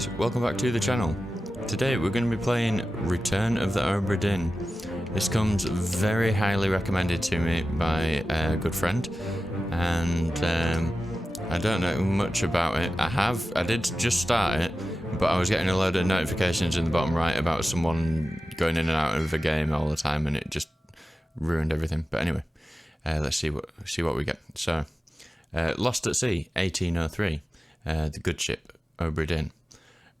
guys, welcome back to the channel. Today we're going to be playing Return of the Obra Dinn. This comes very highly recommended to me by a good friend, and I don't know much about it. I did just start it, but I was getting a load of notifications in the bottom right about someone going in and out of the game all the time, and it just ruined everything. But anyway, let's see what we get. So, Lost at Sea, 1803, the good ship Obra Dinn.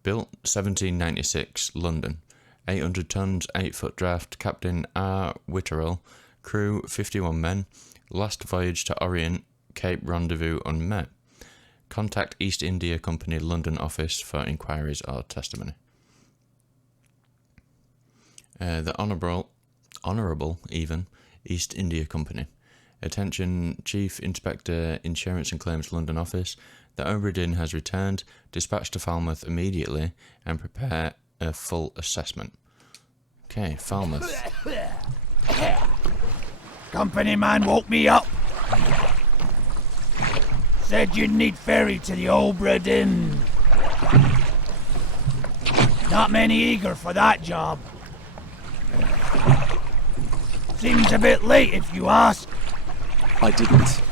Built 1796, London. 800 tons, 8-foot draft. Captain R. Witterell. Crew 51 men. Last voyage to Orient. Cape Rendezvous unmet. Contact East India Company London office for inquiries or testimony. The Honourable even East India Company. Attention, Chief Inspector Insurance and Claims London office. The Obra Dinn has returned. Dispatch to Falmouth immediately and prepare a full assessment. Okay, Falmouth. Company man woke me up. Said you'd need ferry to the Obra Dinn. Not many eager for that job. Seems a bit late if you ask. I didn't.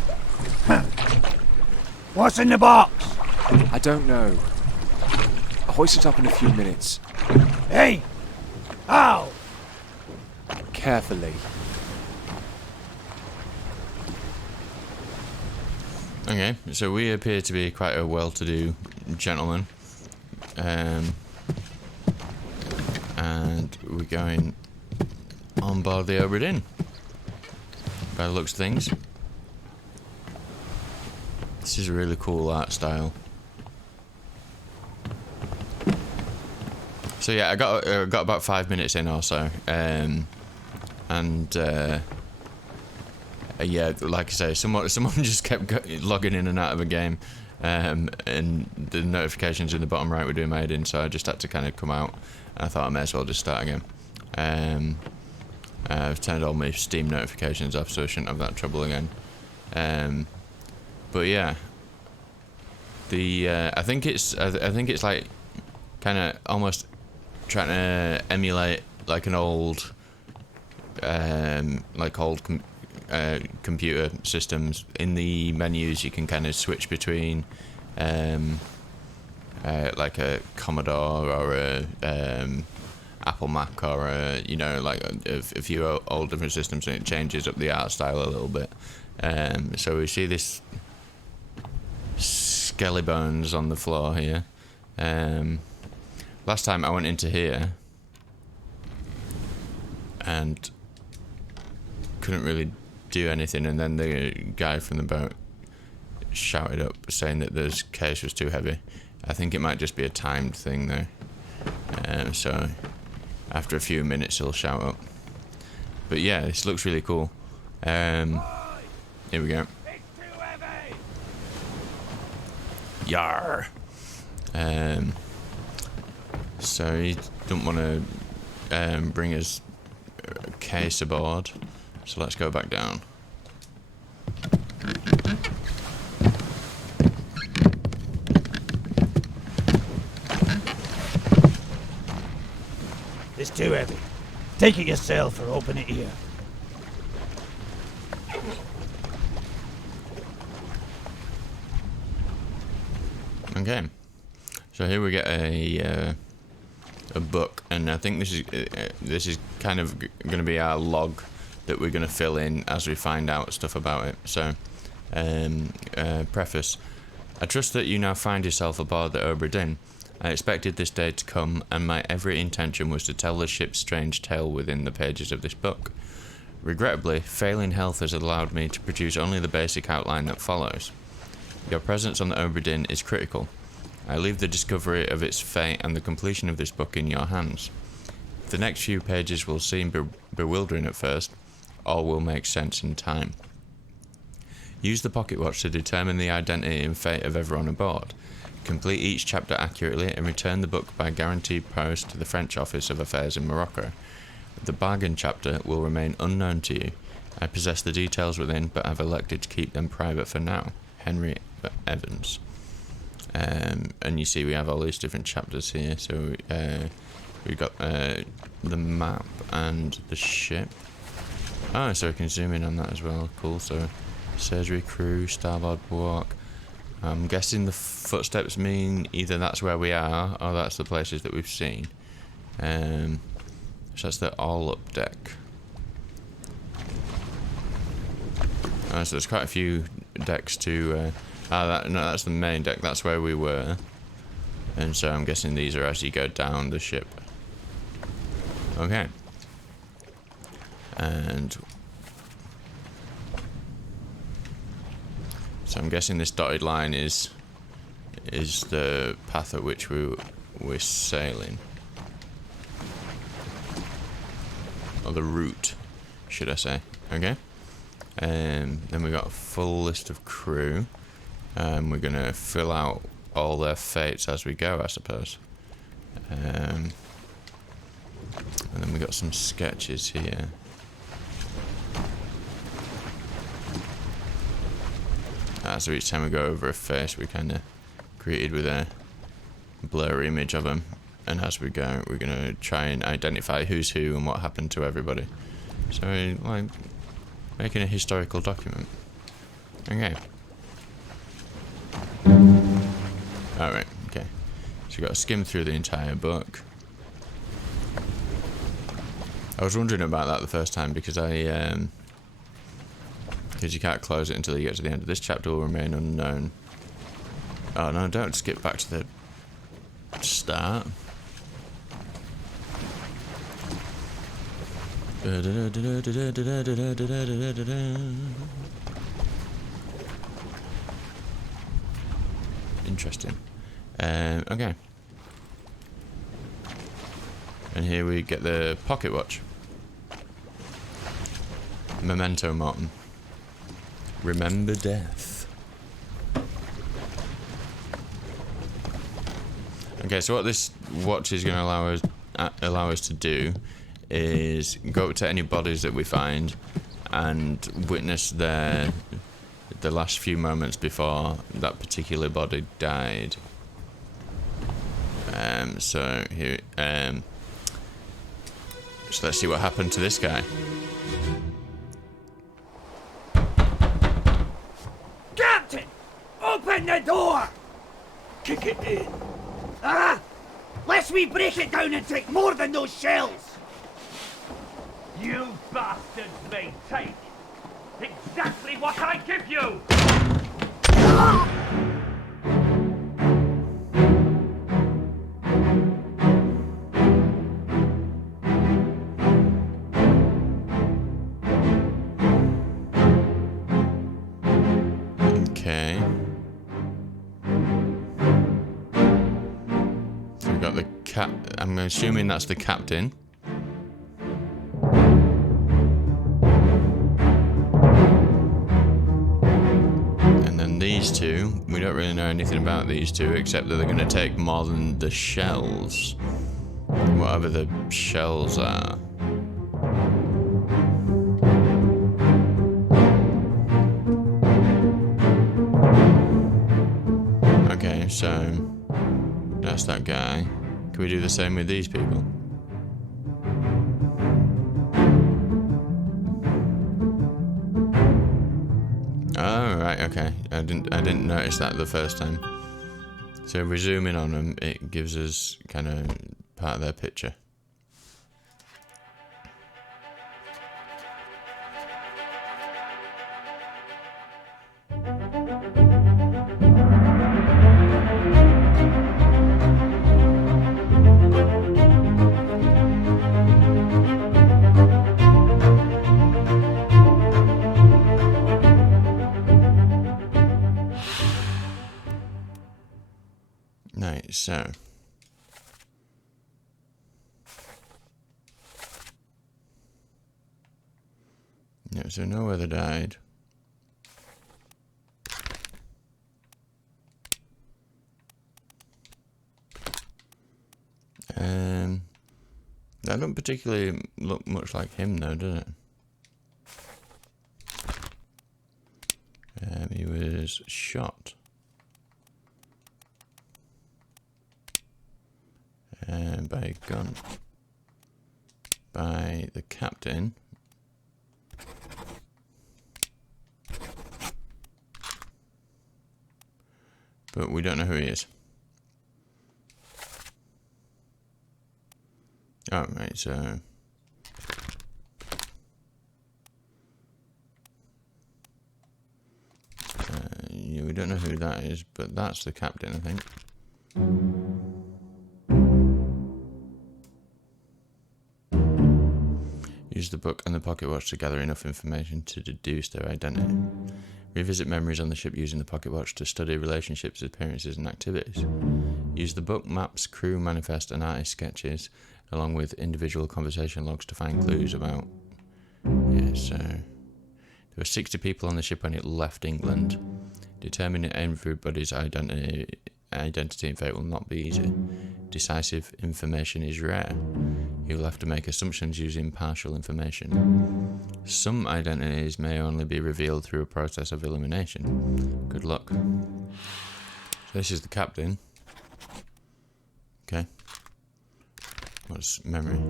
What's in the box? I don't know. I'll hoist it up in a few minutes. Hey! How? Carefully. Okay, so we appear to be quite a well-to-do gentleman. And we're going on board the Obra Dinn, by the looks of things. This is a really cool art style. So yeah, I got about 5 minutes in or so, yeah, like I say, someone just kept logging in and out of a game, and the notifications in the bottom right were doing my head in, so I just had to kind of come out, and I thought I may as well just start again. I've turned all my Steam notifications off, so I shouldn't have that trouble again. But yeah, I think it's like kind of almost trying to emulate like an old computer systems. In the menus you can kind of switch between like a Commodore or a Apple Mac or a, like a few old different systems, and it changes up the art style a little bit. So we see this skelly bones on the floor here. Last time I went into here and couldn't really do anything, and then the guy from the boat shouted up saying that the case was too heavy. I think it might just be a timed thing though. So after a few minutes he'll shout up. But yeah, this looks really cool. Here we go. Yar. So he don't want to bring his case aboard, so let's go back down. It's too heavy. Take it yourself or open it here. Okay, so here we get a book, and I think this is kind of going to be our log that we're going to fill in as we find out stuff about it. So, preface: I trust that you now find yourself aboard the Obra Dinn. I expected this day to come, and my every intention was to tell the ship's strange tale within the pages of this book. Regrettably, failing health has allowed me to produce only the basic outline that follows. Your presence on the Obra Dinn is critical. I leave the discovery of its fate and the completion of this book in your hands. The next few pages will seem bewildering at first, all will make sense in time. Use the pocket watch to determine the identity and fate of everyone aboard. Complete each chapter accurately and return the book by guaranteed post to the French Office of Affairs in Morocco. The bargain chapter will remain unknown to you. I possess the details within, but have elected to keep them private for now. Henry Evans. And you see we have all these different chapters here. So we've got the map and the ship. Oh, so we can zoom in on that as well. Cool. So surgery crew, starboard walk. I'm guessing the footsteps mean either that's where we are or that's the places that we've seen. So that's the all up deck. So there's quite a few decks to. No, that's the main deck. That's where we were. And so I'm guessing these are as you go down the ship. Okay. And so I'm guessing this dotted line is the path at which we're sailing, or the route, should I say? Okay. Then we got a full list of crew. We're gonna fill out all their fates as we go, I suppose. And then we got some sketches here. So each time we go over a face, we kind of greeted with a blurry image of them, and as we go, we're gonna try and identify who's who and what happened to everybody. So, like, making a historical document. Okay. Alright, okay. So we've got to skim through the entire book. I was wondering about that the first time because because you can't close it until you get to the end of this chapter will remain unknown. Oh no, don't skip back to the start. Interesting. Okay. And here we get the pocket watch. Memento mortem. Remember death. Okay, so what this watch is going to allow us to do is go up to any bodies that we find and witness the last few moments before that particular body died. So here, so let's see what happened to this guy. Captain! Open the door! Kick it in. Lest we break it down and take more than those shells! You bastards may take exactly what I give you! Okay. So we've got the I'm assuming that's the captain. And then these two, we don't really know anything about these two except that they're going to take more than the shells. Whatever the shells are. Okay, so that's that guy. Can we do the same with these people? Oh, right, okay. I didn't notice that the first time. So if we zoom in on them, it gives us kind of part of their picture. Right, so yeah, so no whether died. That don't particularly look much like him though, does it? He was shot. by a gun by the captain. But we don't know who he is. Oh, right, so... yeah, we don't know who that is, but that's the captain, I think. Use the book and the pocket watch to gather enough information to deduce their identity. Revisit memories on the ship using the pocket watch to study relationships, appearances, and activities. Use the book, maps, crew manifest, and artist sketches, along with individual conversation logs to find clues about... Yeah, so... There were 60 people on the ship when it left England. Determining everybody's identity and fate will not be easy. Decisive information is rare. You'll have to make assumptions using partial information. Some identities may only be revealed through a process of elimination. Good luck. So this is the captain. Okay. What's memory?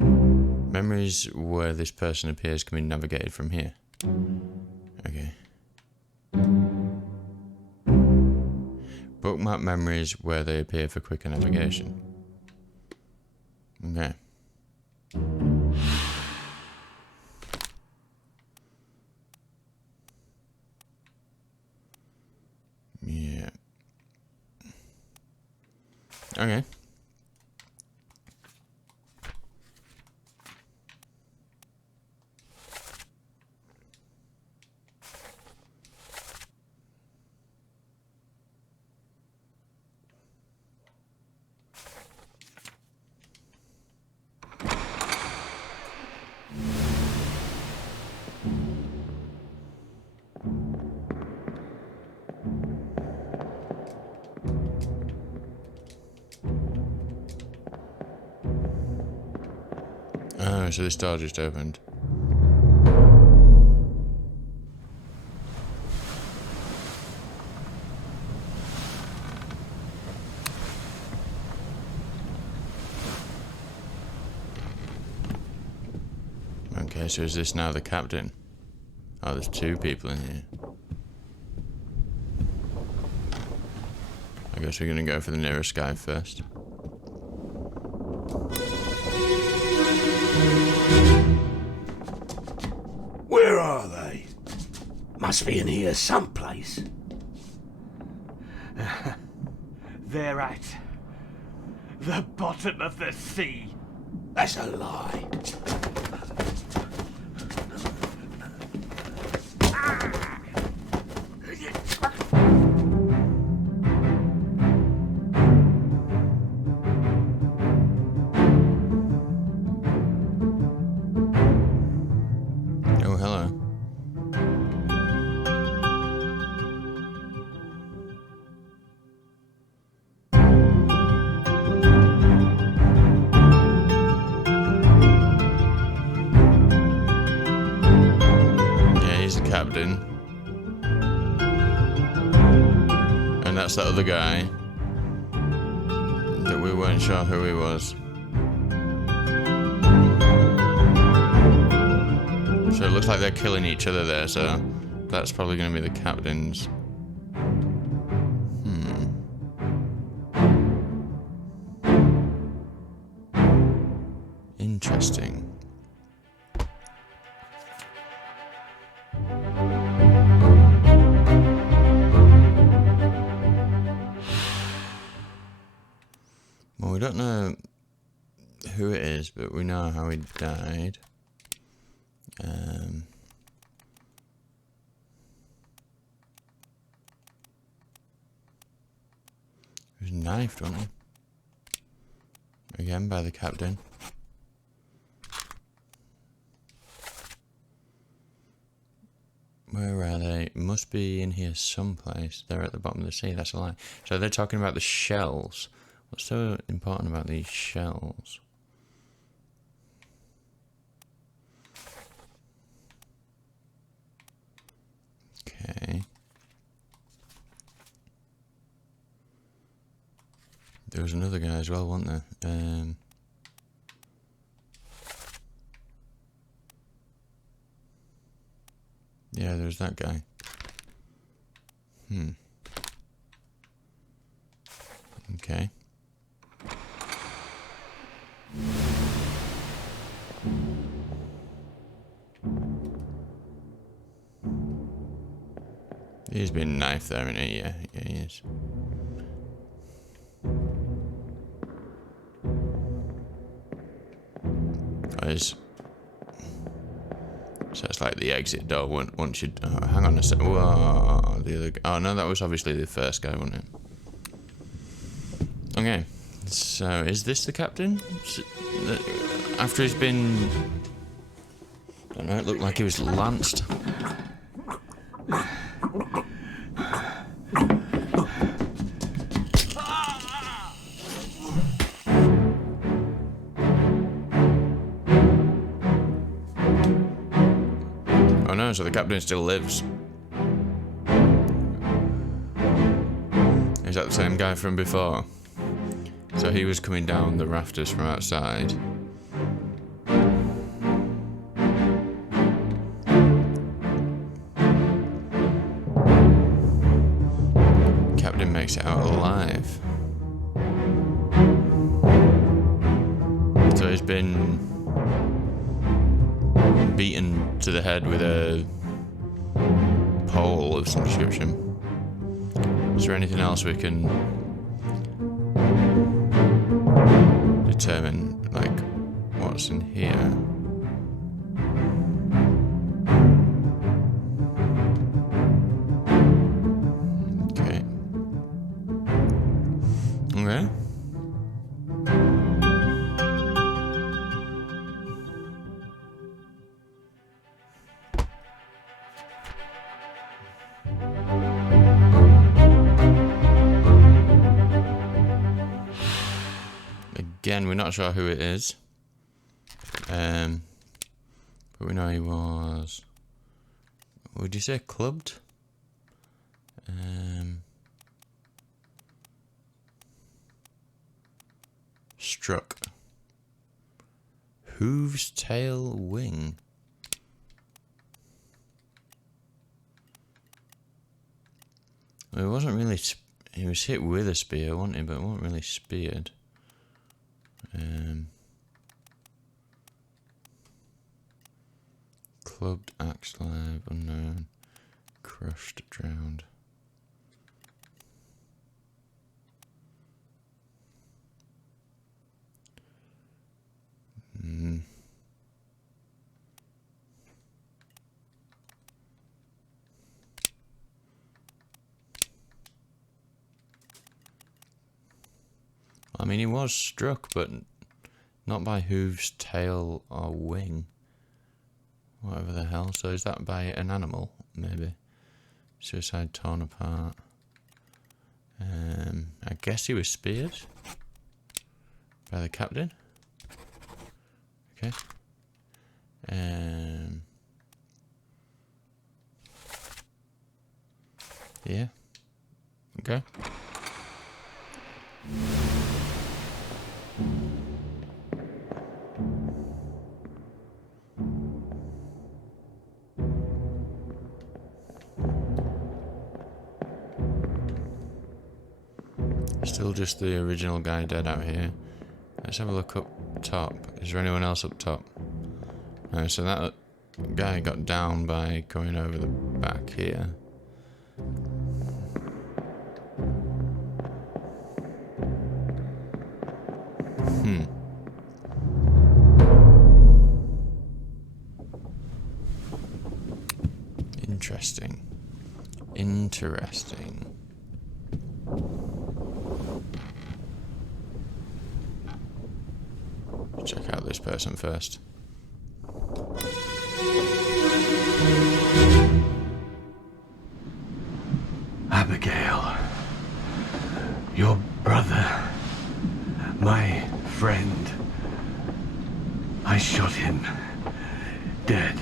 Memories where this person appears can be navigated from here. Okay. Bookmark memories where they appear for quicker navigation. Okay. Yeah. Okay. Oh, so this door just opened. Okay, so is this now the captain? Oh, there's two people in here. I guess we're gonna go for the nearest guy first. Where are they? Must be in here someplace. They're at the bottom of the sea. That's a lie. Oh, hello. Yeah, he's the captain. And that's that other guy that we weren't sure who he was. So it looks like they're killing each other there, so that's probably going to be the captain's. Interesting. Well, we don't know who it is, but we know how he died. He was knifed, wasn't he? Again by the captain. Where are they? Must be in here someplace. They're at the bottom of the sea, that's a lie. So they're talking about the shells. What's so important about these shells? Okay. there was another guy as well, wasn't there? Yeah, there's that guy. Okay. He's been knifed there, isn't he? Yeah, he is. So it's like the exit door once you... Oh, hang on a sec. Whoa, the other... Oh, no, that was obviously the first guy, wasn't it? Okay. So, is this the captain? After he's been... I don't know, it looked like he was lanced. Oh no, so the captain still lives. Is that the same guy from before? So he was coming down the rafters from outside. Captain makes it out alive. So he's been beaten to the head with a pole of some description. Is there anything else we can determine, like, what's in here? Okay. Okay. Again, we're not sure who it is. But we know he was... Would you say clubbed? Struck. Hooves, tail, wing. Well, it wasn't really... He was hit with a spear, wasn't he? But it wasn't really speared. Clubbed, axed, live, unknown, crushed, drowned. I mean, he was struck, but not by hooves, tail, or wing. Whatever the hell. So is that by an animal, maybe? Suicide, torn apart. I guess he was speared by the captain. Okay. Yeah. Okay. Still just the original guy dead out here. Let's have a look up top. Is there anyone else up top? No, so that guy got down by going over the back here. Interesting. Interesting. Check out this person first. Abigail, your brother, my friend. I shot him dead.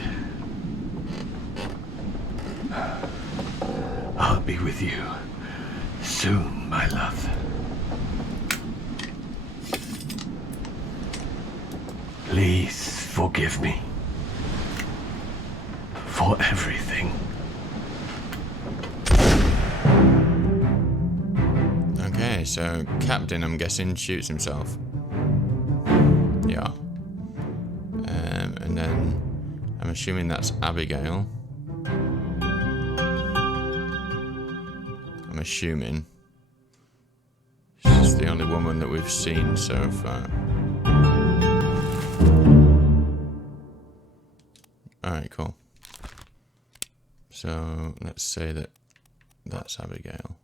I'll be with you soon, my love. Please forgive me. For everything. Okay, so Captain, I'm guessing, shoots himself. Yeah. And then I'm assuming that's Abigail. I'm assuming. She's the only woman that we've seen so far. Alright, cool. So let's say that that's Abigail.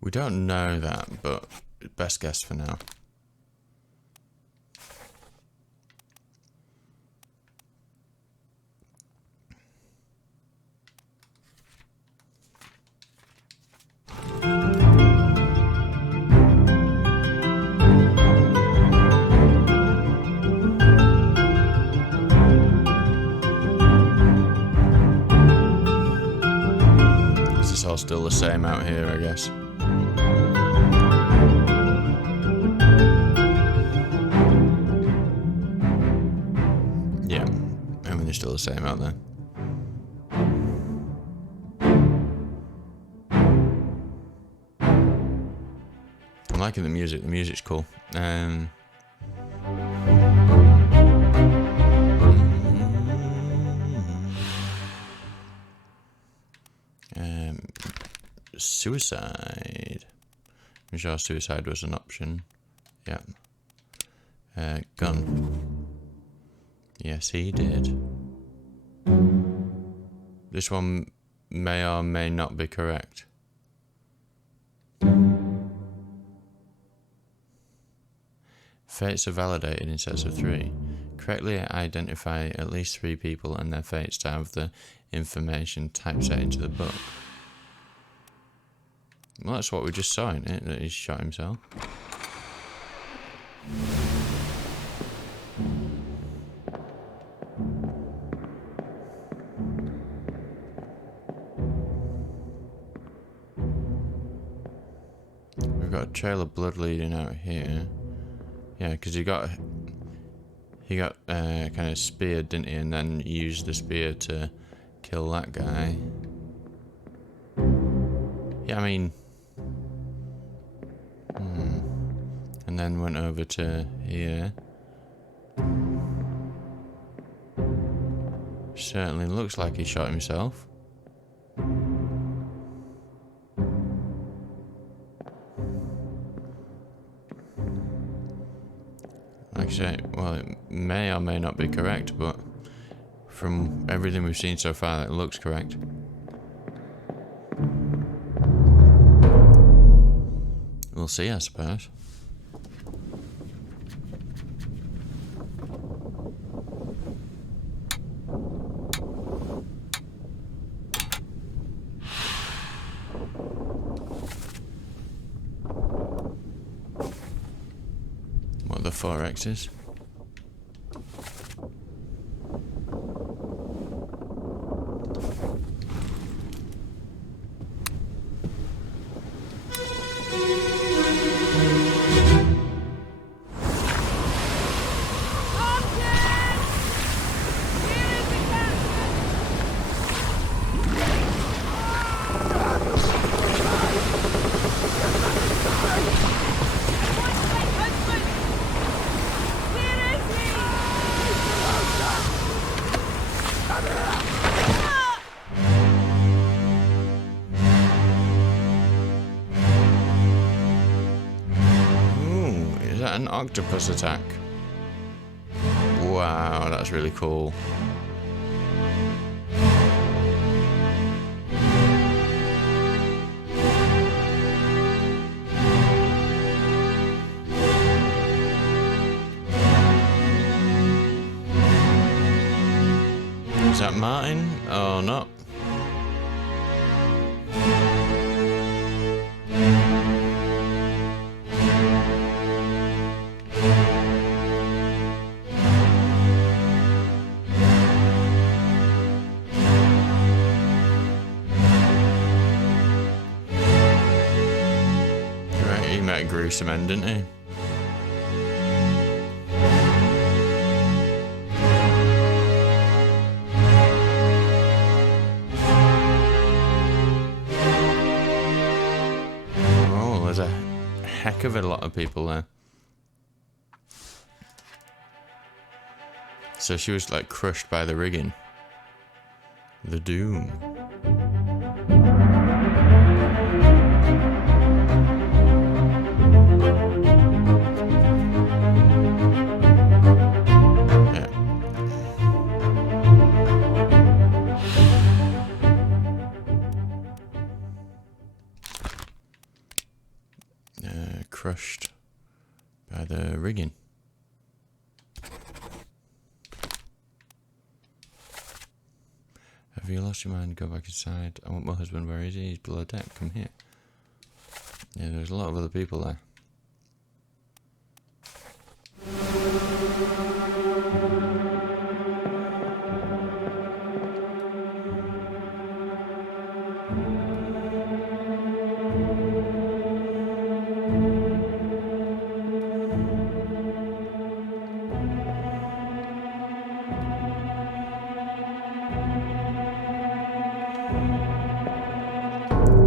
We don't know that, but best guess for now. Is this all still the same out here, I guess? Yeah, everything's still the same out there. I'm liking the music. The music's cool. Suicide. I'm sure suicide was an option. Yeah. Gun. Yes, he did. This one may or may not be correct. Fates are validated in sets of 3. Correctly identify at least 3 people and their fates to have the information typeset into the book. Well, that's what we just saw, isn't it? That he shot himself. We've got a trail of blood leading out here. Yeah, because he got kind of speared, didn't he? And then used the spear to kill that guy. Yeah, I mean... And then went over to here. Certainly looks like he shot himself. Like I say, well, it may or may not be correct, but from everything we've seen so far, it looks correct. We'll see, I suppose. What are the 4 X's? An octopus attack. Wow, that's really cool. Is that Martin or not? met a gruesome end, didn't he? Oh, there's a heck of a lot of people there. So she was like crushed by the rigging. The doom. Crushed by the rigging. Have you lost your mind? Go back inside. I want my husband. Where is he? He's below deck. Come here. Yeah, there's a lot of other people there.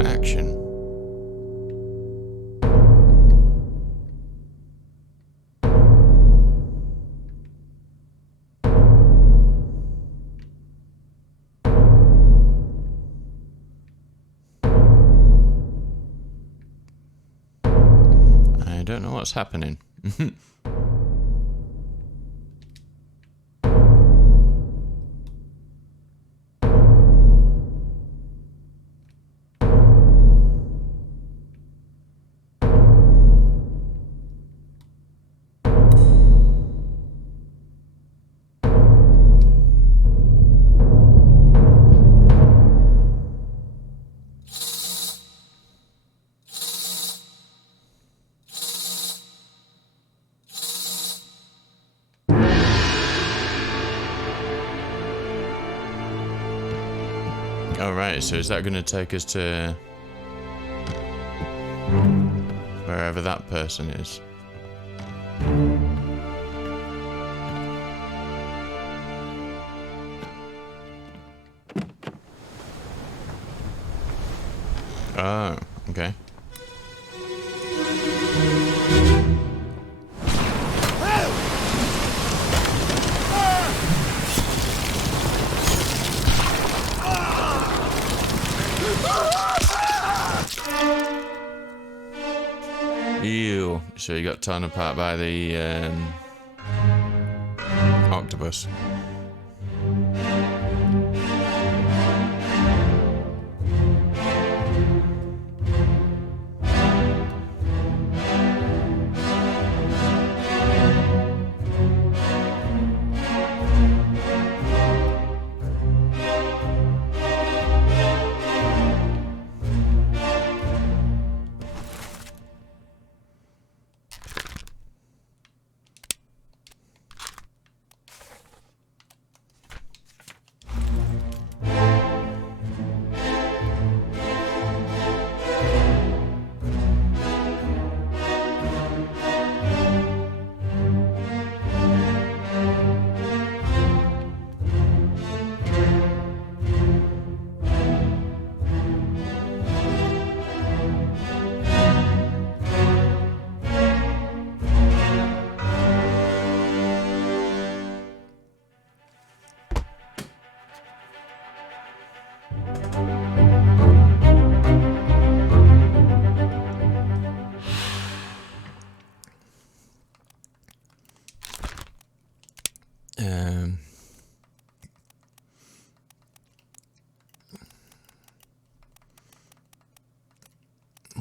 Action. I don't know what's happening. Alright, so is that going to take us to wherever that person is? Oh, okay. Ew. So you got torn apart by the octopus.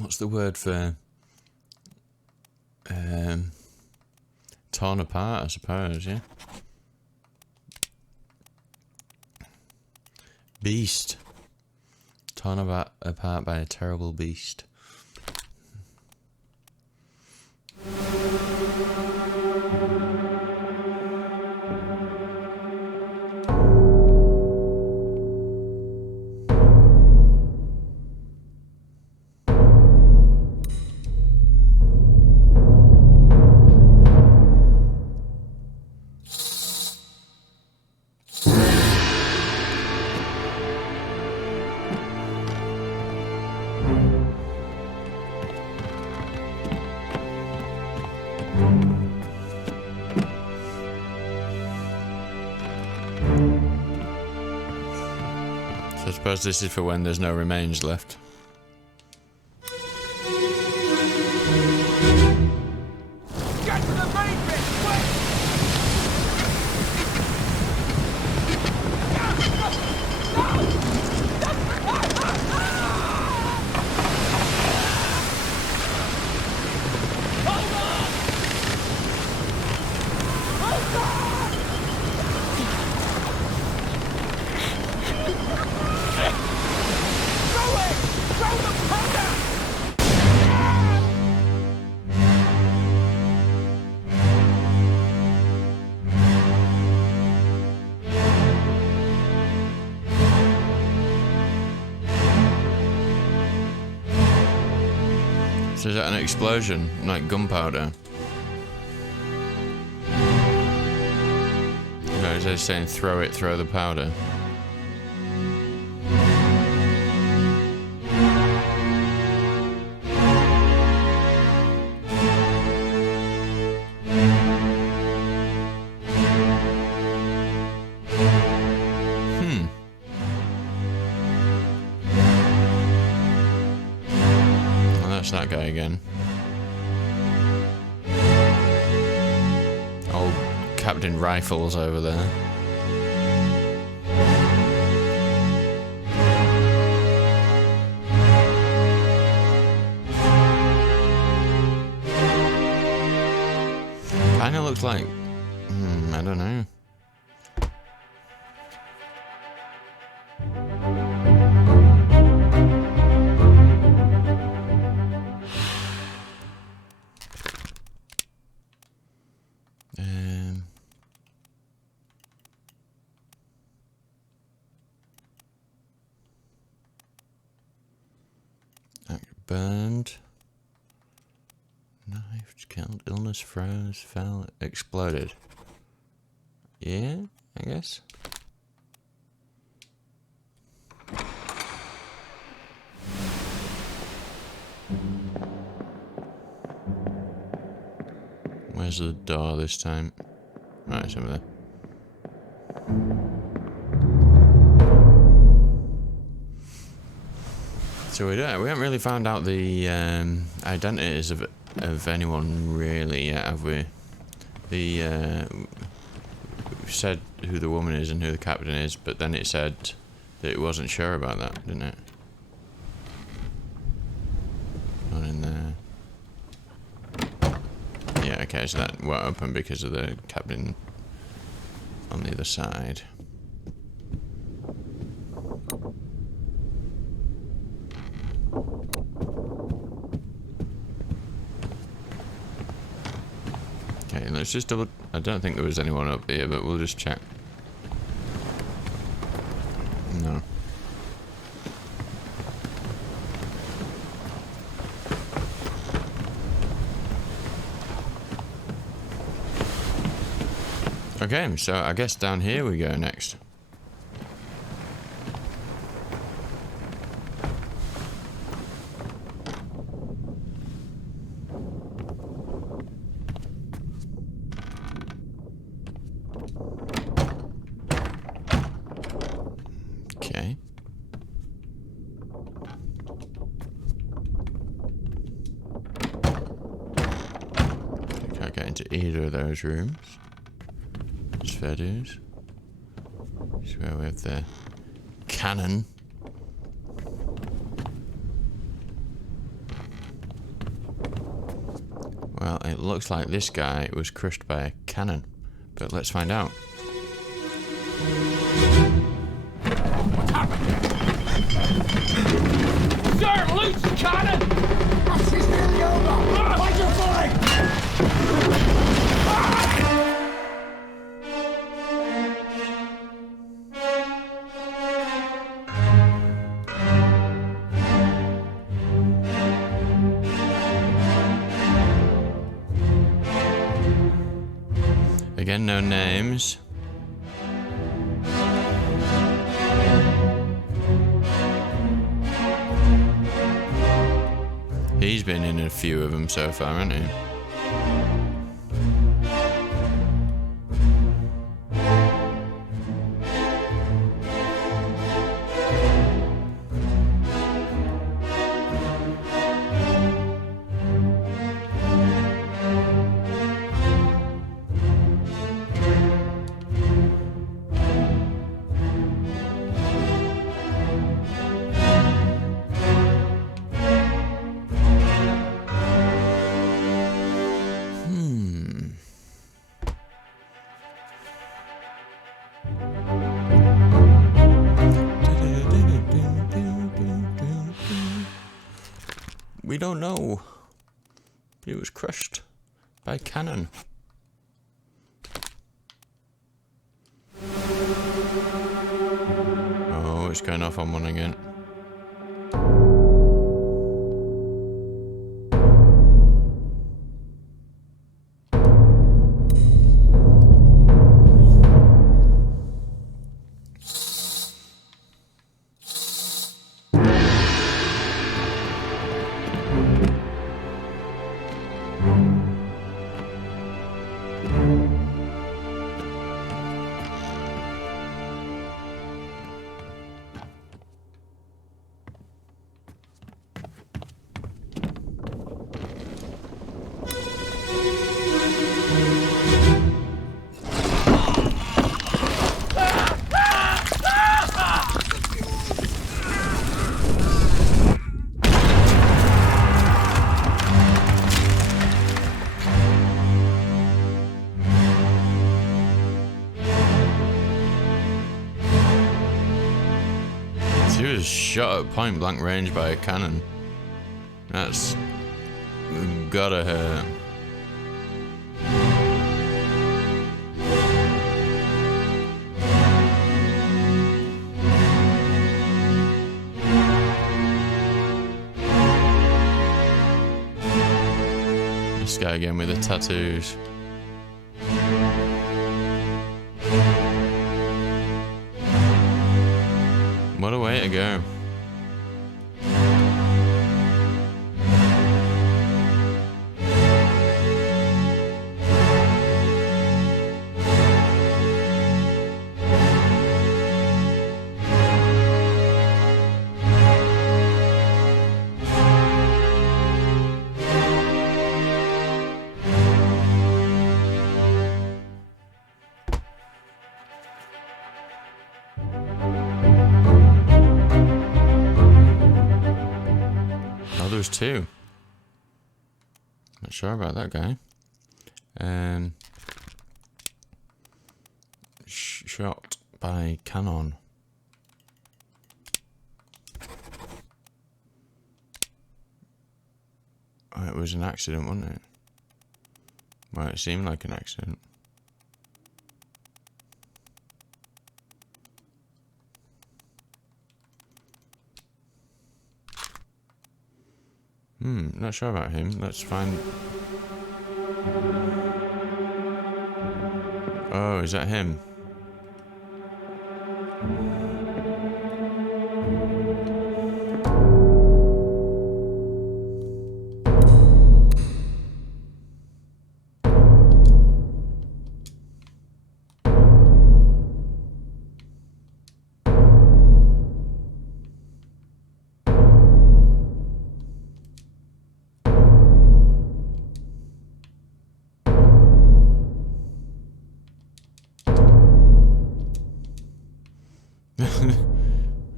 What's the word for torn apart, I suppose, yeah? Beast. Torn apart by a terrible beast. suppose this is for when there's no remains left. Get to the main bit, quick! So is that an explosion? Like gunpowder? No, is it saying throw the powder? That guy again. Old Captain Rifles over there. Kinda looks like... I don't know. Burned, knifed, killed, illness, froze, fell, exploded. Yeah, I guess. Where's the door this time? Right, it's over there. So we haven't really found out the identities of anyone really yet, have we? We said who the woman is and who the captain is, but then it said that it wasn't sure about that, didn't it? Not in there. Yeah, okay, so that won't open because of the captain on the other side. Okay, let's just double... I don't think there was anyone up here, but we'll just check. No. Okay, so I guess down here we go next. Okay. Can't get into either of those rooms. Fair dues. This is where we have the cannon. Well, it looks like this guy was crushed by a cannon, but let's find out. What's happening? Sir, loose the cannon! This is nearly over! Find your footing! Again, no names. He's been in a few of them so far, hasn't he? We don't know. But it was crushed by a cannon. Oh, it's going off on one again. He was shot at point blank range by a cannon. That's gotta hurt. This guy again with the tattoos. What a way to go. There's two. Not sure about that guy. Shot by cannon. Oh, it was an accident, wasn't it? Well, it seemed like an accident. Not sure about him. Let's find... Oh, is that him?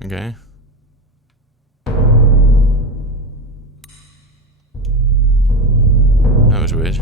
Okay. That was weird.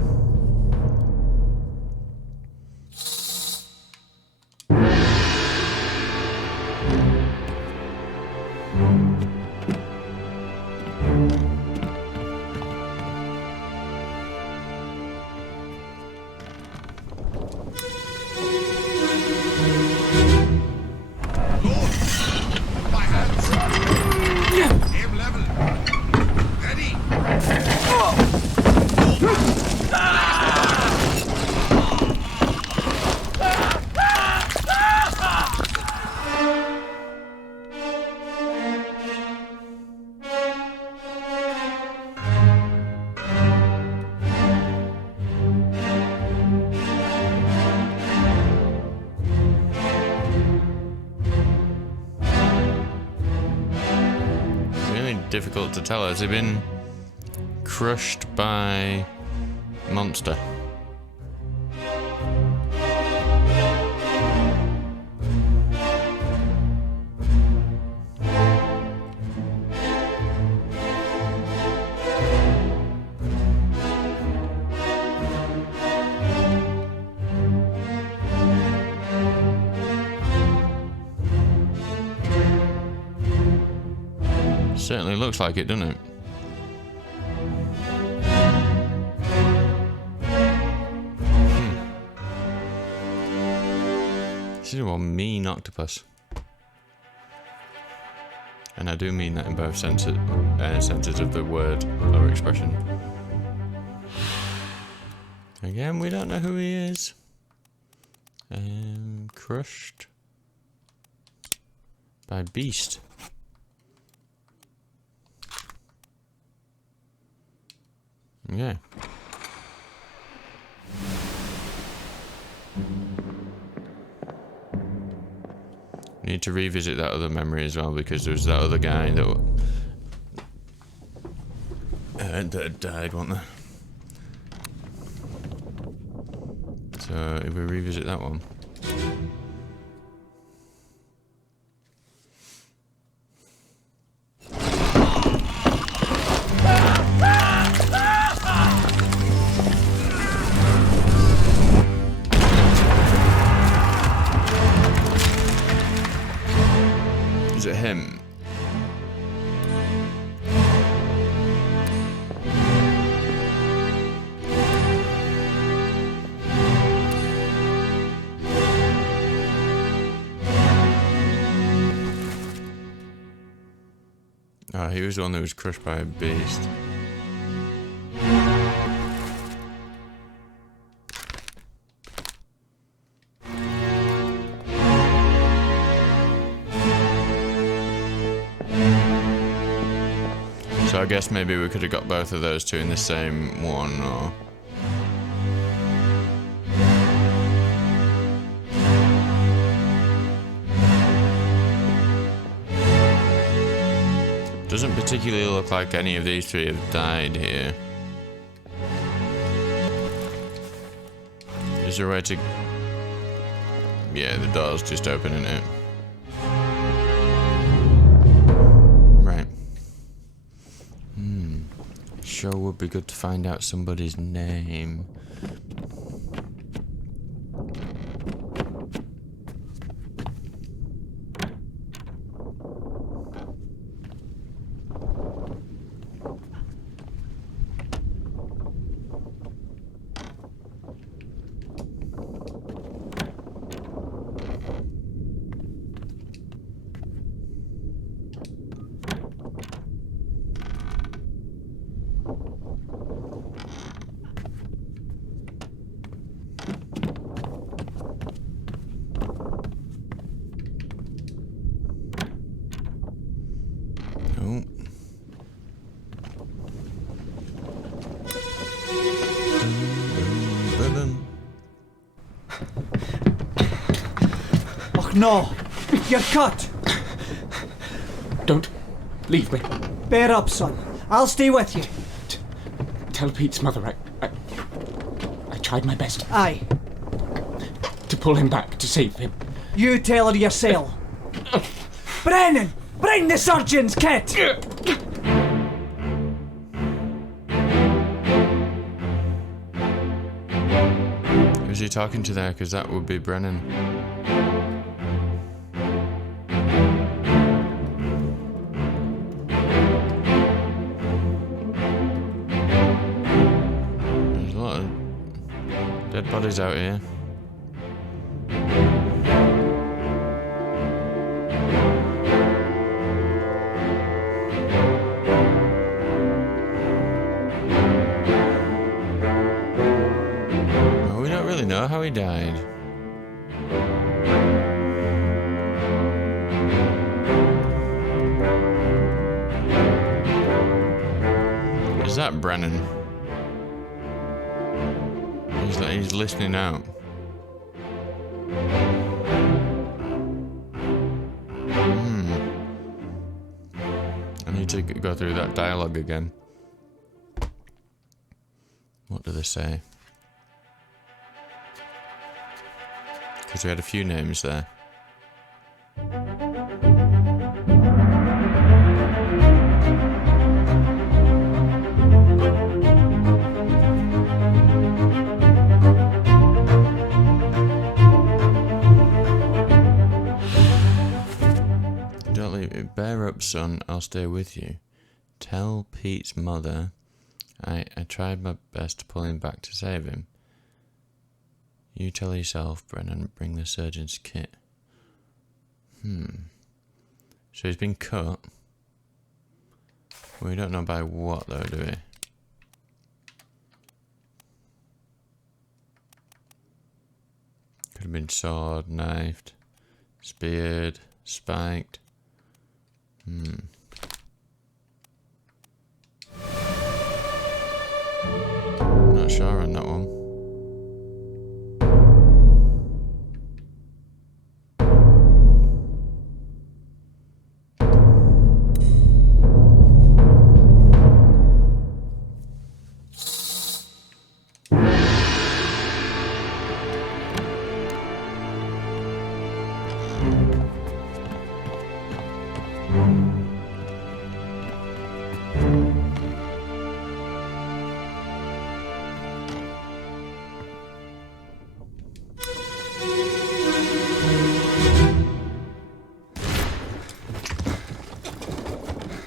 Difficult to tell. Has he been crushed by monster? Certainly looks like it, doesn't it? This is one mean octopus. And I do mean that in both senses of the word or expression. Again, we don't know who he is. Crushed by beast. Yeah. We need to revisit that other memory as well, because there was that other guy that that died, wasn't there? So if we revisit that one. Is it him? Oh, he was the one that was crushed by a beast. So I guess maybe we could have got both of those two in the same one, or... Doesn't particularly look like any of these three have died here. Is there a way to... Yeah, the door's just open, isn't it? Right. Sure would be good to find out somebody's name. Oh. Och no! You're cut! Don't leave me. Bear up, son. I'll stay with you. Tell Pete's mother I tried my best Aye. to pull him back, to save him. You tell her yourself. Brennan! Bring the surgeon's kit! Who's he talking to there? Because that would be Brennan. There's a lot of dead bodies out here. Know how he died. Is that Brennan? He's listening out. I need to go through that dialogue again. What do they say? Because we had a few names there. Don't leave it. Bear up, son. I'll stay with you. Tell Pete's mother I tried my best to pull him back to save him. You tell yourself, Brennan, bring the surgeon's kit. So he's been cut. We don't know by what though, do we? Could have been sword, knifed, speared, spiked. Not sure on that one.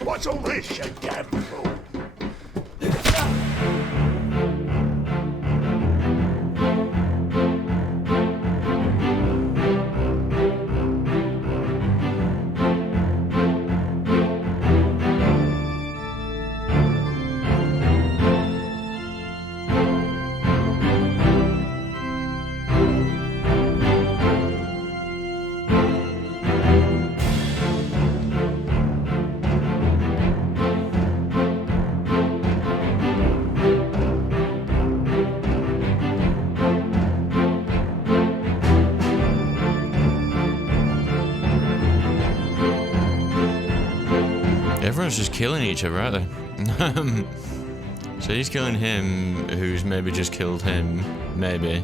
What's all this, you damn fool? Everyone's just killing each other, aren't they? So he's killing him, who's maybe just killed him, maybe.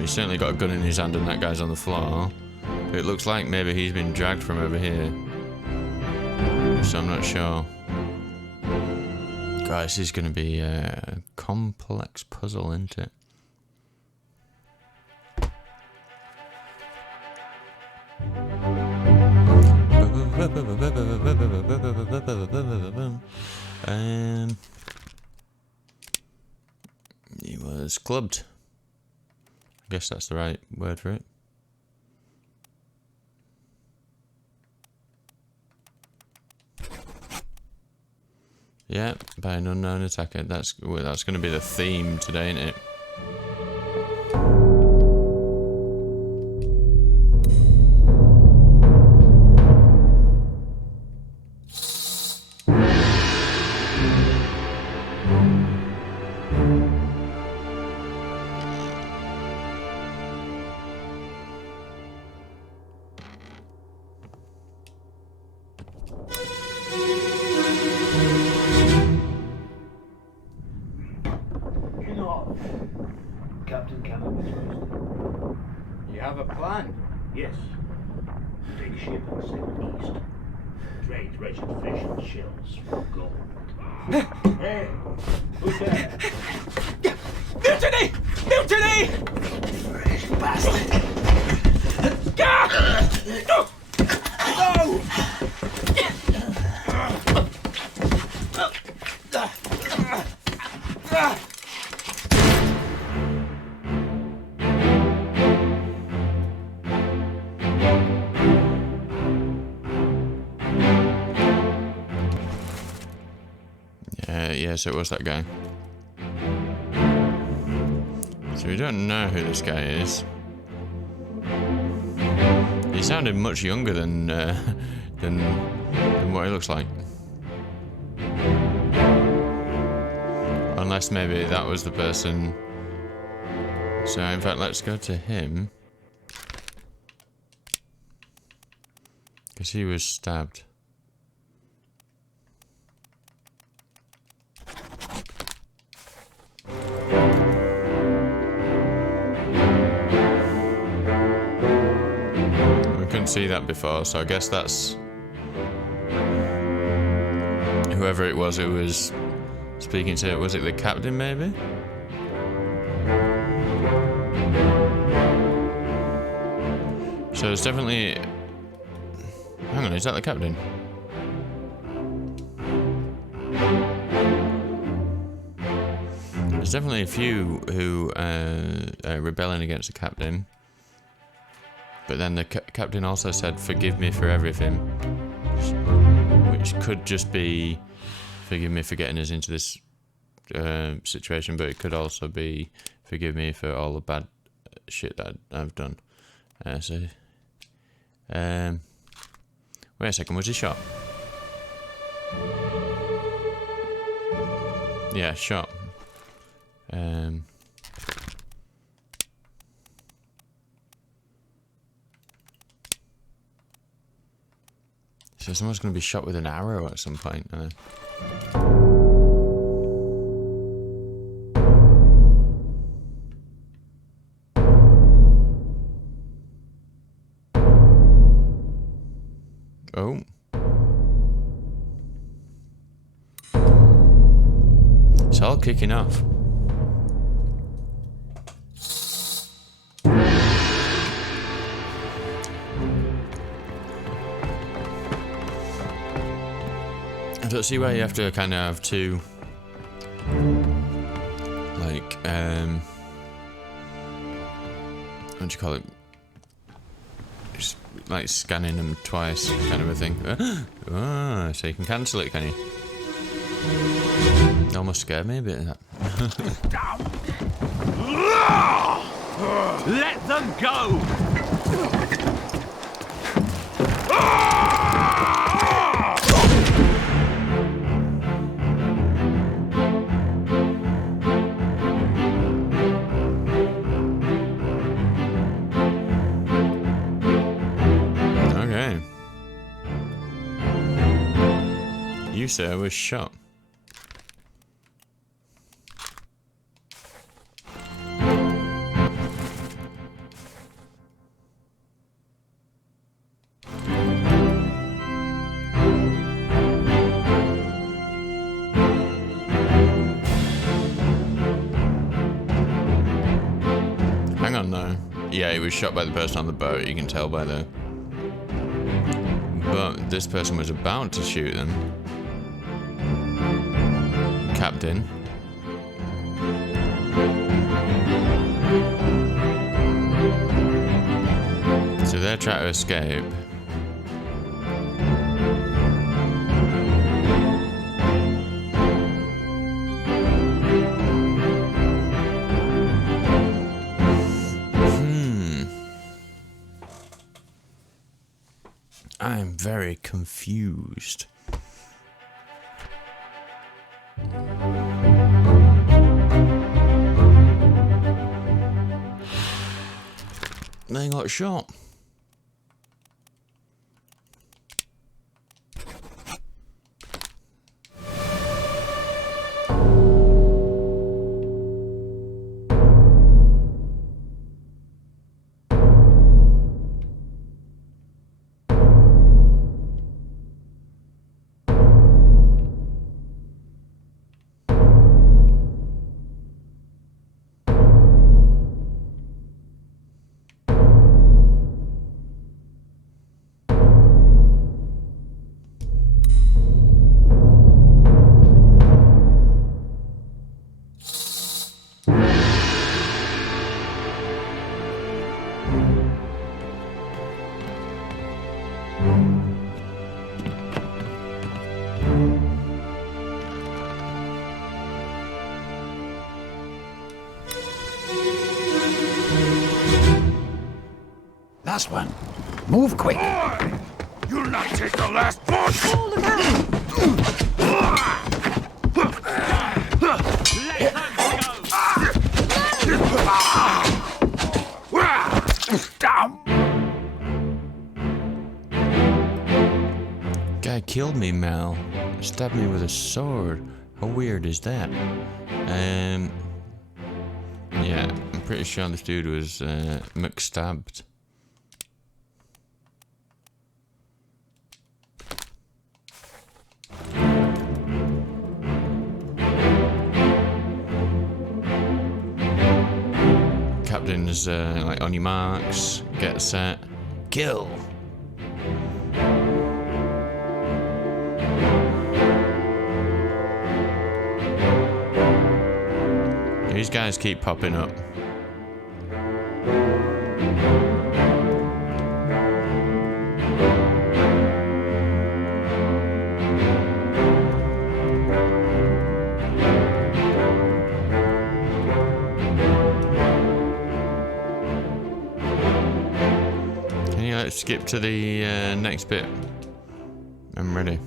He's certainly got a gun in his hand and that guy's on the floor. But it looks like maybe he's been dragged from over here. So I'm not sure. Guys, this is going to be a complex puzzle, isn't it? He was clubbed. I guess that's the right word for it. Yeah, by an unknown attacker. That's going to be the theme today, isn't it? Captain Cameron was posted. You have a plan? Yes. Take a ship and sail east. Trade wretched fish and shells for gold. Hey, who's there? Mutiny! Mutiny! Fresh bastard! No! Yes, it was that guy. So we don't know who this guy is. He sounded much younger than what he looks like. Unless maybe that was the person. So in fact, let's go to him. Because he was stabbed. See that before, so I guess that's whoever it was who was speaking to. Was it the captain, maybe? So it's definitely. Hang on, is that the captain? There's definitely a few who are rebelling against the captain. But then the captain also said, "Forgive me for everything," which could just be, "Forgive me for getting us into this situation," but it could also be, "Forgive me for all the bad shit that I've done." Wait a second, was he shot? Yeah, shot. So someone's going to be shot with an arrow at some point. Oh. It's all kicking off. I don't see why you have to kind of have two, like, what do you call it? Just like scanning them twice, kind of a thing. Oh, so you can cancel it, can you? It almost scared me a bit. That. Let them go! Okay. You say I was shot. Hang on though. Yeah, he was shot by the person on the boat, you can tell by the... But this person was about to shoot them. Captain. So they're trying to escape. I'm very confused. They got shot. Last one. Move quick. Boy! You'll not take the last push! Oh, look out! Let them go! Guy killed me, Mel. Stabbed me with a sword. How weird is that? Yeah, I'm pretty sure this dude was McStabbed. Captain's like, on your marks, get set, kill. These guys keep popping up. Can you like skip to the next bit? I'm ready.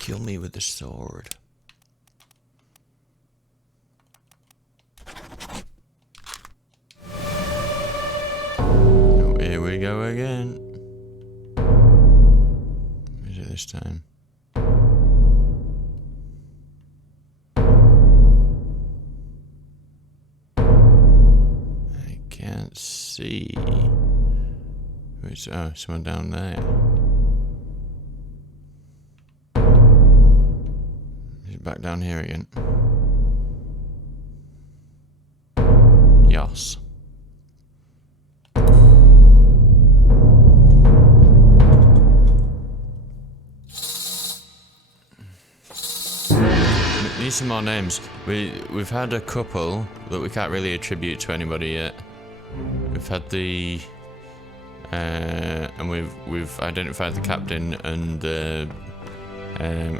Kill me with the sword. Oh, here we go again. What is it this time? I can't see. Oh, someone down there. Back down here again. Yes. Need some more names. We've had a couple that we can't really attribute to anybody yet. We've had the and we've identified the captain and the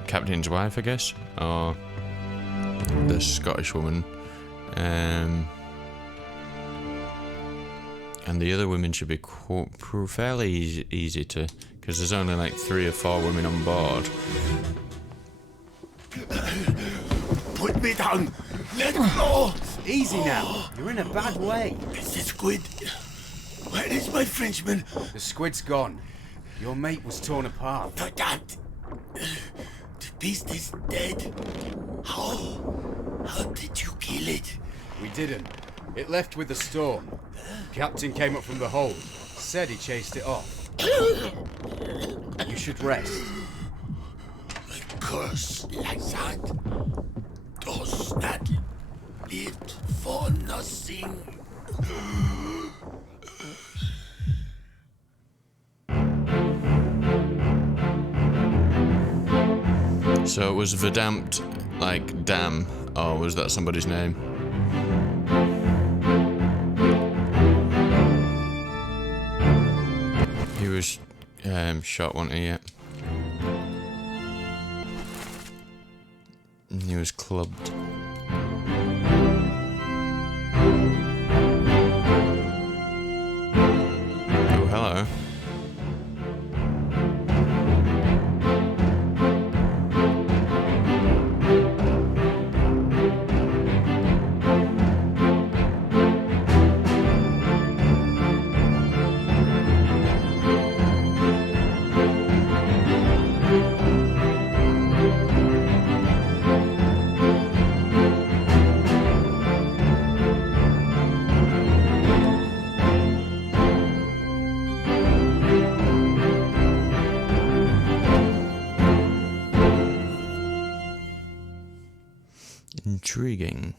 captain's wife, I guess, or the Scottish woman, and the other women should be fairly easy to, because there's only like 3 or 4 women on board. Put me down! Let go! Easy now. You're in a bad way. It's the squid. Where is my Frenchman? The squid's gone. Your mate was torn apart. The that. The beast is dead. How did you kill it? We didn't. It left with the storm. Captain came up from the hold. Said he chased it off. You should rest. A curse like that. Those that lived for nothing. So it was Verdampt, like dam, or was that somebody's name? He was shot, wasn't he? Yeah. He was clubbed. Oh, hello. Intriguing.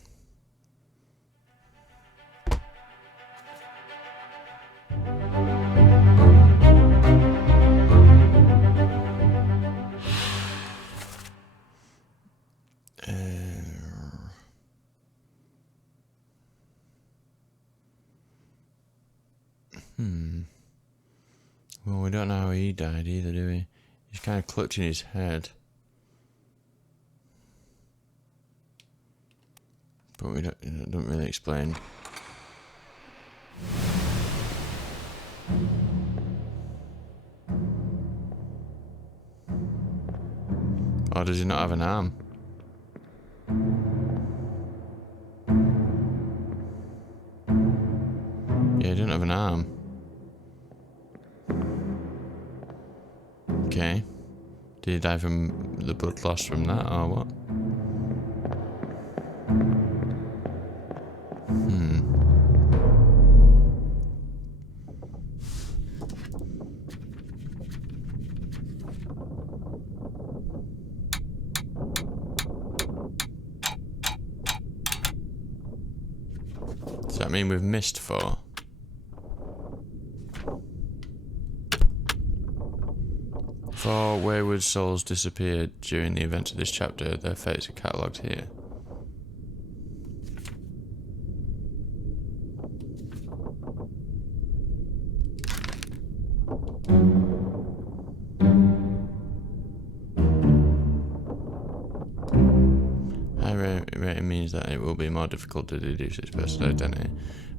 Well, we don't know how he died either, do we? He's kind of clutching his head. But we don't really explain. Or does he not have an arm? Yeah, he didn't have an arm. Okay. Did he die from the blood loss from that, or what? that mean we've missed 4? Four wayward souls disappeared during the events of this chapter. Their fates are catalogued here. High rating means that it will be more difficult to deduce this person's identity.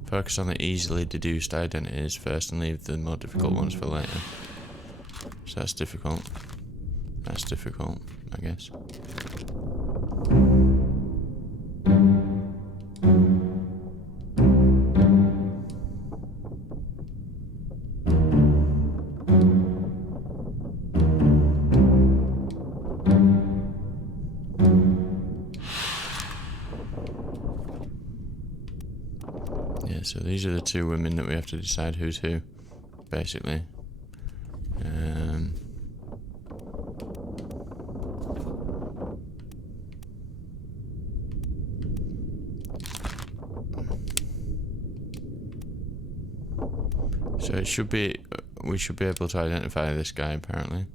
Focus on the easily deduced identities first and leave the more difficult ones for later. So that's difficult. That's difficult, I guess. Yeah, so these are the 2 women that we have to decide who's who, basically. So it should be, we should be able to identify this guy apparently.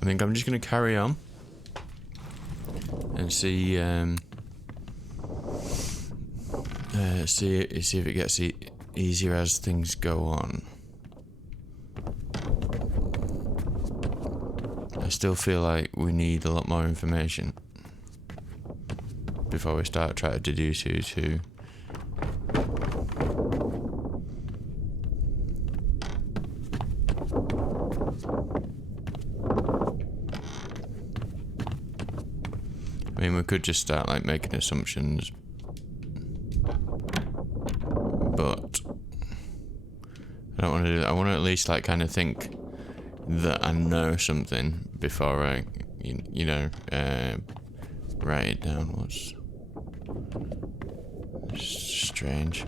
I think I'm just going to carry on and see see if it gets easier as things go on. I still feel like we need a lot more information before we start trying to deduce who's who. I mean, we could just start like making assumptions, but I don't want to do that. I want to at least like kind of think that I know something before I, you know, write it down. What's strange?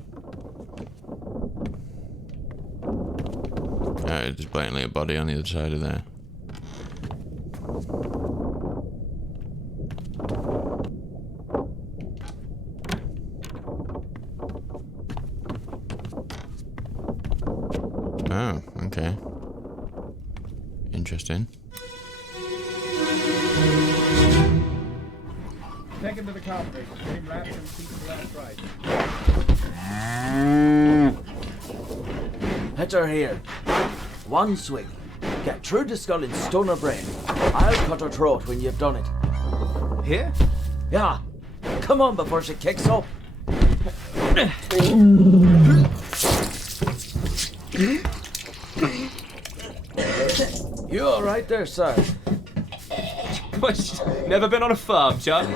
There's blatantly a body on the other side of there. Oh, okay. Interesting. Take him to the cockpit. Get him wrapped and seat the left right. Hit her here. One swing. Get through the skull and stun her brain. I'll cut her throat when you've done it. Here? Yeah. Come on before she kicks up. You all right there, sir? What? Never been on a farm, Chuck?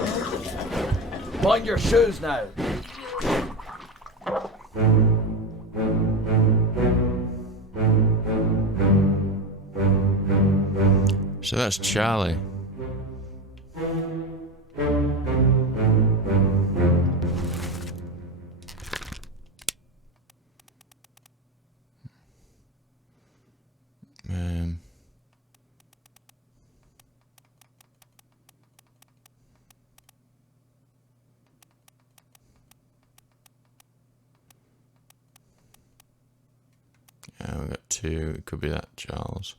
Mind your shoes now. So that's Charlie. Yeah, we got 2. It could be that Charles.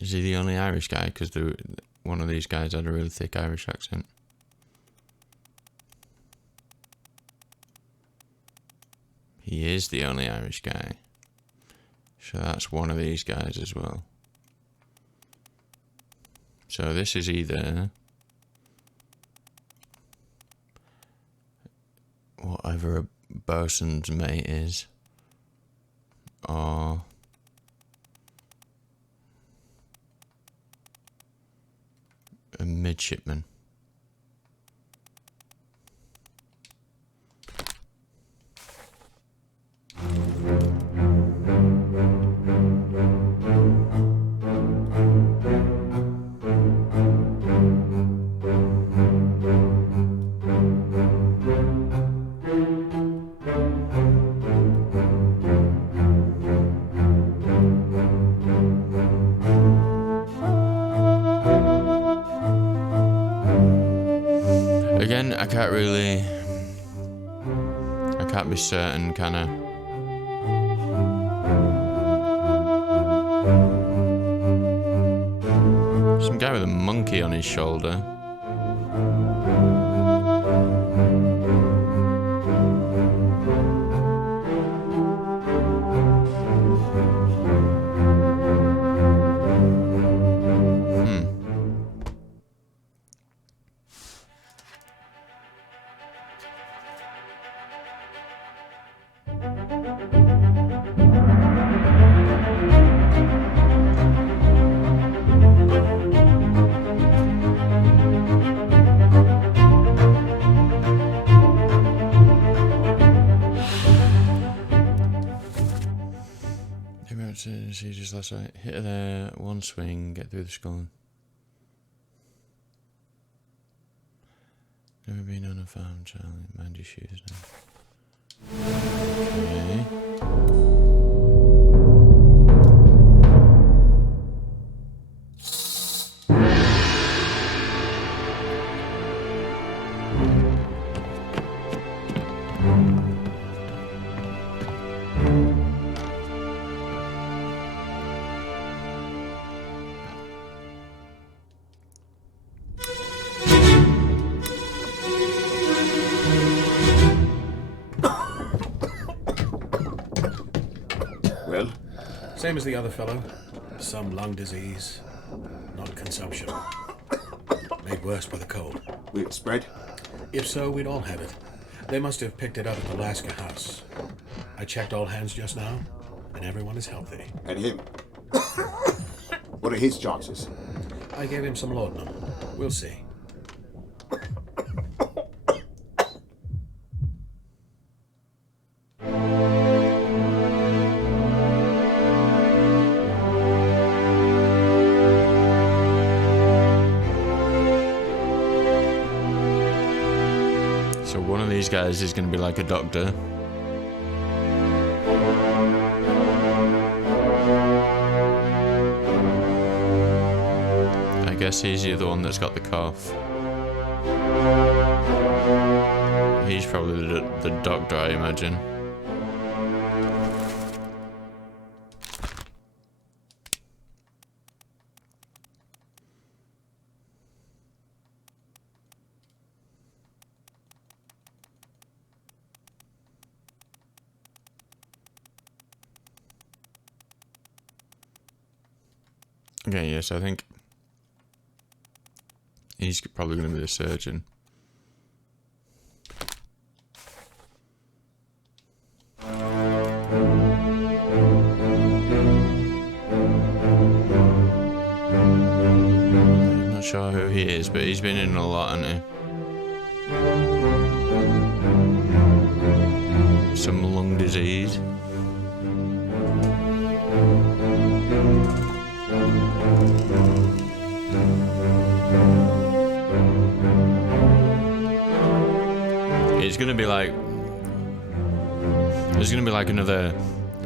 Is he the only Irish guy? Because one of these guys had a really thick Irish accent. He is the only Irish guy. So that's one of these guys as well. So this is either whatever a bosun's mate is, or midshipman. Again, I can't be certain, can I? Some guy with a monkey on his shoulder. See just last night. Hit her there, one swing, get through the skull. Never been on a farm, Charlie. Mind your shoes now. Okay. Same as the other fellow. Some lung disease, not consumption. Made worse by the cold. Will it spread? If so, we'd all have it. They must have picked it up at the Alaska house. I checked all hands just now, and everyone is healthy. And him? What are his chances? I gave him some laudanum. We'll see. So one of these guys is going to be like a doctor. I guess he's the other one that's got the cough. He's probably the doctor, I imagine. Okay, yes, I think he's probably going to be the surgeon. I'm not sure who he is, but he's been in a lot, hasn't he? Some lung disease. It's gonna be like, there's gonna be like another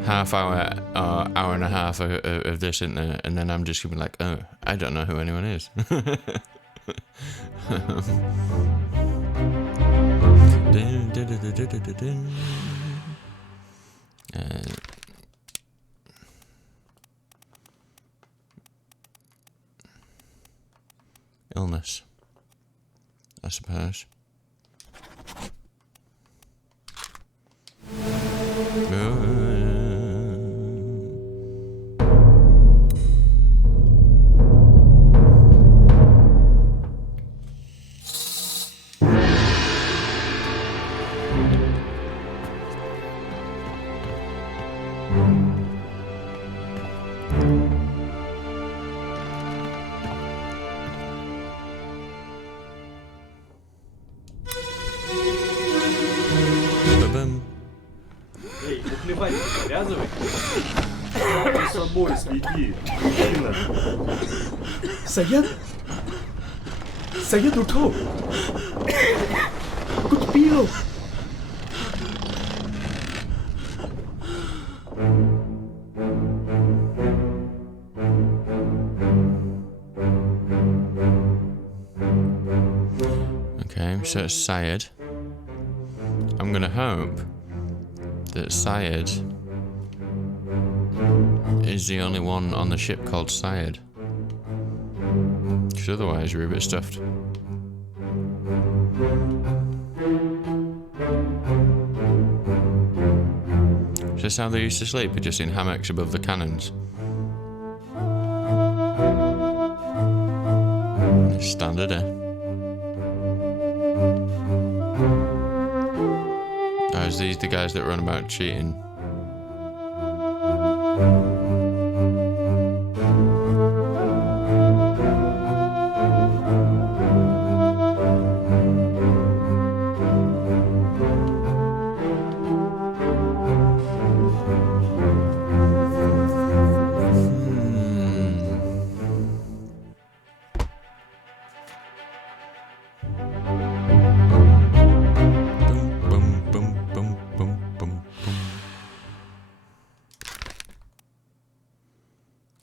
half hour or hour and a half of this, isn't there? And then I'm just gonna be like, oh, I don't know who anyone is. Illness, I suppose. собой следи. Сильно. Saya duduk. Good pillow. Okay, so it's Syed. I'm gonna hope that Syed is the only one on the ship called Syed. Because otherwise you're a bit stuffed. Is this how they used to sleep? Just in hammocks above the cannons? It's standard, eh? Oh, is these the guys that run about cheating?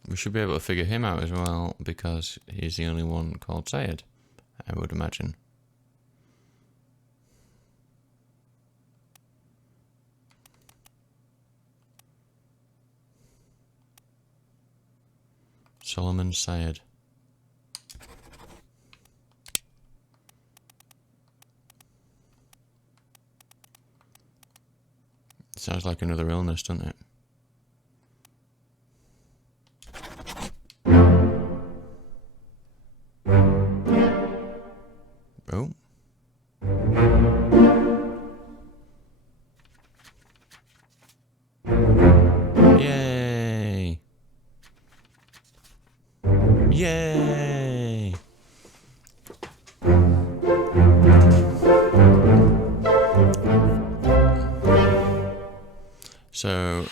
We should be able to figure him out as well, because he's the only one called Syed, I would imagine. Solomon Syed. Sounds like another illness, doesn't it? Oh. Yay! Yay! So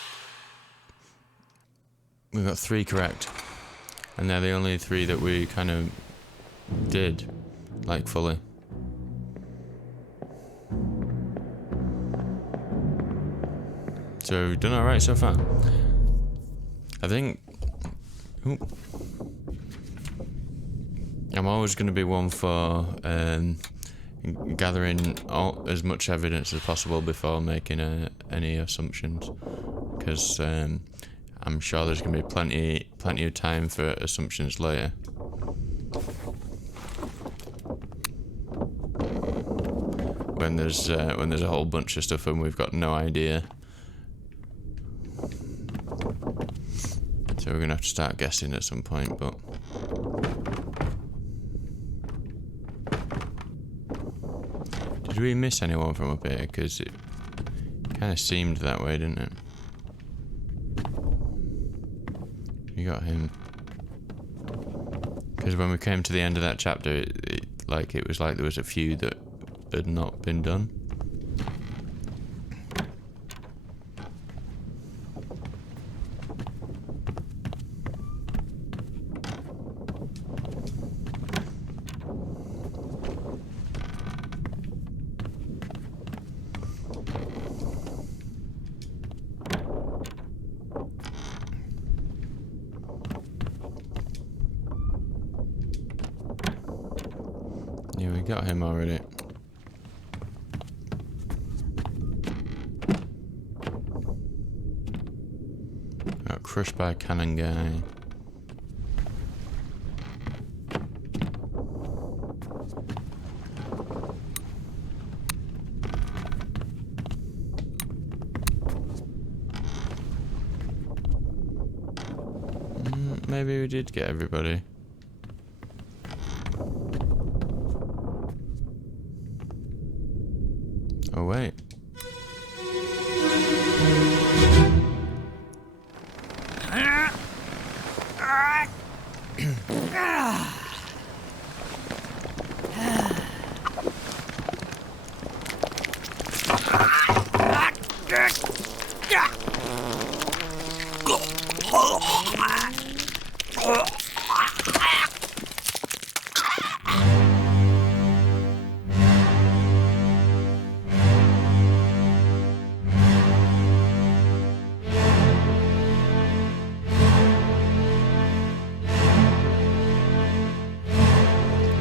we got 3 correct, and they're the only 3 that we kind of did, like, fully. So we've done alright so far. I think... Ooh. I'm always going to be one for gathering as much evidence as possible before making any assumptions, because I'm sure there's going to be plenty of time for assumptions later. When there's a whole bunch of stuff and we've got no idea. So we're gonna have to start guessing at some point, but did we miss anyone from up here? Because it kind of seemed that way, didn't it? You got him. Because when we came to the end of that chapter, it was like there was a few that had not been done. Yeah, we got him already. Got crushed by a cannon guy. Maybe we did get everybody. Oh wait.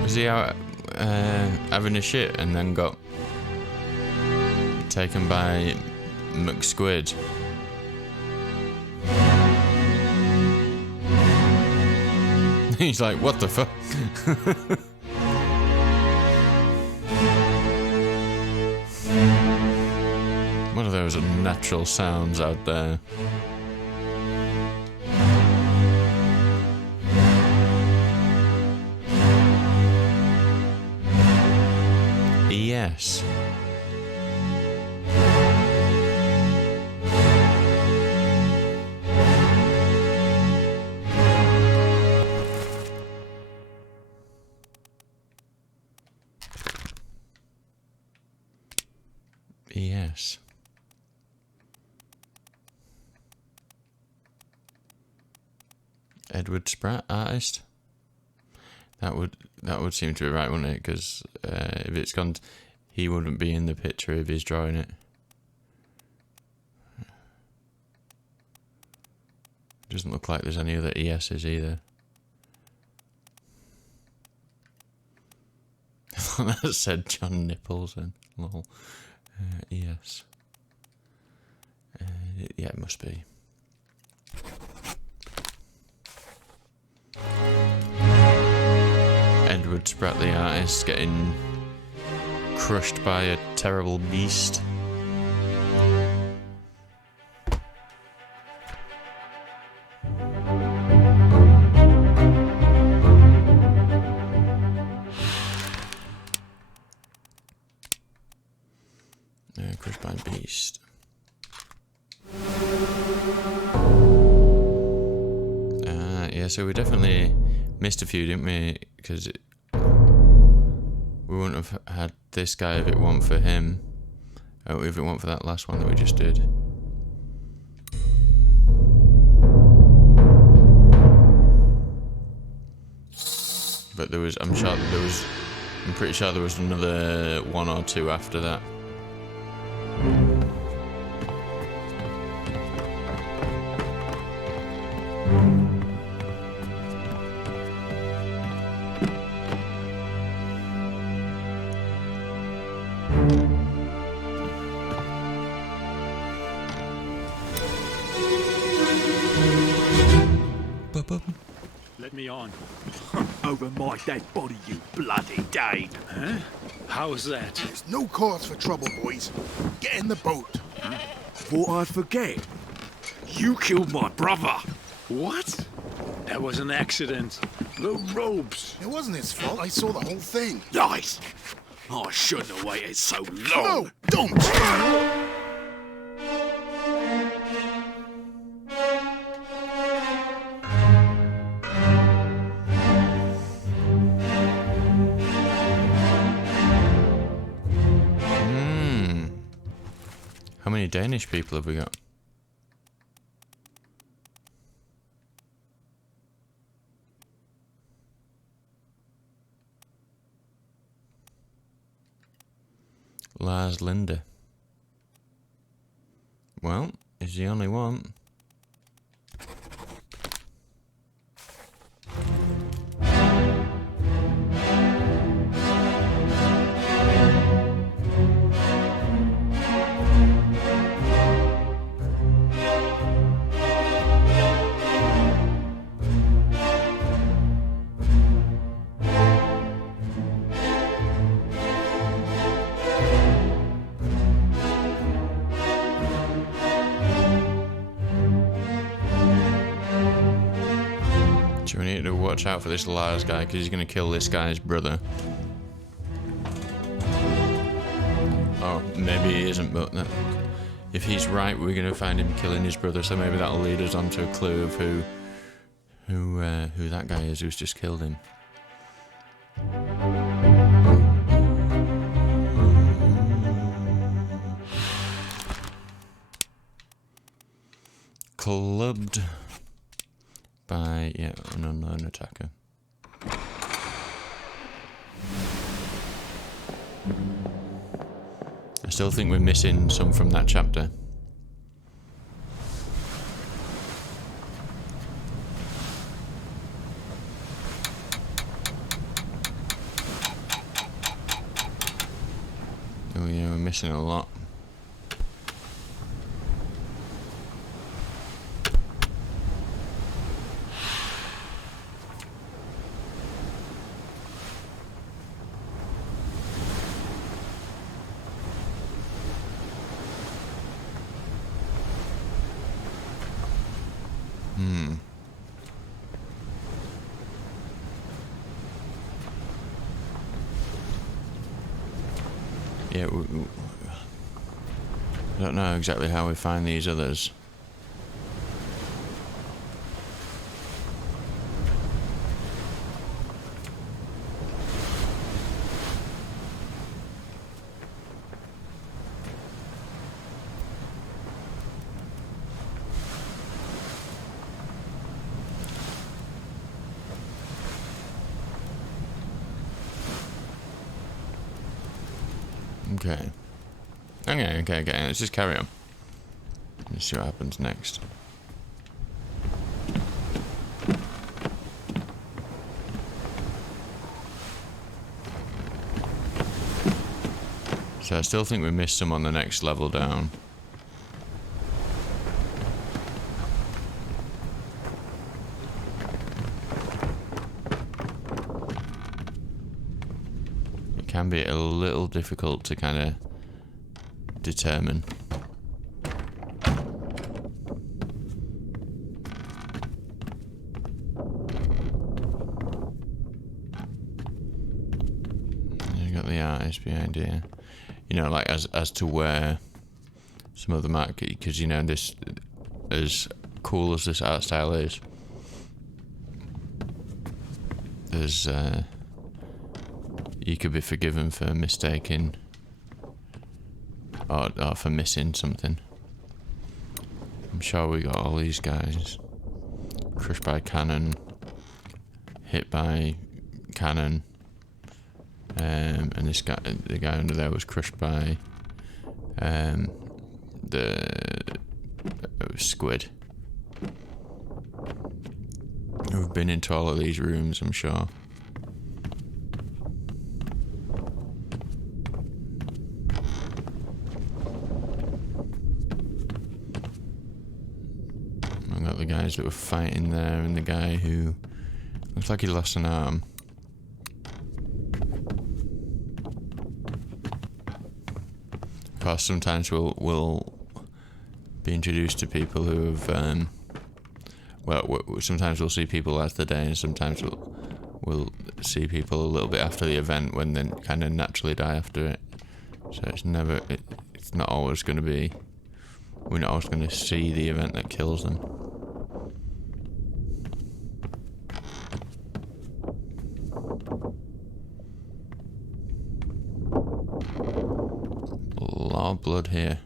Was he out having a shit and then got taken by McSquid? He's like, what the fuck? What are those unnatural sounds out there? Yes. Yes. Edward Spratt, artist. That would seem to be right, wouldn't it? Because if it's gone, he wouldn't be in the picture if he's drawing it. Doesn't look like there's any other ESs either. That said John Nipples and lol. ES. Yeah, it must be. Edward Spratt, the artist, getting crushed by a terrible beast. Crushed by a beast. Yeah, so we definitely missed a few, didn't we? Because we wouldn't have had this guy if it weren't for him. Oh, if it weren't for that last one that we just did. But there was, I'm pretty sure there was another one or two after that. Let me on. Over my dead body, you bloody Dane. Huh? How's that? There's no cause for trouble, boys. Get in the boat. Thought I'd forget. You killed my brother. What? That was an accident. The robes. It wasn't his fault. I saw the whole thing. Nice. I shouldn't have waited so long. No, don't. How many Danish people have we got? Lars Linde. Well, he's the only one. So we need to watch out for this Lars guy because he's going to kill this guy's brother. Or maybe he isn't, but if he's right, we're going to find him killing his brother. So maybe that'll lead us on to a clue of who that guy is who's just killed him. Clubbed. by, yeah, an unknown attacker. I still think we're missing some from that chapter. Oh yeah, we're missing a lot. Yeah, I don't know exactly how we find these others. Okay. Okay, let's just carry on. Let's see what happens next. So I still think we missed some on the next level down. It can be a little difficult to kind of determine. You got the artist behind here. You know, like as to where some of the mark, because you know this, as cool as this art style is, there's you could be forgiven for mistaking or for missing something. I'm sure we got all these guys crushed by cannon, hit by cannon, and this guy, the guy under there, was crushed by the squid. We've been into all of these rooms, I'm sure. I've got the guys that were fighting there, and the guy who looks like he lost an arm. Of course, sometimes we'll be introduced to people who have sometimes we'll see people as the day, and sometimes we'll see people a little bit after the event when they kind of naturally die after it. So it's not always going to be, we're not always going to see the event that kills them. A lot of blood here.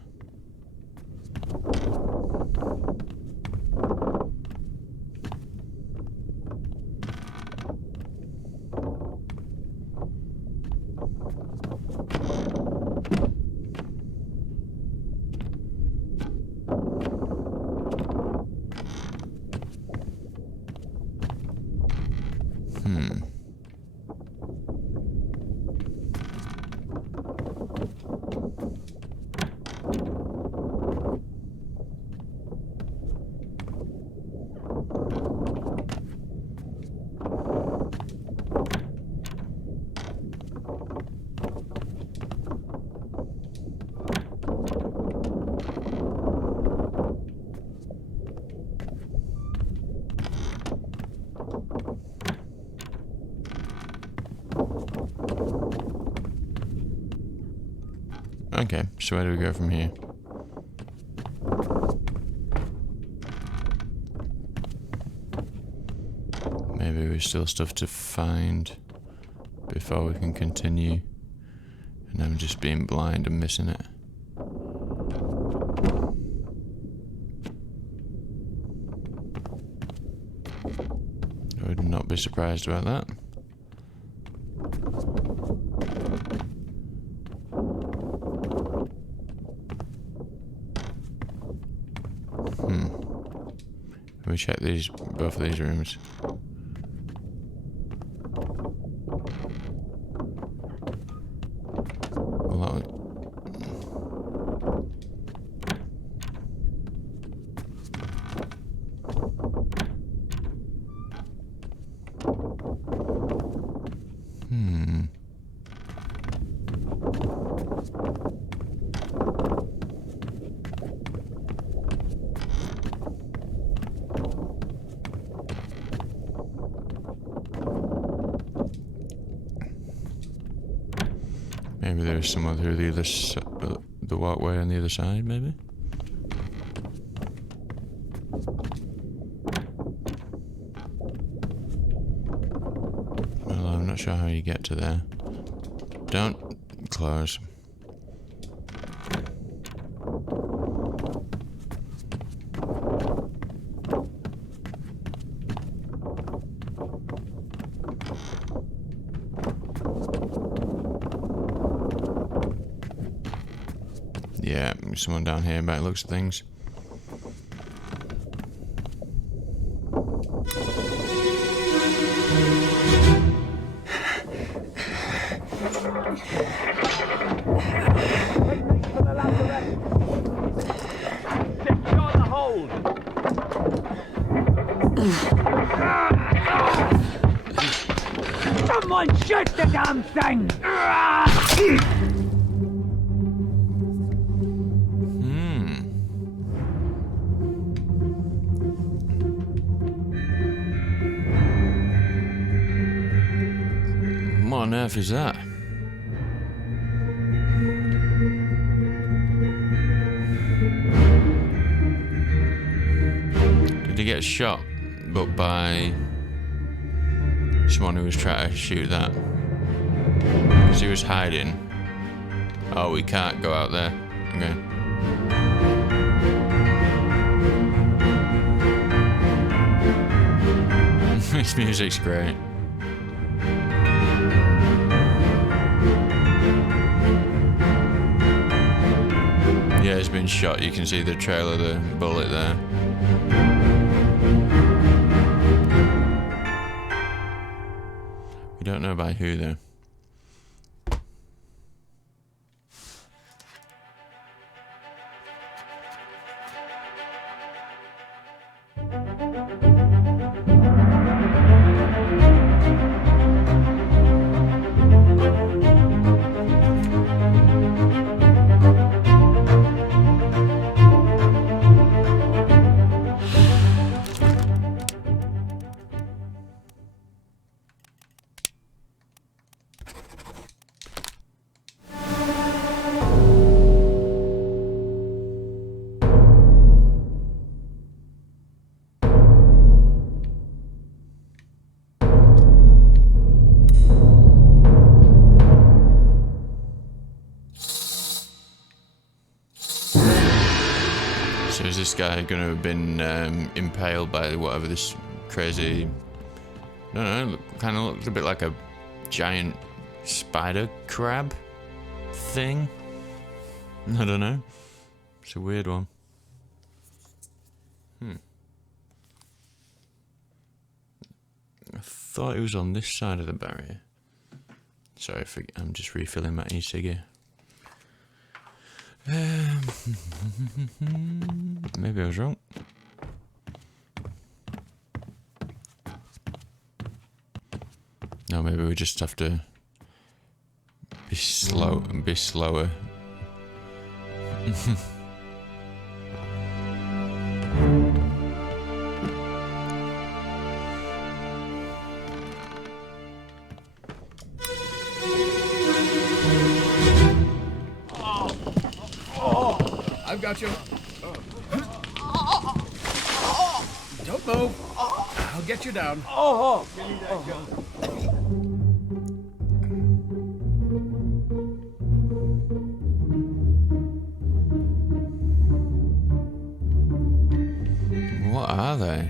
Okay, so where do we go from here? Maybe there's still stuff to find before we can continue, and I'm just being blind and missing it. I would not be surprised about that. Let me check both of these rooms. Well, that one. Maybe there's someone through the walkway on the other side, maybe? Well, I'm not sure how you get to there. Don't close. Yeah, someone down here by the looks of things. Someone shoot the damn thing! What on earth is that? Did he get shot, but by someone who was trying to shoot that? Because he was hiding. Oh, we can't go out there. Okay. This music's great. Yeah, he's been shot. You can see the trail of the bullet there. We don't know by who though. So is this guy going to have been impaled by whatever this crazy... I don't know, kind of looked a bit like a giant spider crab thing? I don't know. It's a weird one. I thought it was on this side of the barrier. Sorry, I'm just refilling my e-cig. Maybe I was wrong. No, maybe we just have to be slow and be slower. I've got you. Don't move. I'll get you down. Give me that gun. What are they?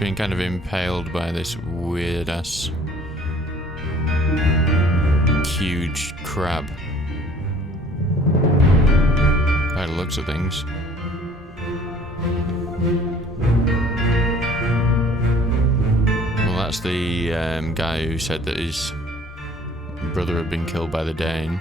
being kind of impaled by this weird ass huge crab. By the looks of things. Well, that's the guy who said that his brother had been killed by the Dane.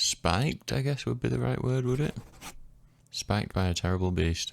Spiked, I guess would be the right word, would it? Spiked by a terrible beast.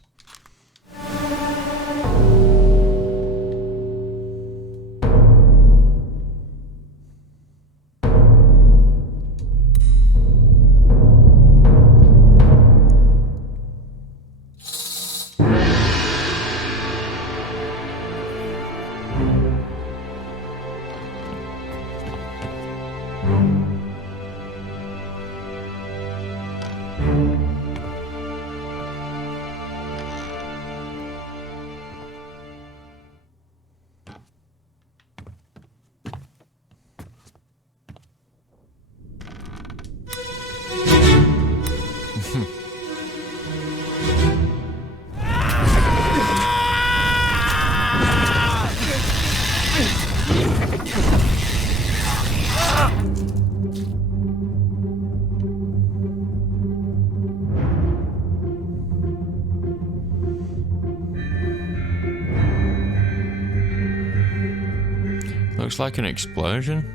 Looks like an explosion.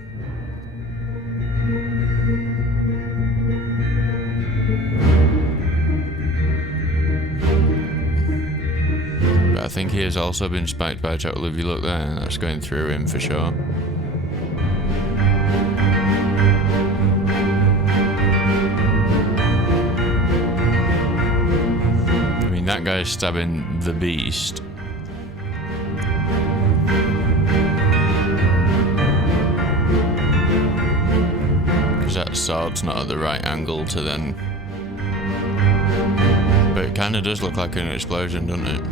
But I think he has also been spiked by a turtle. If you look there, that's going through him for sure. I mean, that guy's stabbing the beast. That sword's not at the right angle to then... But it kind of does look like an explosion, doesn't it?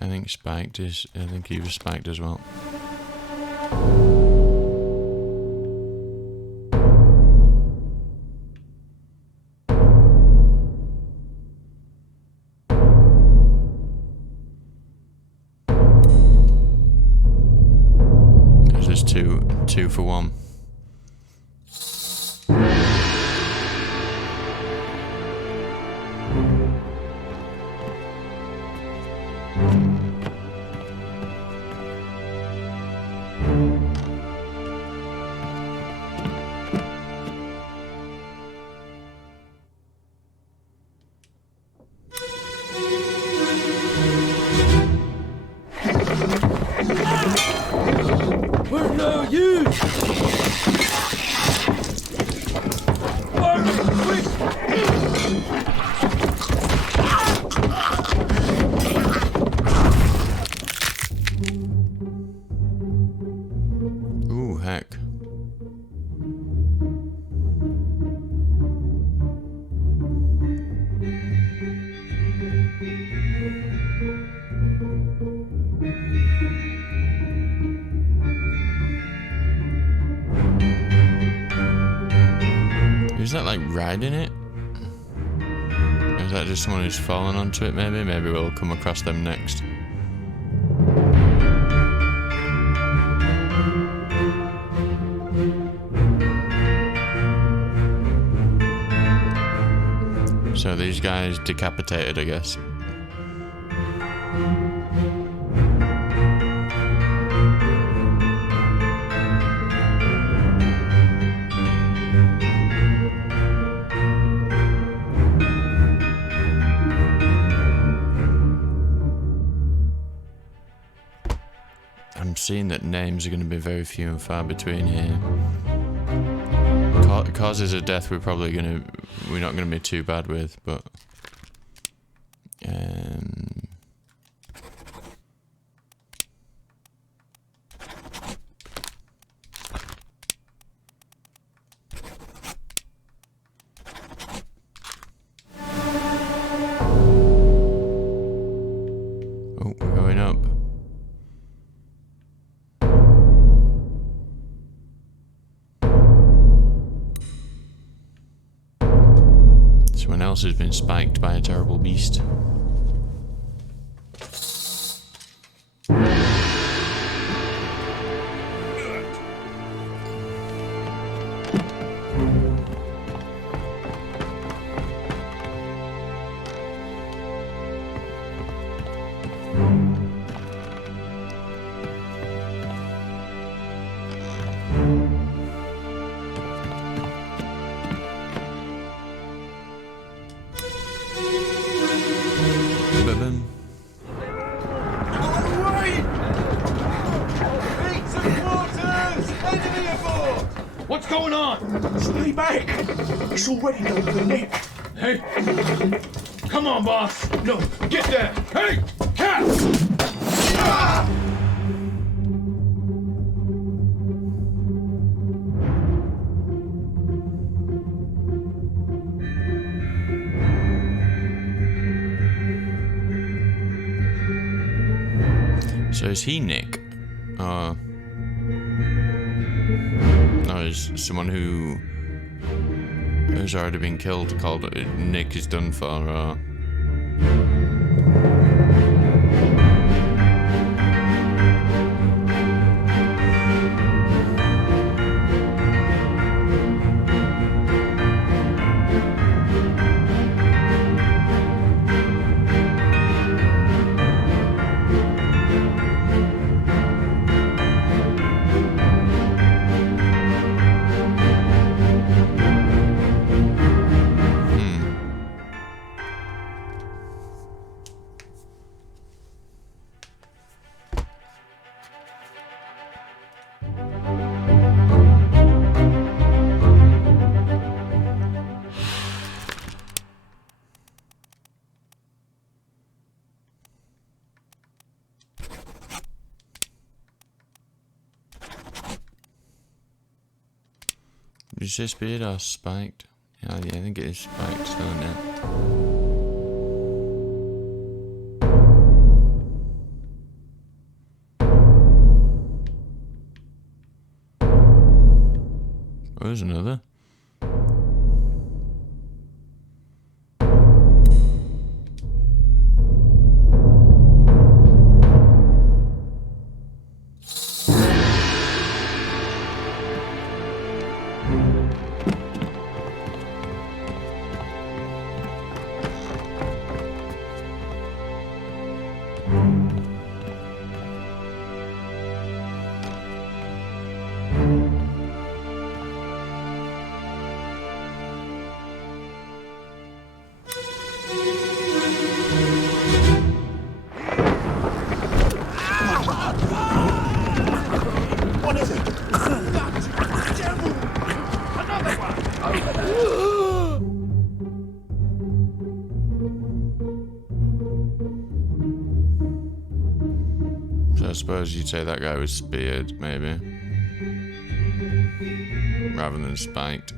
I think spiked is... I think he was spiked as well. There's just two for one. We're no use! Ooh, heck. Is that like riding it? Or is that just someone who's fallen onto it maybe? Maybe we'll come across them next. So these guys decapitated, I guess. I'm seeing that names are going to be very few and far between here. Causes of death we're not going to be too bad with, but oh, we're going up. Someone else has been spiked by a terrible beast. Ba-bum. What's going on? Stay back! It's already done for Nick. Hey! Come on, boss! No, get there! Hey! Cat! So is he Nick? Or is someone who has already been killed called Nick is done for, or... Is this beard or spiked? Yeah, I think it is spiked still, isn't it? Oh, there's another. What is it? That devil! Another one! So I suppose you'd say that guy was speared, maybe. Rather than spiked.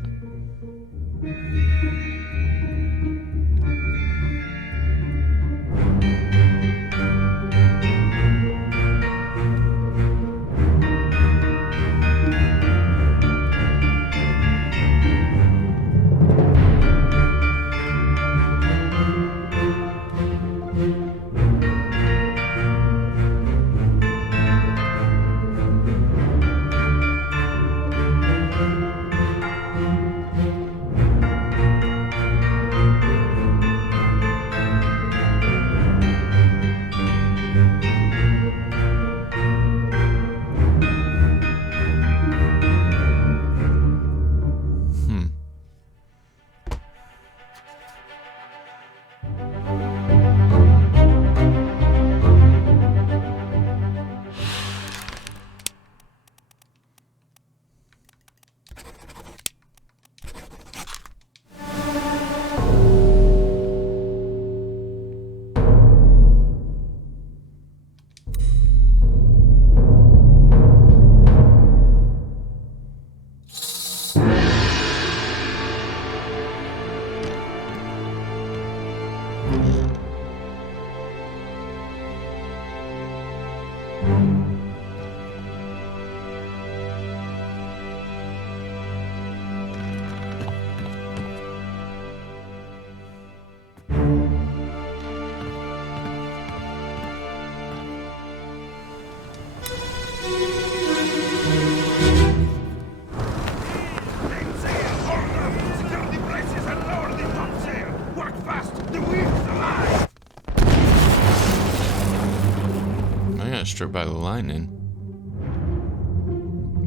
struck by the lightning.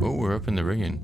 Oh, we're up in the rigging.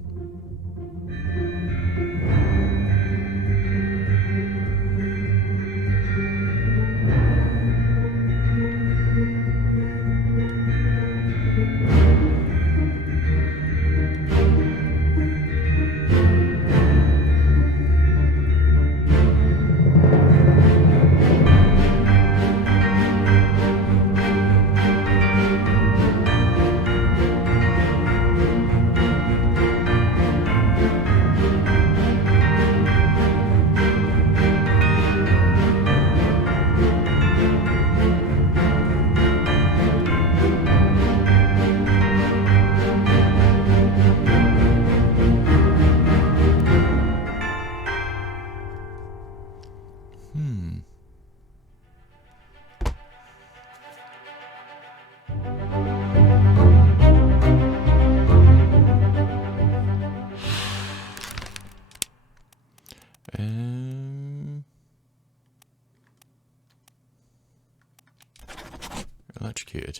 Electrocuted.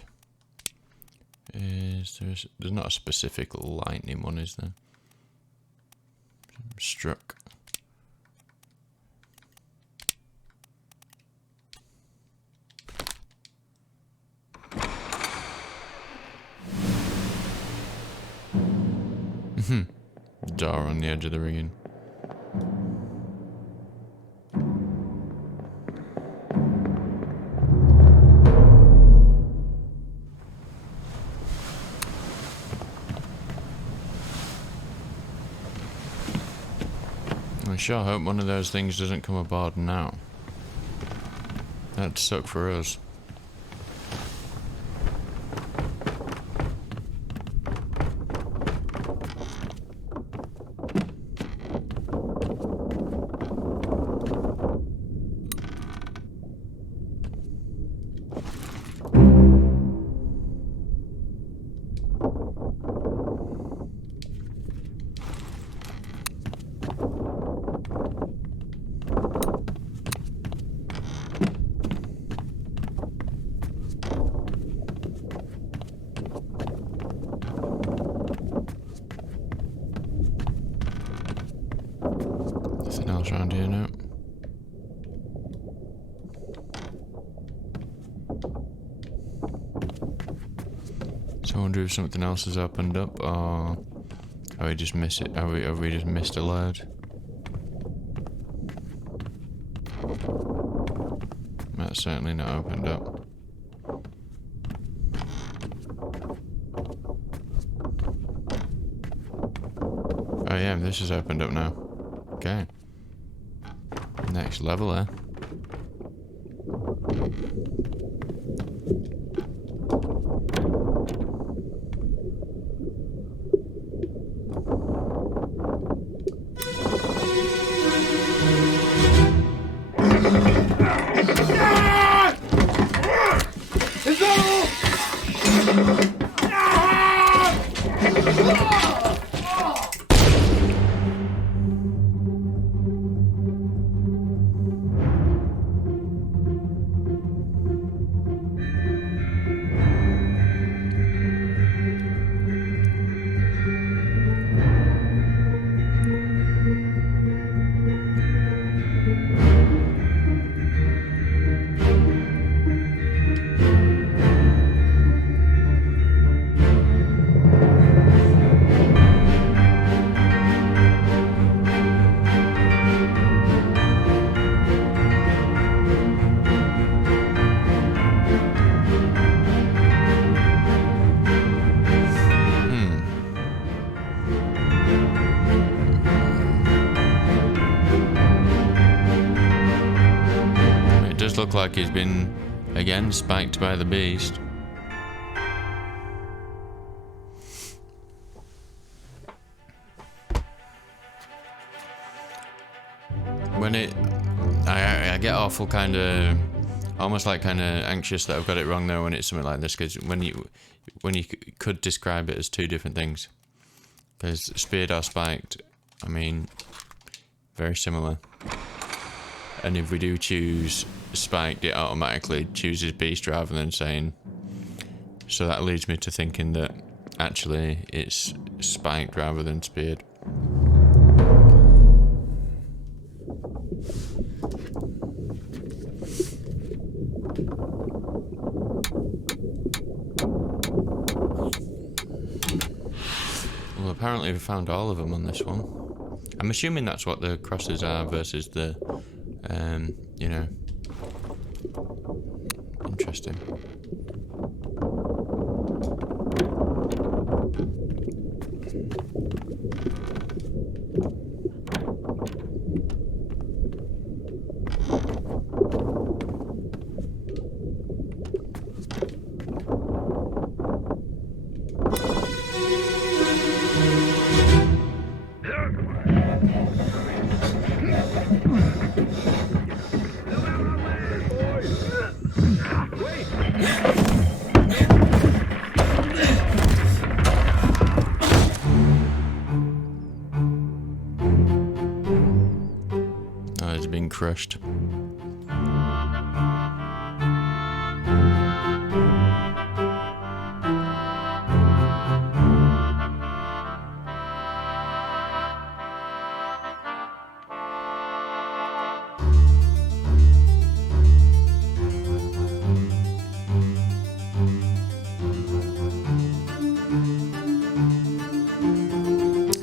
There's not a specific lightning one, is there? Struck. Door on the edge of the rigging. I sure hope one of those things doesn't come aboard now. That'd suck for us. Nothing else around here now. So I wonder if something else has opened up, or have we just missed it? Have we just missed a load? That's certainly not opened up. Oh yeah, this is opened up now. Okay. Next level there. Look like he's been again spiked by the beast. When I get awful kind of almost like kind of anxious that I've got it wrong though when it's something like this, because when you could describe it as two different things, because speared or spiked, I mean, very similar. And if we do choose spiked, it automatically chooses beast rather than saying So that leads me to thinking that actually it's spiked rather than speared. Well, apparently we found all of them on this one. I'm assuming that's what the crosses are versus the, you know. Interesting. Oh, it's been crushed.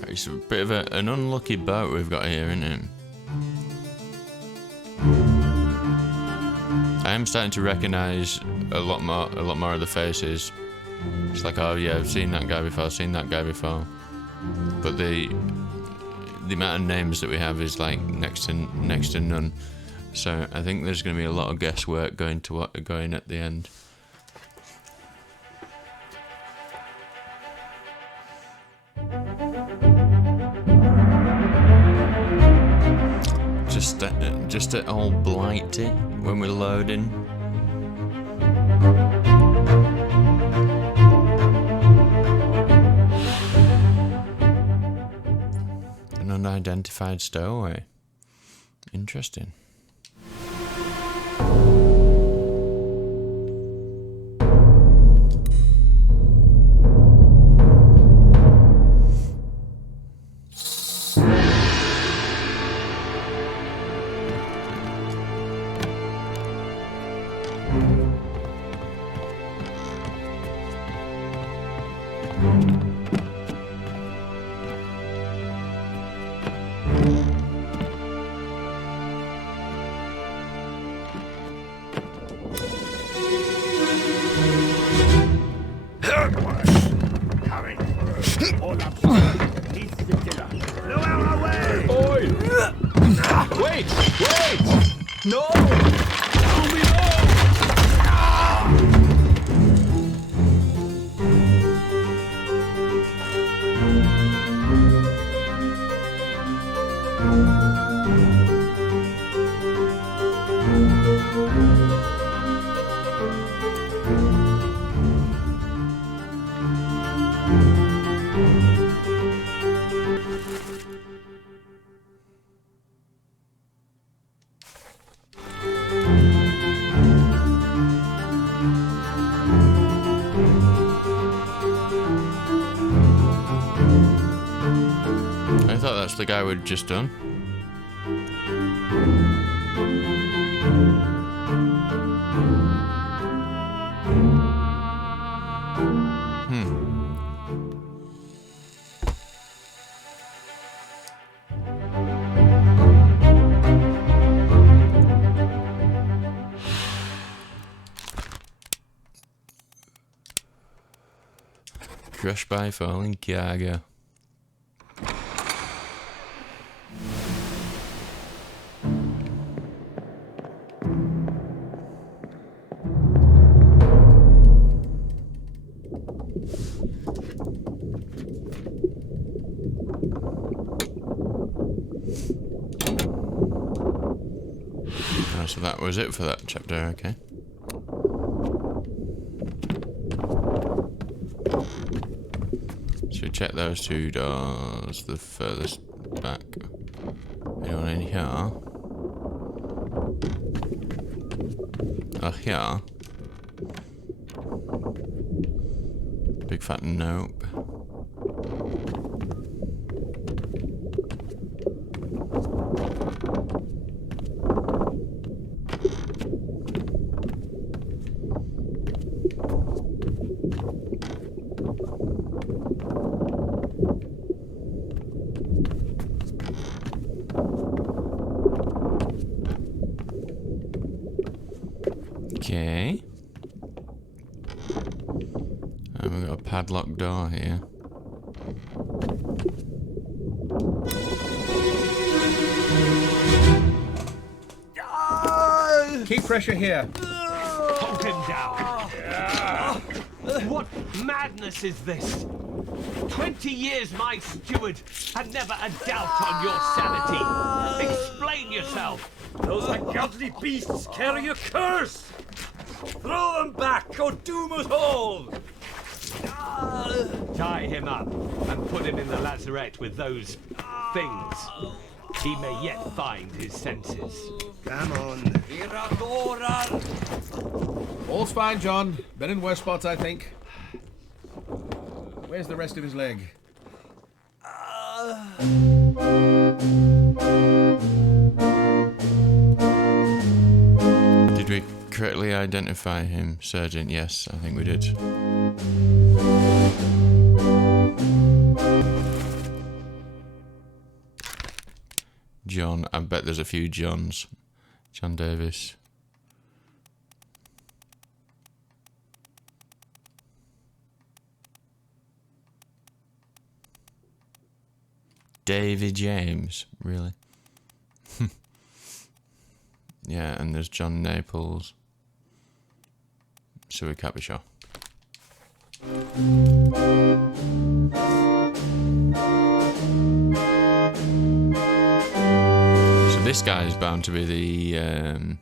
It's a bit of an unlucky boat we've got here, isn't it? I am starting to recognise a lot more of the faces. It's like, oh yeah, I've seen that guy before, But the amount of names that we have is like next to none. So I think there's going to be a lot of guesswork going at the end. Just at all blighty when we're loading. An unidentified stowaway. Interesting. I thought that's the guy we'd just done. Crushed by falling cargo. Oh, so that was it for that chapter, okay. So check those two doors, the furthest back. Anyone in here? Oh, here. Big fat nope. Okay. And we've got a padlocked door here. Keep pressure here. Hold him down. What madness is this? 20 years my steward, and never a doubt on your sanity. Explain yourself. Those ungodly beasts carry a curse! Throw them back or doom us all! Tie him up and put him in the lazarette with those things. He may yet find his senses. Come on. All's fine, John. Been in worse spots, I think. Where's the rest of his leg? Did we correctly identify him, Surgeon? Yes, I think we did. John. I bet there's a few Johns. John Davis. Davy James, really? Yeah, and there's John Naples. So we can't be sure. So this guy is bound to be the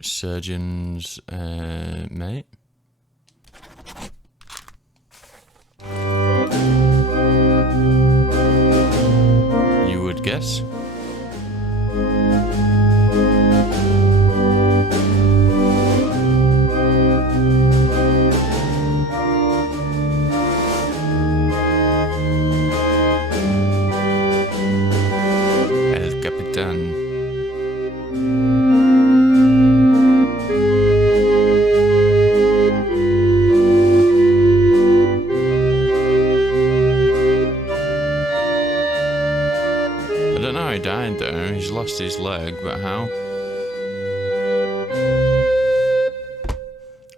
surgeon's mate. You would guess? El Capitán. I don't know how he died though, he's lost his leg, but how?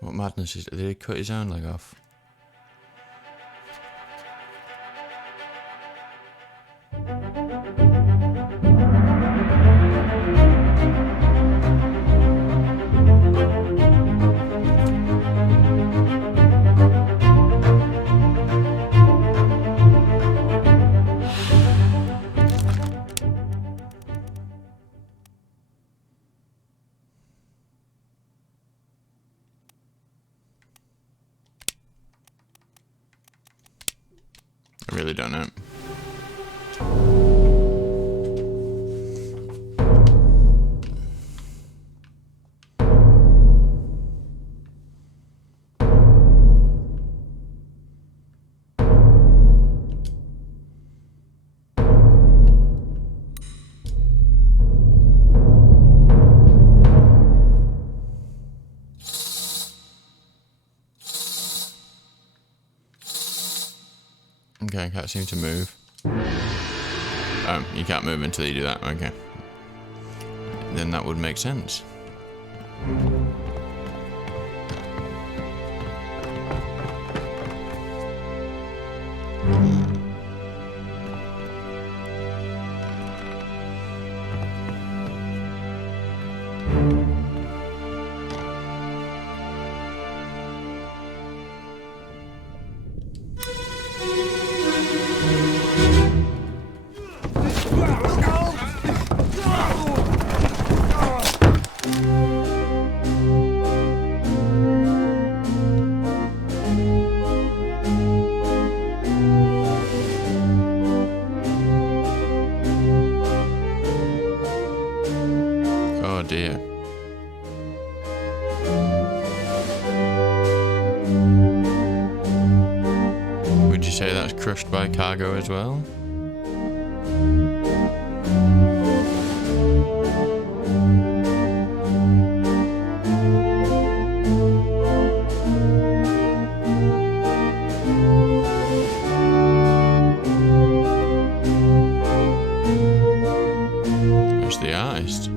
What madness is it? Did he cut his own leg off? I really don't know. Okay, I can't seem to move. Oh, you can't move until you do that, okay. Then that would make sense. Oh dear. crushed by cargo as well. There's the artist.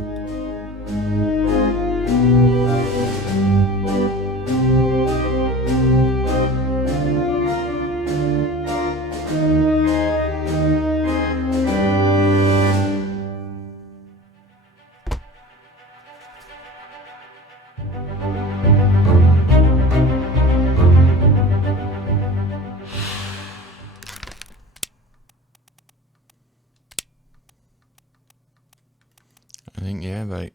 I think, yeah, mate.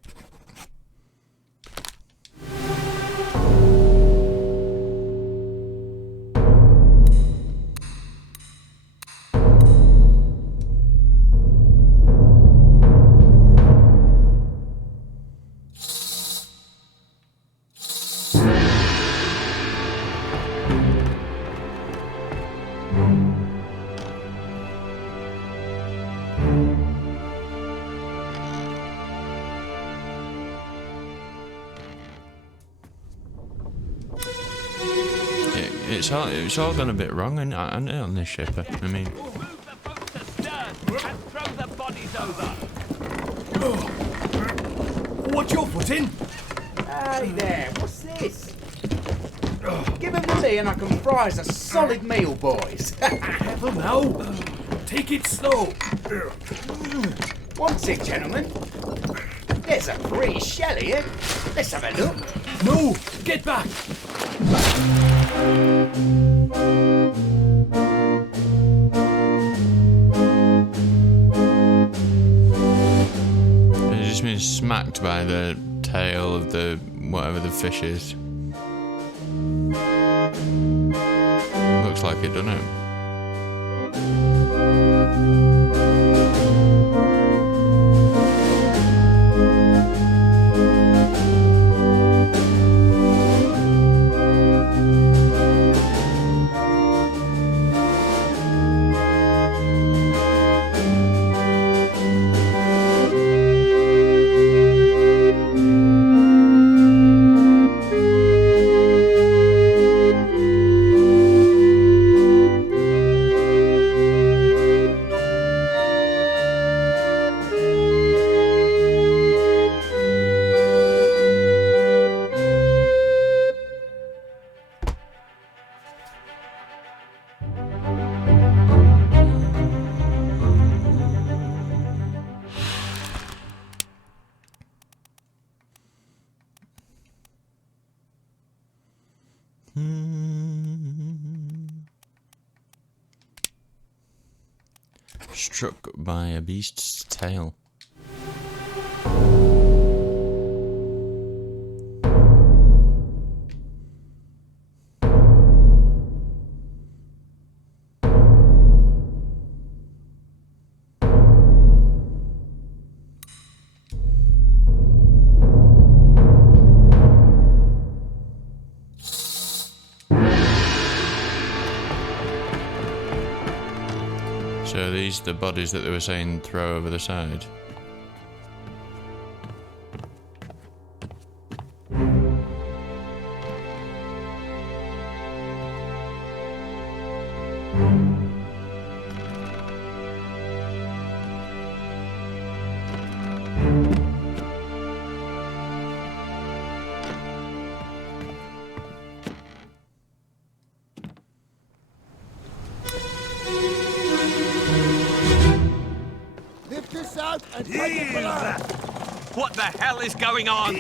It's all gone a bit wrong, hasn't it, on this ship? I mean, Move the boat astern and throw the bodies over. What's your foot in? Hey there, what's this? Give him to me and I can fry us a solid meal, boys. Heaven now. Take it slow. What's it, gentlemen? There's a pretty shell here. Let's have a look. No, get back. it just been smacked by the tail of the whatever the fish is. Looks like it, doesn't it? Struck by a beast's tail. So these are the bodies that they were saying throw over the side. What the hell is going on?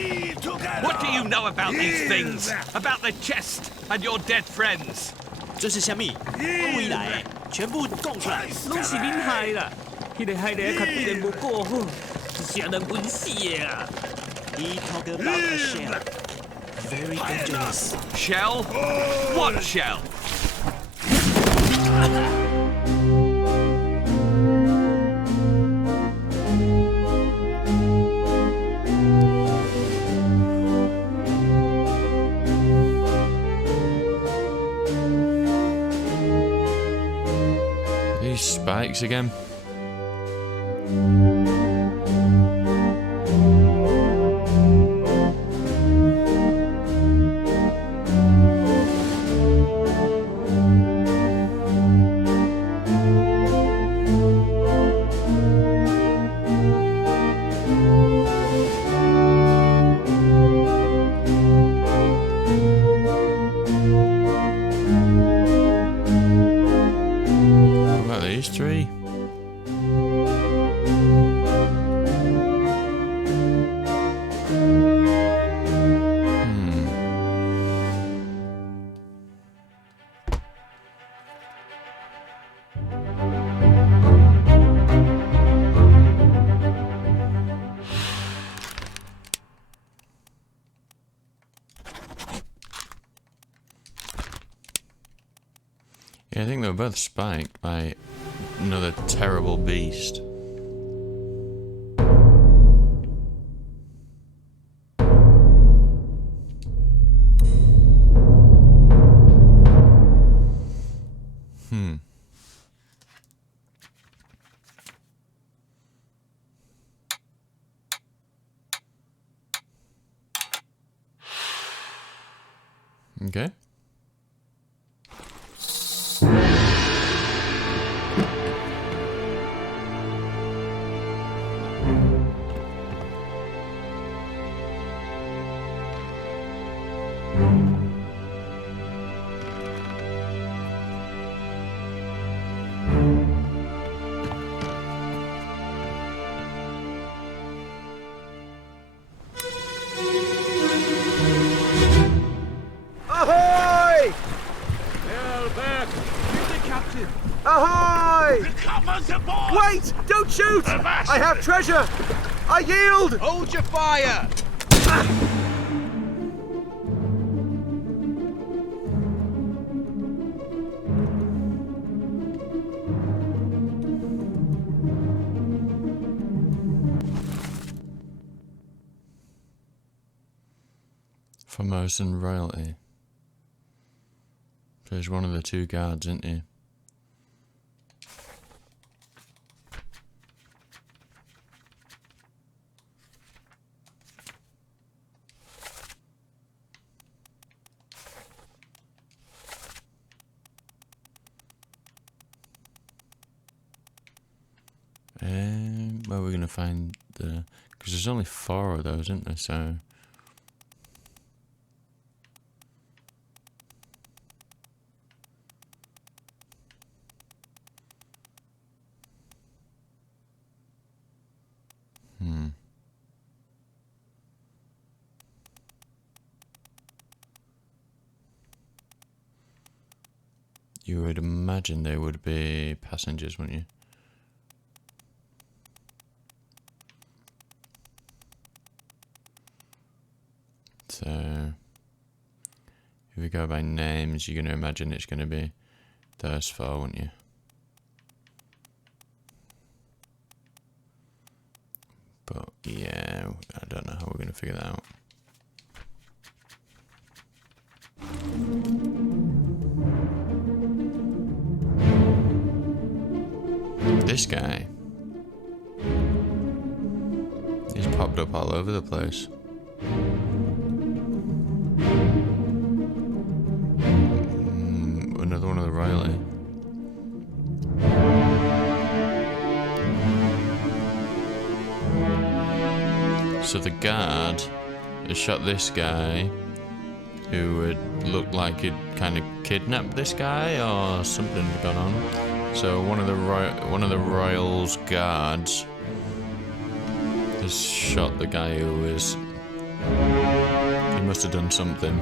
What do you know about these things? About the chest and your dead friends? 这是虾米？未来全部供出来，拢是恁害啦！迄个害得较对人无过好，是人本死的啊！He talk about a shell, very dangerous. Shell? What shell? spikes again. What about these three? Yeah, I think they were both spiked by another terrible beast. Okay. Ahoy! Hell back! Here's the captain! Ahoy! The copper's aboard! Wait! Don't shoot! Avast! I have treasure! I yield! Hold your fire! Formosan royalty. So he's one of the two guards, isn't he? Where are we going to find the... Because there's only 4 of those, isn't there? So... You would imagine they would be passengers, wouldn't you? So, if we go by names, you're going to imagine it's going to be those 4, wouldn't you? But yeah, I don't know how we're going to figure that out. This guy, he's popped up all over the place. Another one of the royalty. So the guard has shot this guy, who would look like he'd kind of kidnapped this guy or something had gone on. So one of the royals' guards has shot the guy who was... He must have done something.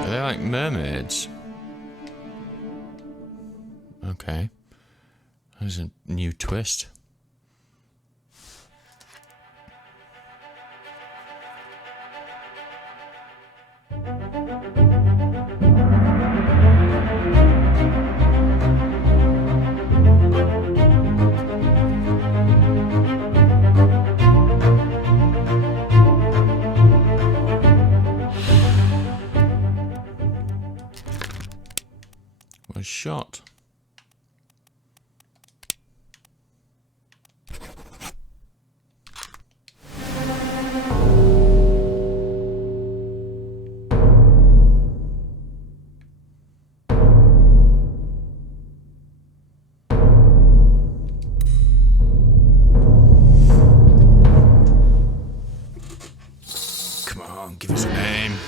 Are they like mermaids? Okay. There's a new twist. was shot. Come on, give us a name.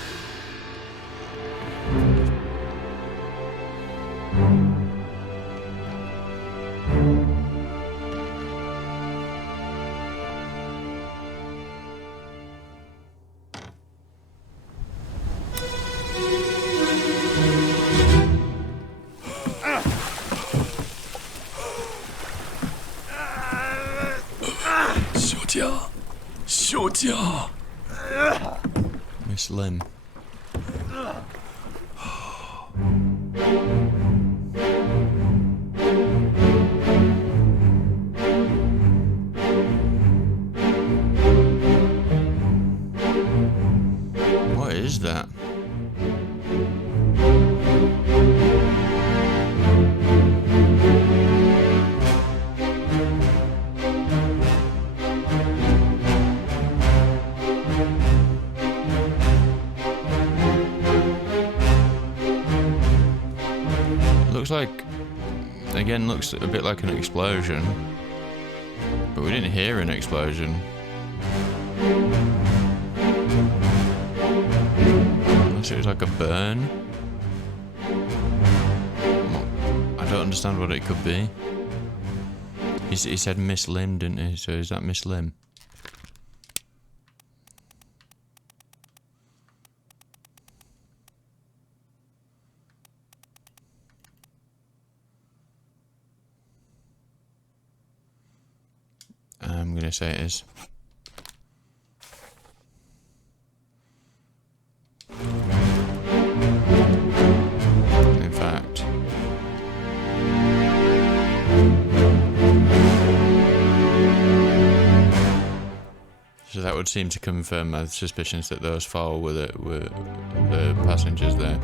Miss Lim. What is that? Looks like, again, looks a bit like an explosion, but we didn't hear an explosion. Unless it was like a burn. I don't understand what it could be. He said Miss Lim, didn't he? So is that Miss Lim? I'm gonna say it is. In fact, so that would seem to confirm my suspicions that those four were the passengers there.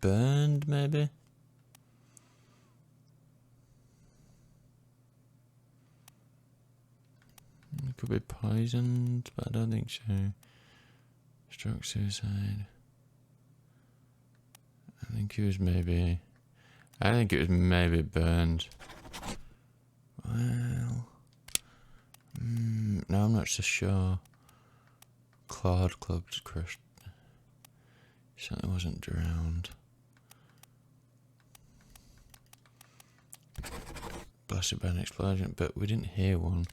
Burned, maybe? It could be poisoned, but I don't think so. Stroke, suicide. I think it was maybe burned. Well, no, I'm not so sure. Clawed, clubbed, crushed. Certainly wasn't drowned. Blasted by an explosion, but we didn't hear one.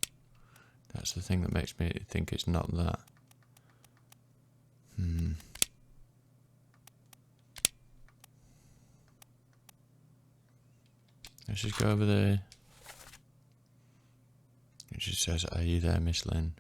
That's the thing that makes me think it's not that. Let's just go over there. It just says, "Are you there, Miss Lynn?"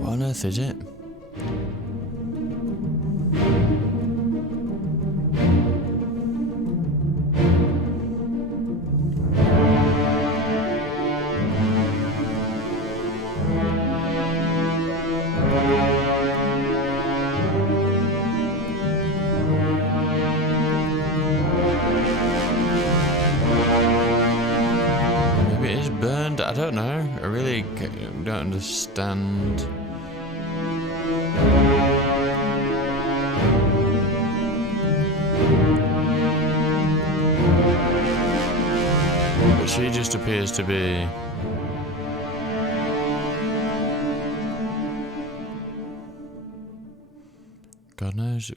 What on earth is it? don't know. I really don't understand. But she just appears to be... God knows.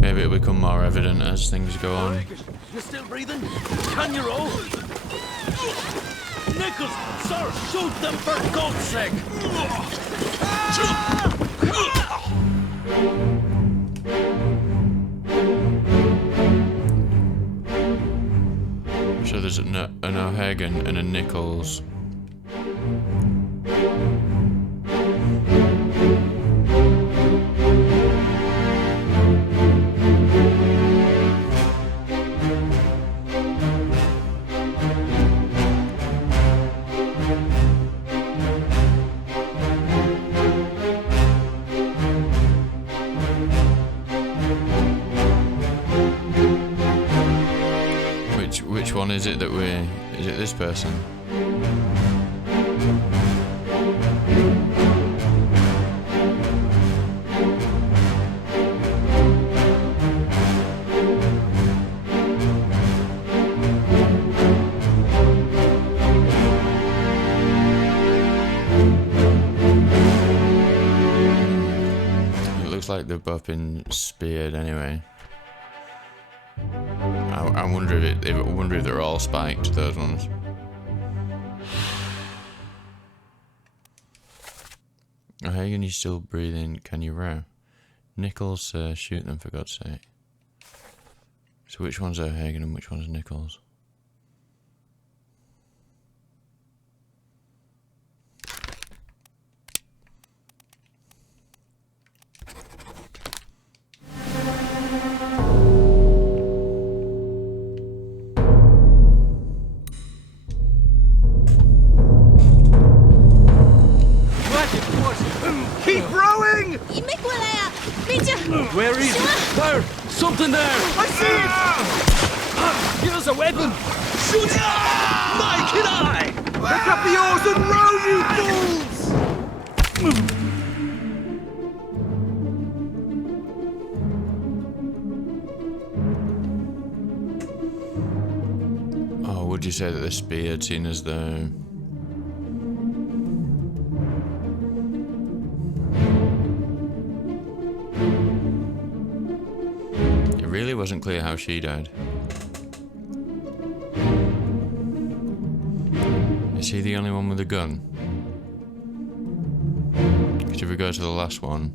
Maybe it'll become more evident as things go on. You still breathing? Can you roll? Nichols, sir, shoot them for God's sake! So there's an O'Hagan and a Nichols. Which one is it that is it this person? It looks like they've both been speared anyway. I wonder if they're all spiked, those ones. O'Hagan, you still breathing? Can you row? Nichols, shoot them for God's sake. So which one's O'Hagan and which one's Nichols? Keep rowing! Where is it? There! Something there! I see it! Give us a weapon! Shoot it! My kid eye! Pick up the oars and row, you fools! Oh, would you say that they're speared, seen as the... It really wasn't clear how she died. Is he the only one with a gun? Because if we go to the last one...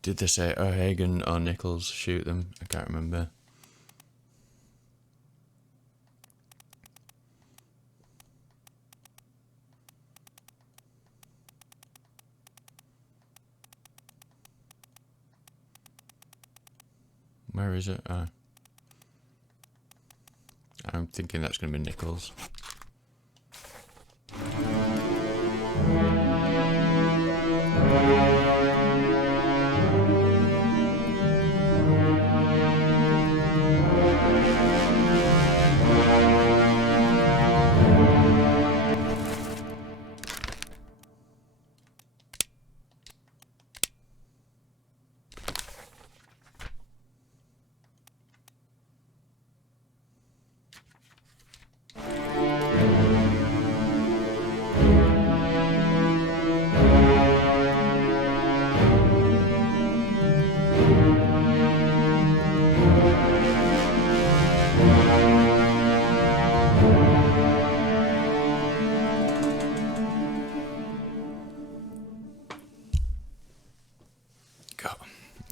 Did they say O'Hagan or Nichols shoot them? I can't remember. Where is it? I'm thinking that's going to be Nichols.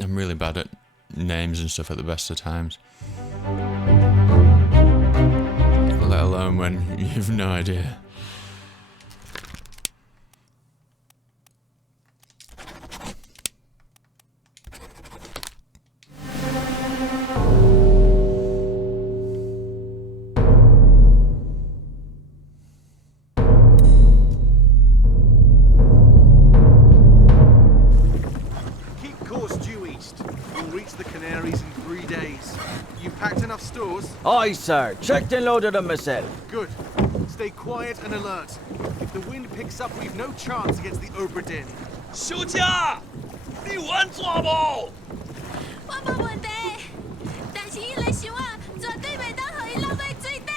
I'm really bad at names and stuff at the best of times. Let alone when you've no idea. You packed enough stores? Aye, sir. Checked and loaded them myself. Good. Stay quiet and alert. If the wind picks up, we've no chance against the Obra Dinn. 休假，你玩抓不？我冇问题，但是伊来想啊，绝对袂当互伊落去水底。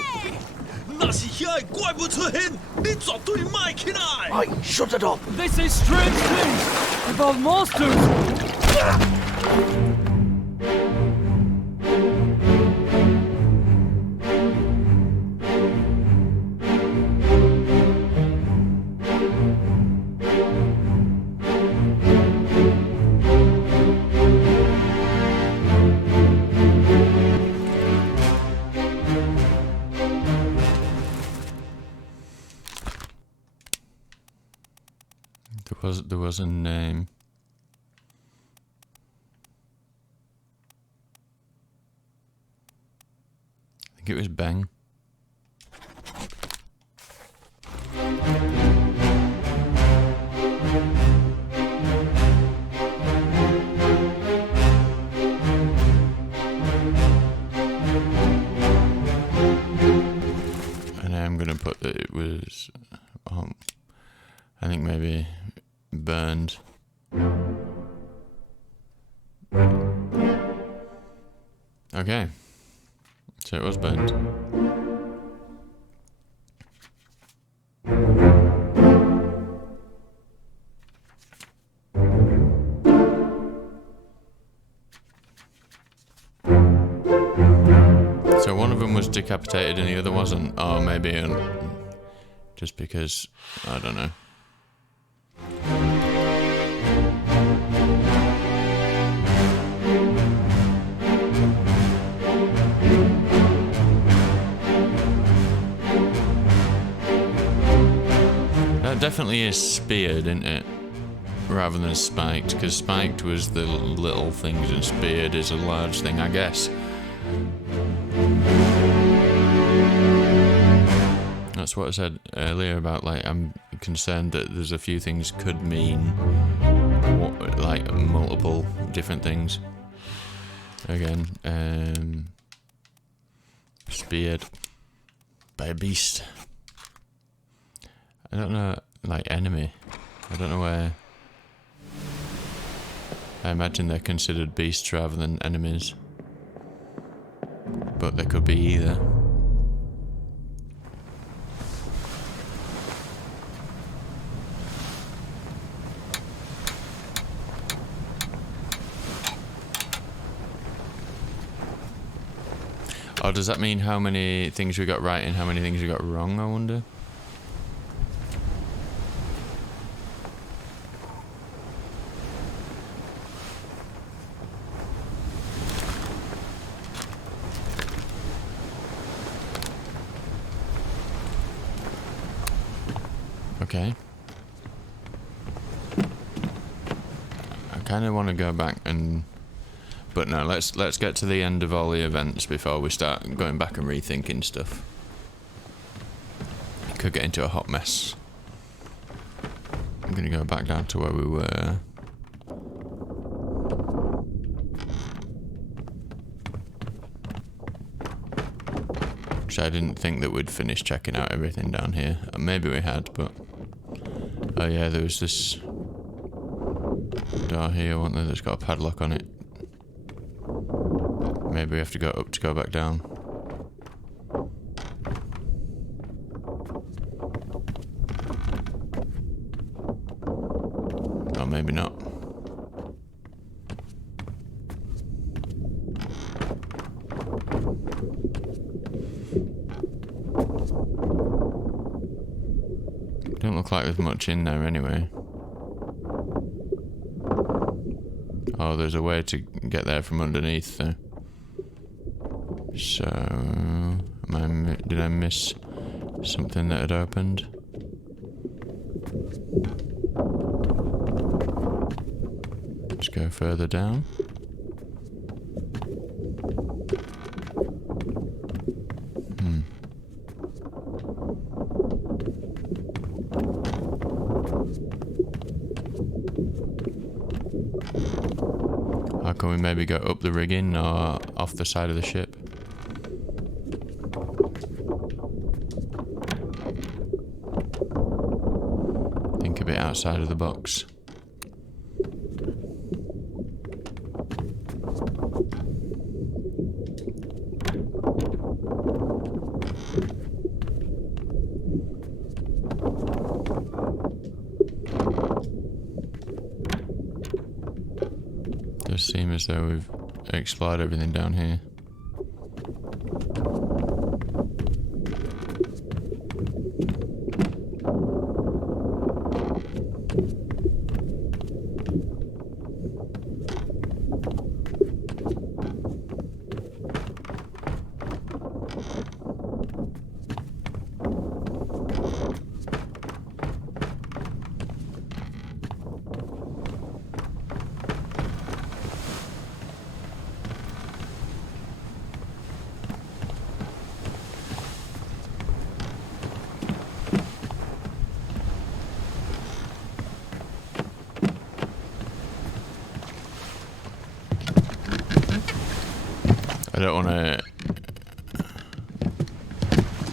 那是遐个怪物出现，你绝对卖起来。Aye, shut it up. They say strange things about monsters. There was a name. I think it was Bang. And I'm gonna put that it was I think maybe burned. Okay, so it was burned. So one of them was decapitated and the other wasn't. Oh, maybe just because, I don't know. That definitely is speared, isn't it? Rather than spiked, because spiked was the little things and speared is a large thing, I guess. That's what I said earlier about, like, I'm concerned that there's a few things could mean like multiple different things. Again, speared by a beast. I don't know, like enemy. I don't know where. I imagine they're considered beasts rather than enemies. But they could be either. Oh, does that mean how many things we got right and how many things we got wrong, I wonder? Okay. I kind of want to go back and... But no, let's get to the end of all the events before we start going back and rethinking stuff. Could get into a hot mess. I'm gonna go back down to where we were. Which I didn't think that we'd finish checking out everything down here. Maybe we had, but... Oh yeah, there was this door here, wasn't there, that's got a padlock on it. Maybe we have to go up to go back down. Or maybe not. Don't look like there's much in there anyway. Oh, there's a way to get there from underneath though. So, did I miss something that had opened? Let's go further down. How can we maybe go up the rigging or off the side of the ship? outside of the box. Does seem as though we've explored everything down here.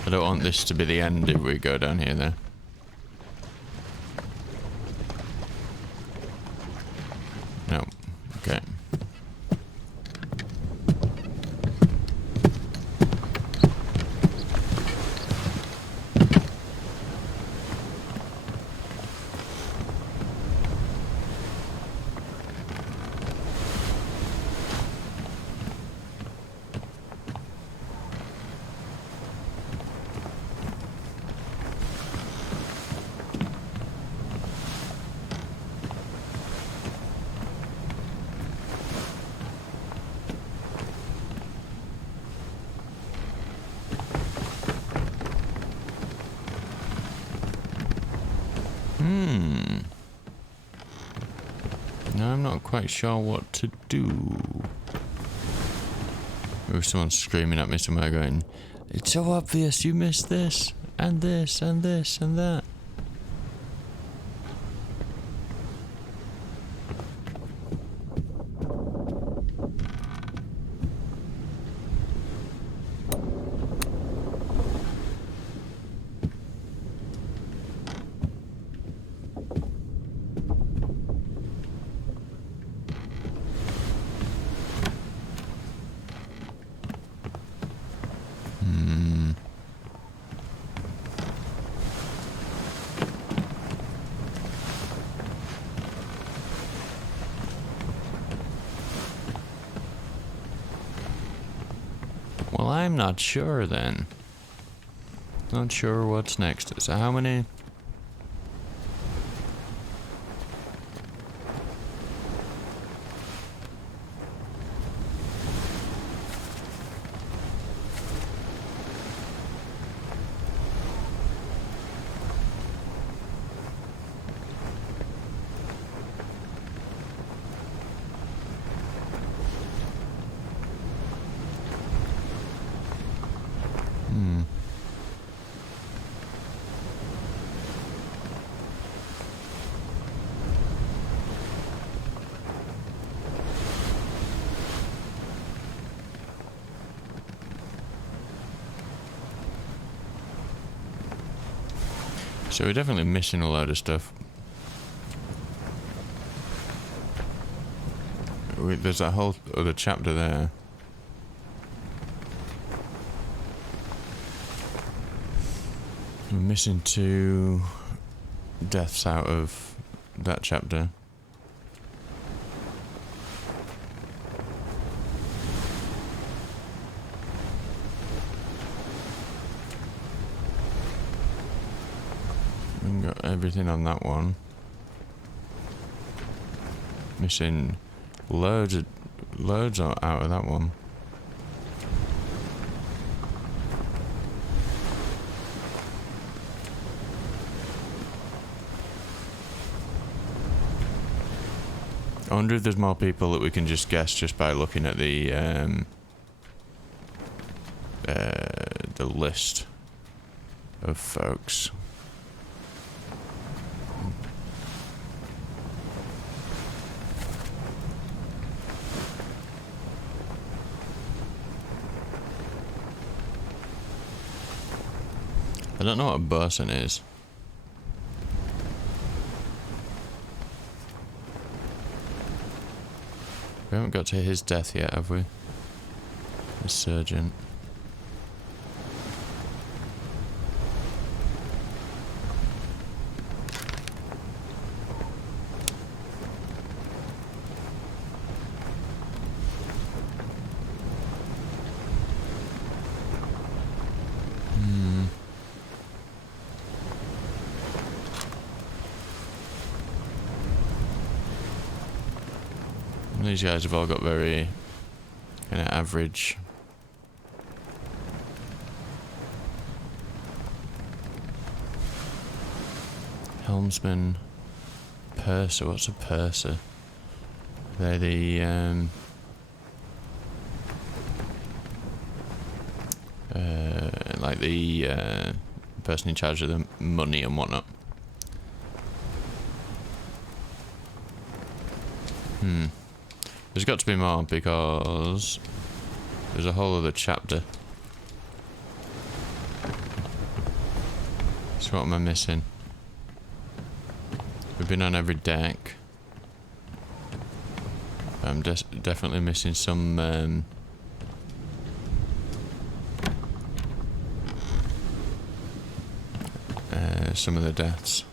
I don't want this to be the end if we go down here though. No. Okay. No, I'm not quite sure what to do. Maybe someone's screaming at me somewhere going, "It's so obvious you missed this, and this, and this, and that." Well, I'm not sure then. Not sure what's next. So how many? So we're definitely missing a load of stuff. There's that whole other chapter there. We're missing 2 deaths out of that chapter. We've got everything on that one. Missing loads out of that one. I wonder if there's more people that we can just guess just by looking at the list of folks. I don't know what a bosun is. We haven't got to his death yet, have we? The surgeon. These guys have all got very kind of average helmsman. Purser, what's a purser? They're the like the person in charge of the money and whatnot. There's got to be more because there's a whole other chapter. So what am I missing? We've been on every deck. I'm definitely missing some of the deaths.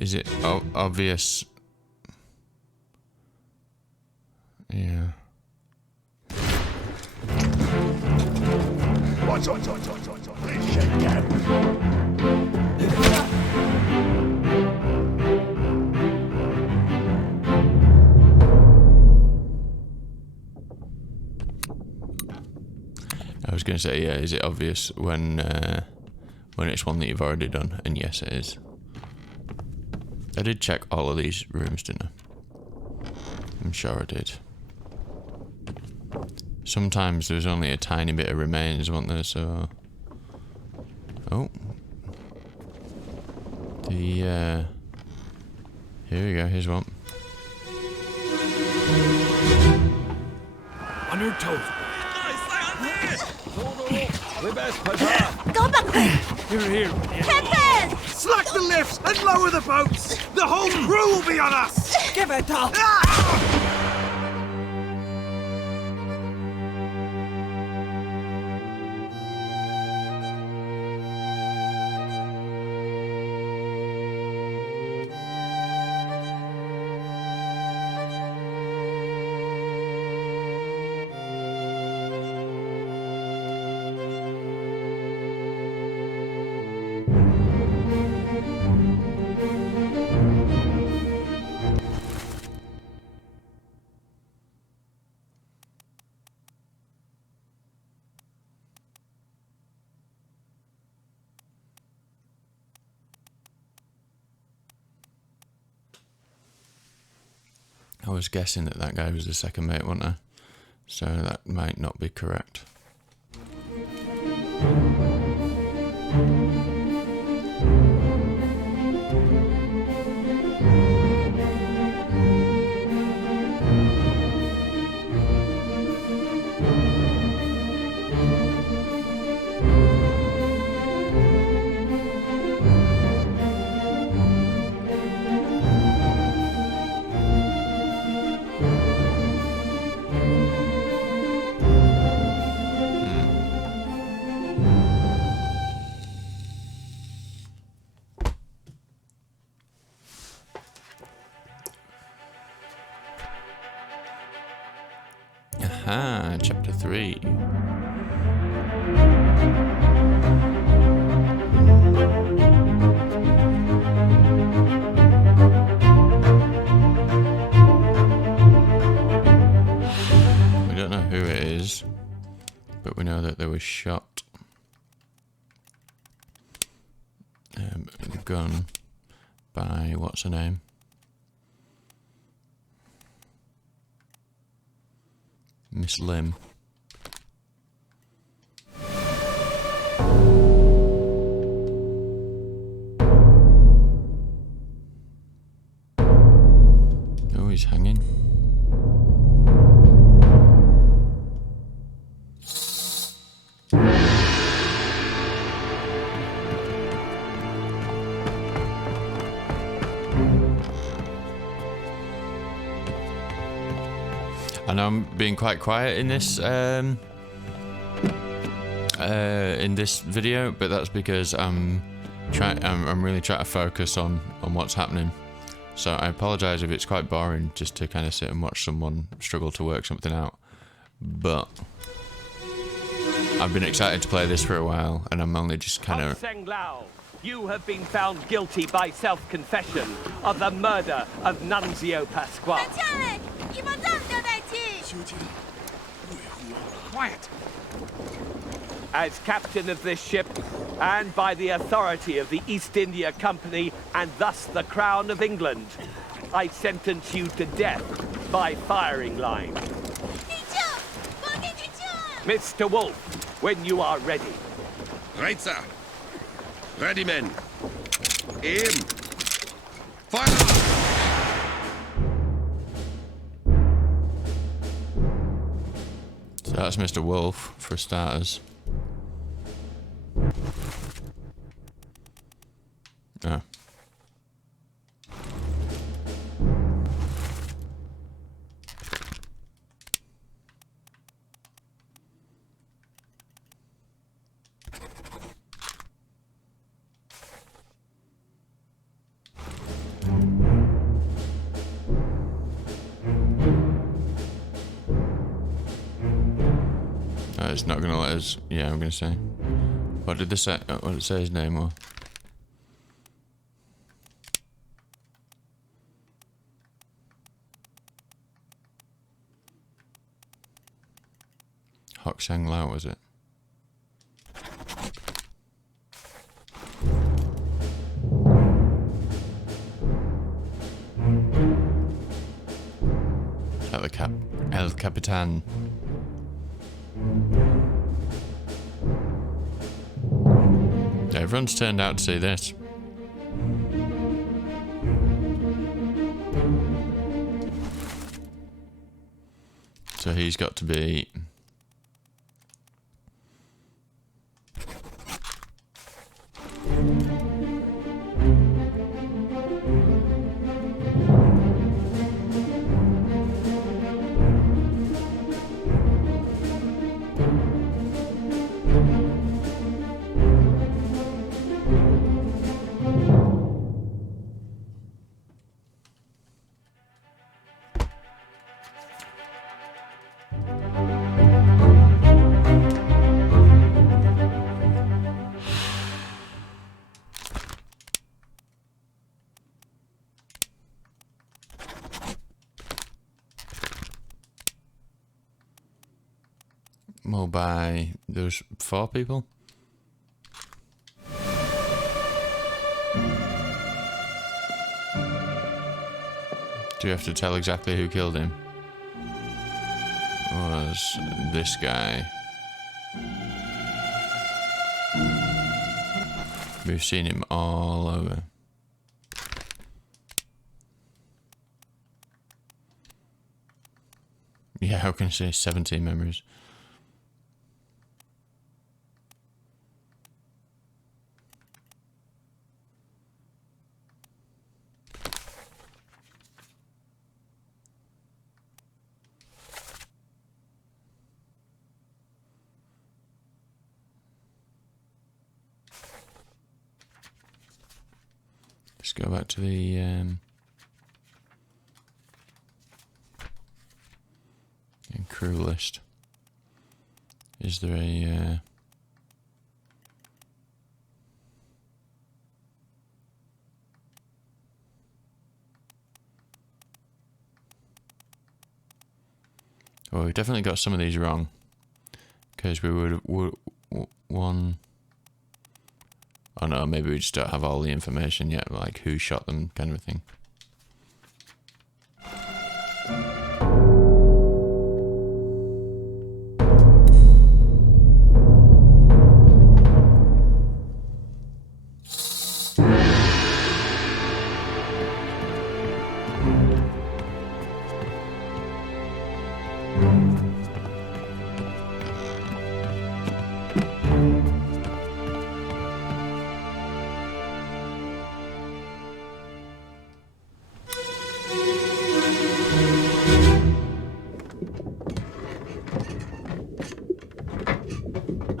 Is it obvious? Yeah. What? Please shake down. I was going to say, yeah, is it obvious when it's one that you've already done? And yes, it is. I did check all of these rooms, didn't I? I'm sure I did. Sometimes there's only a tiny bit of remains, wasn't there? So, oh, here we go. Here's one. On your toes. Go back there! Here. Captain! Slack the lifts and lower the boats! The whole crew will be on us! Give it up! I was guessing that guy was the second mate, wasn't I? So that might not be correct. Aha, chapter 3. We don't know who it is, but we know that there was shot. Gun by, what's her name? Miss Lim. Oh, he's hanging. I know I'm being quite quiet in this video, but that's because I'm really trying to focus on what's happening. So I apologise if it's quite boring just to kind of sit and watch someone struggle to work something out. But I've been excited to play this for a while, and I'm only just kind of... Seng Lao, you have been found guilty by self-confession of the murder of Nunzio Pasquale. Quiet. As captain of this ship, and by the authority of the East India Company, and thus the Crown of England, I sentence you to death by firing line. Mr. Wolf, when you are ready. Right, sir. Ready, men. Aim. Fire! So that's Mr. Wolf, for starters. Oh. It's not gonna let us. Yeah, I'm gonna say. What did this say? What did it say his name was? Hok Seng Lao, was it? El Capitan. Everyone's turned out to see this. So he's got to be... Well, by there's 4 people. Do you have to tell exactly who killed him? Was this guy? We've seen him all over. Yeah, how can I say 17 memories? Let's go back to the crew list. Is there a well, we've definitely got some of these wrong, because we would one. Oh no, maybe we just don't have all the information yet, like who shot them, kind of a thing.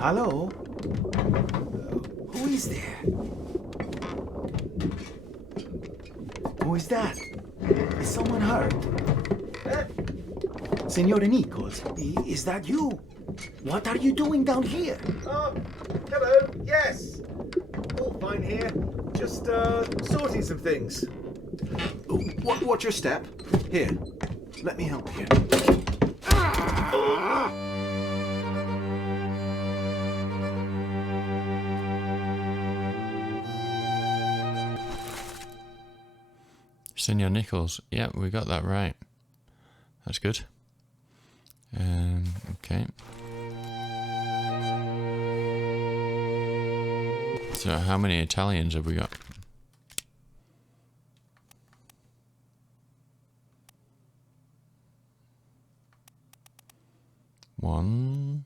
Hello? Who is there? Who is that? Is someone hurt? Signore Nichols, is that you? What are you doing down here? Oh, hello. Yes. All fine here. Just sorting some things. Watch your step. Here, let me help you. Signor Nichols. Yeah, we got that right. That's good. Okay. So how many Italians have we got? One.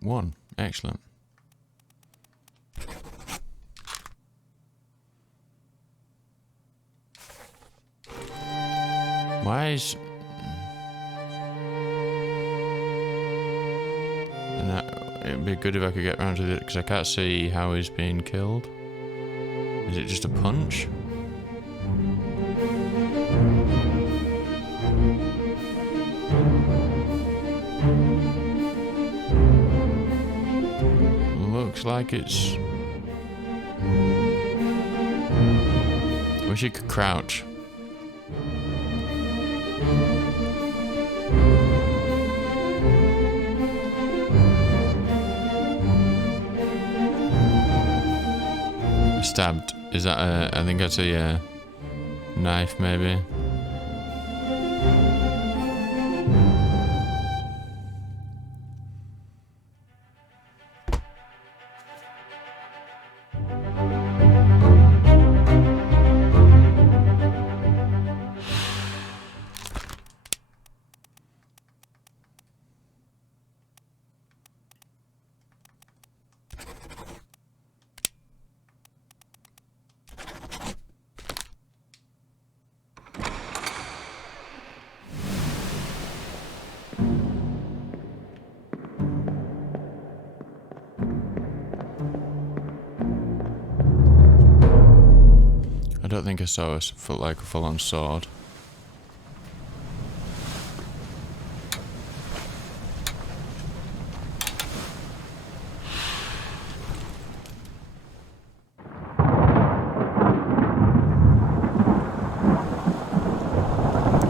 One. Excellent. Why is... And that, it'd be good if I could get around to it, because I can't see how he's being killed. Is it just a punch? Looks like it's... Wish he could crouch. Stabbed. Is that a... I think that's a knife, maybe. I don't think I saw a full-on sword.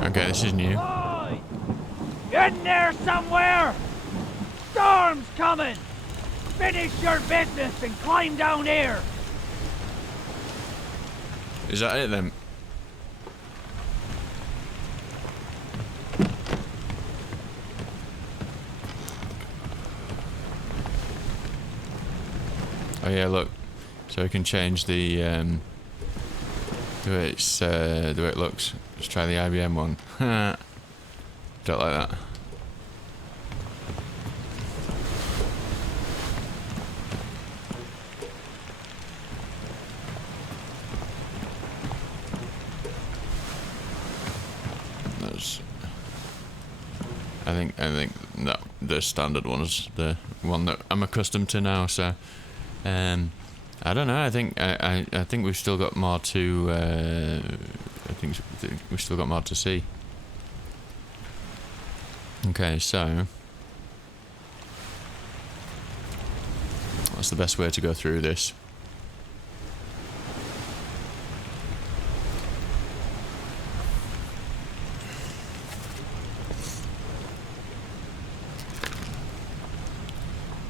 Okay, this is new. Oi! In there somewhere! Storm's coming! Finish your business and climb down here! Is that it then? Oh yeah, look. So we can change the the way it looks. Let's try the IBM one. Don't like that. I think that the standard one is the one that I'm accustomed to now. So, I don't know. I think we've still got more to. I think we've still got more to see. Okay, so what's the best way to go through this?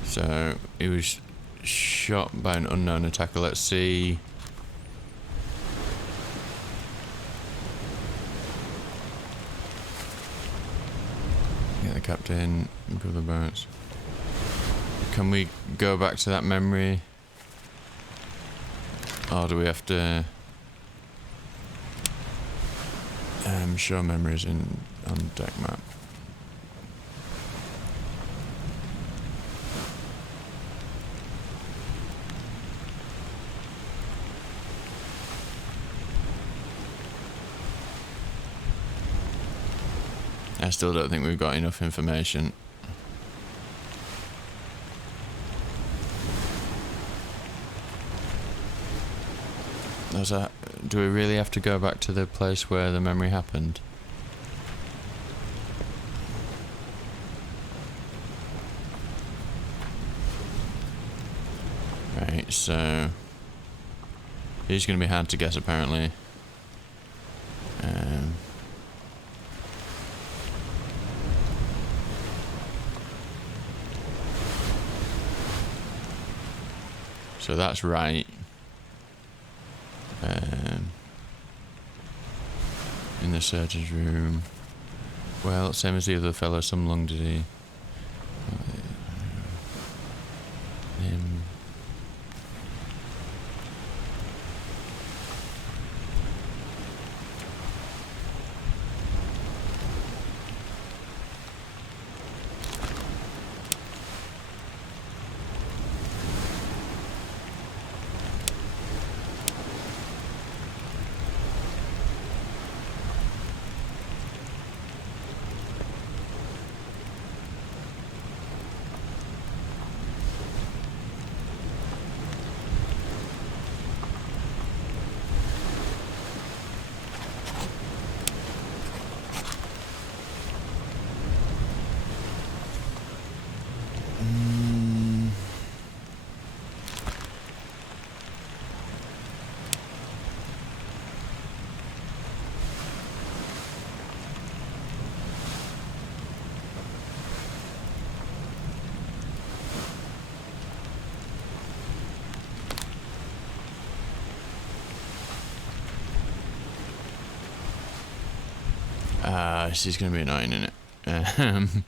So he was shot by an unknown attacker. Let's see. Get the captain. Go the boats. Can we go back to that memory, or do we have to show memories on deck map? I still don't think we've got enough information. Do we really have to go back to the place where the memory happened? Right, so he's going to be hard to guess apparently. So that's right. In the surgeon's room. Well, same as the other fellow, some lung did he? This is going to be annoying, isn't it?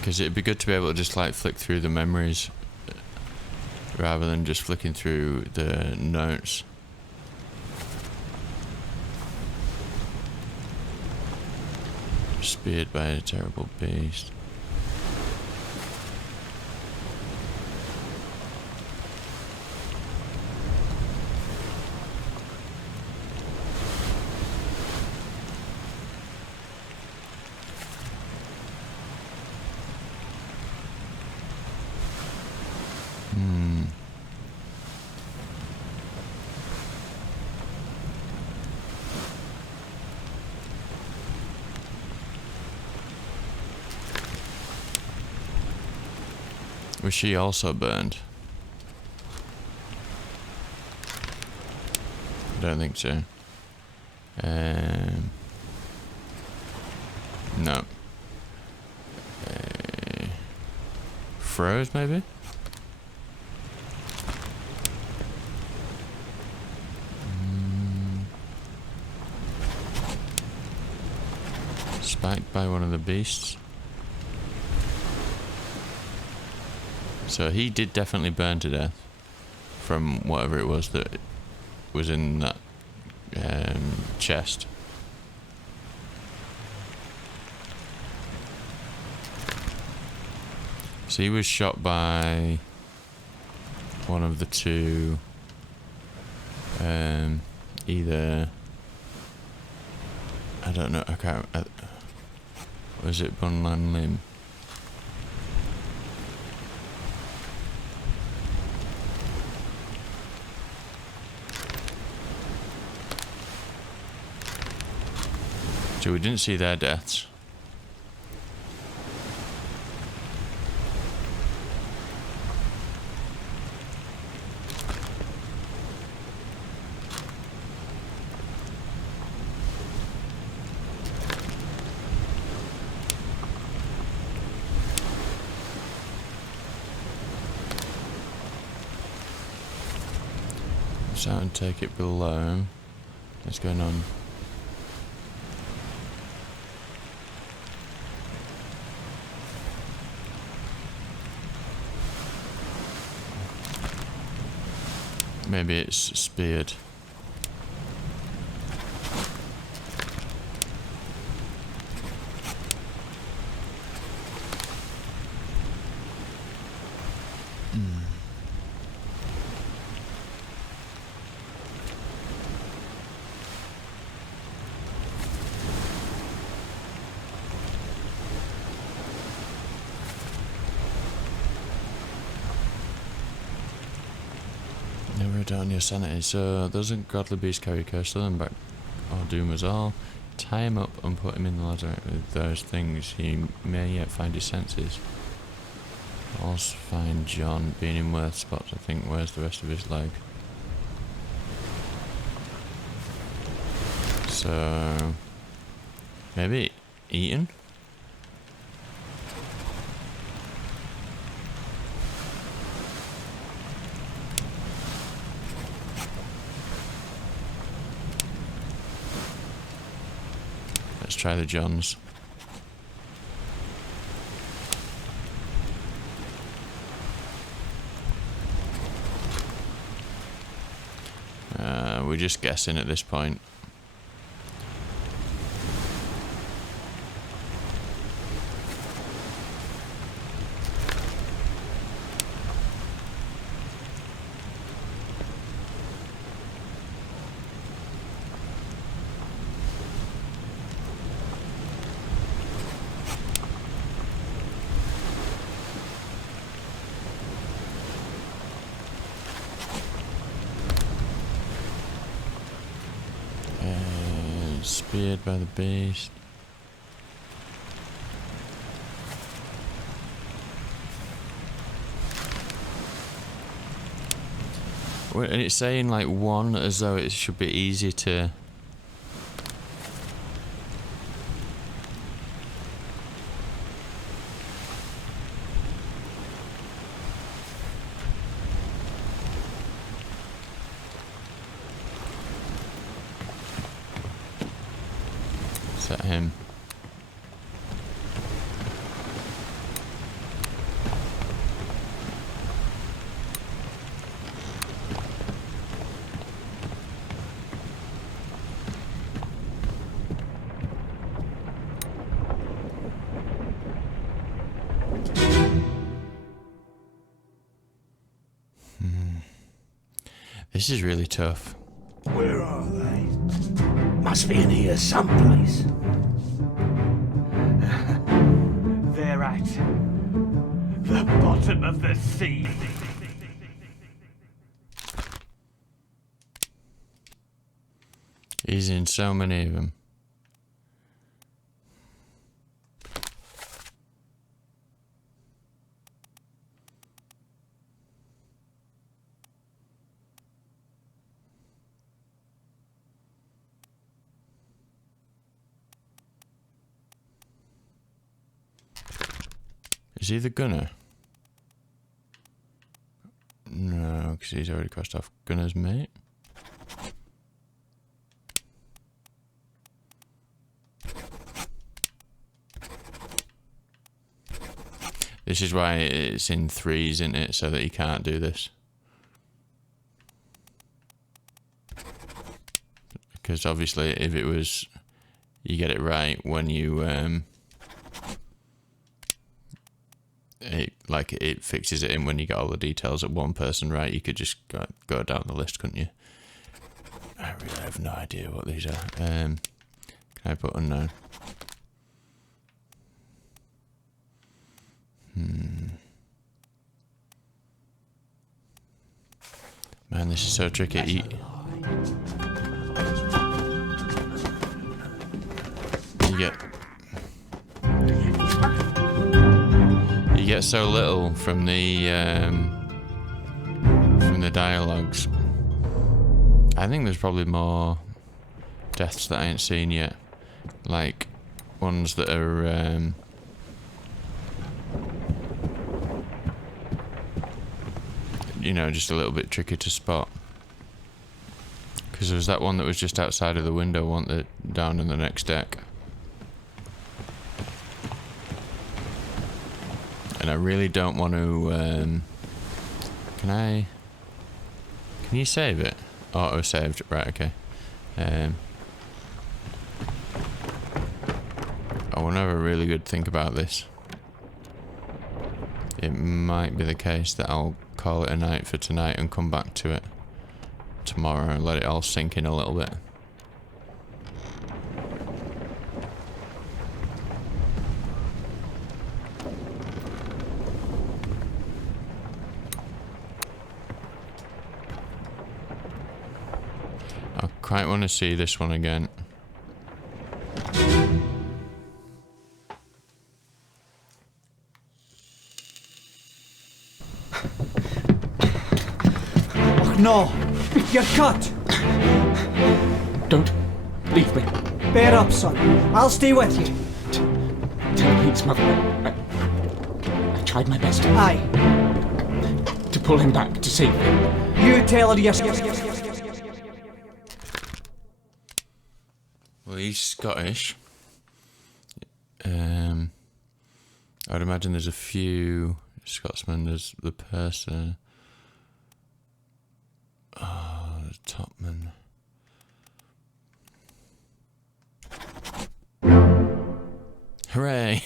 Because it'd be good to be able to just like flick through the memories rather than just flicking through the notes. Speared by a terrible beast. Was she also burned? I don't think so. No. Froze, maybe? Spiked by one of the beasts. So he did definitely burn to death from whatever it was that was in that chest. So he was shot by one of the two, either, I don't know, I can't, was it Bunlan Lim? So we didn't see their deaths. Let's out and take it below. What's going on? Maybe it's speared. Hammer down your sanity. So those ungodly beasts carry curse them back or doom us all. Tie him up and put him in the labyrinth with those things. He may yet find his senses. Also find John being in worse spots. I think. Where's the rest of his leg? So maybe eaten. Let's try the Johns. We're just guessing at this point. Speared by the beast. And it's saying like one as though it should be easy to... Set him. This is really tough. Where are they? Must be in here someplace. They're at the bottom of the sea. He's in so many of them. Is he the gunner? No, because he's already crossed off gunner's mate. This is why it's in threes, isn't it? So that you can't do this. Because obviously if it was... You get it right when you... It fixes it in when you get all the details at one person right. You could just go down the list, couldn't you? I really have no idea what these are. Can I put unknown? Man, this is so tricky. You get so little from the dialogues. I think there's probably more deaths that I ain't seen yet, like ones that are you know, just a little bit tricky to spot. Because there was that one that was just outside of the window, one that down in the next deck. And I really don't want to, can you save it? Auto saved, right, okay. I want to have a really good think about this. It might be the case that I'll call it a night for tonight and come back to it tomorrow and let it all sink in a little bit. quite want to see this one again. Oh no! You're cut! Don't leave me. Bear up, son. I'll stay with you. Tell Pete's mother I tried my best. Aye. To pull him back, to save him. You tell her yes. Well, he's Scottish. I'd imagine there's a few Scotsmen. There's the purser. Oh, the topman. Hooray!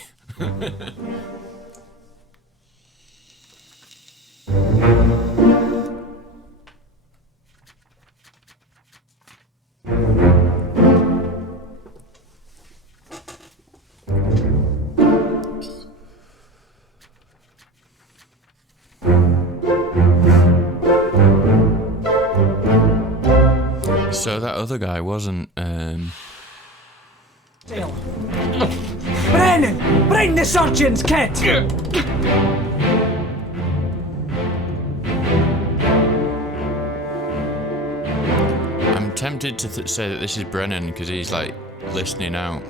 So that other guy wasn't, Brennan! Bring the surgeon's kit! I'm tempted to say that this is Brennan because he's like listening out.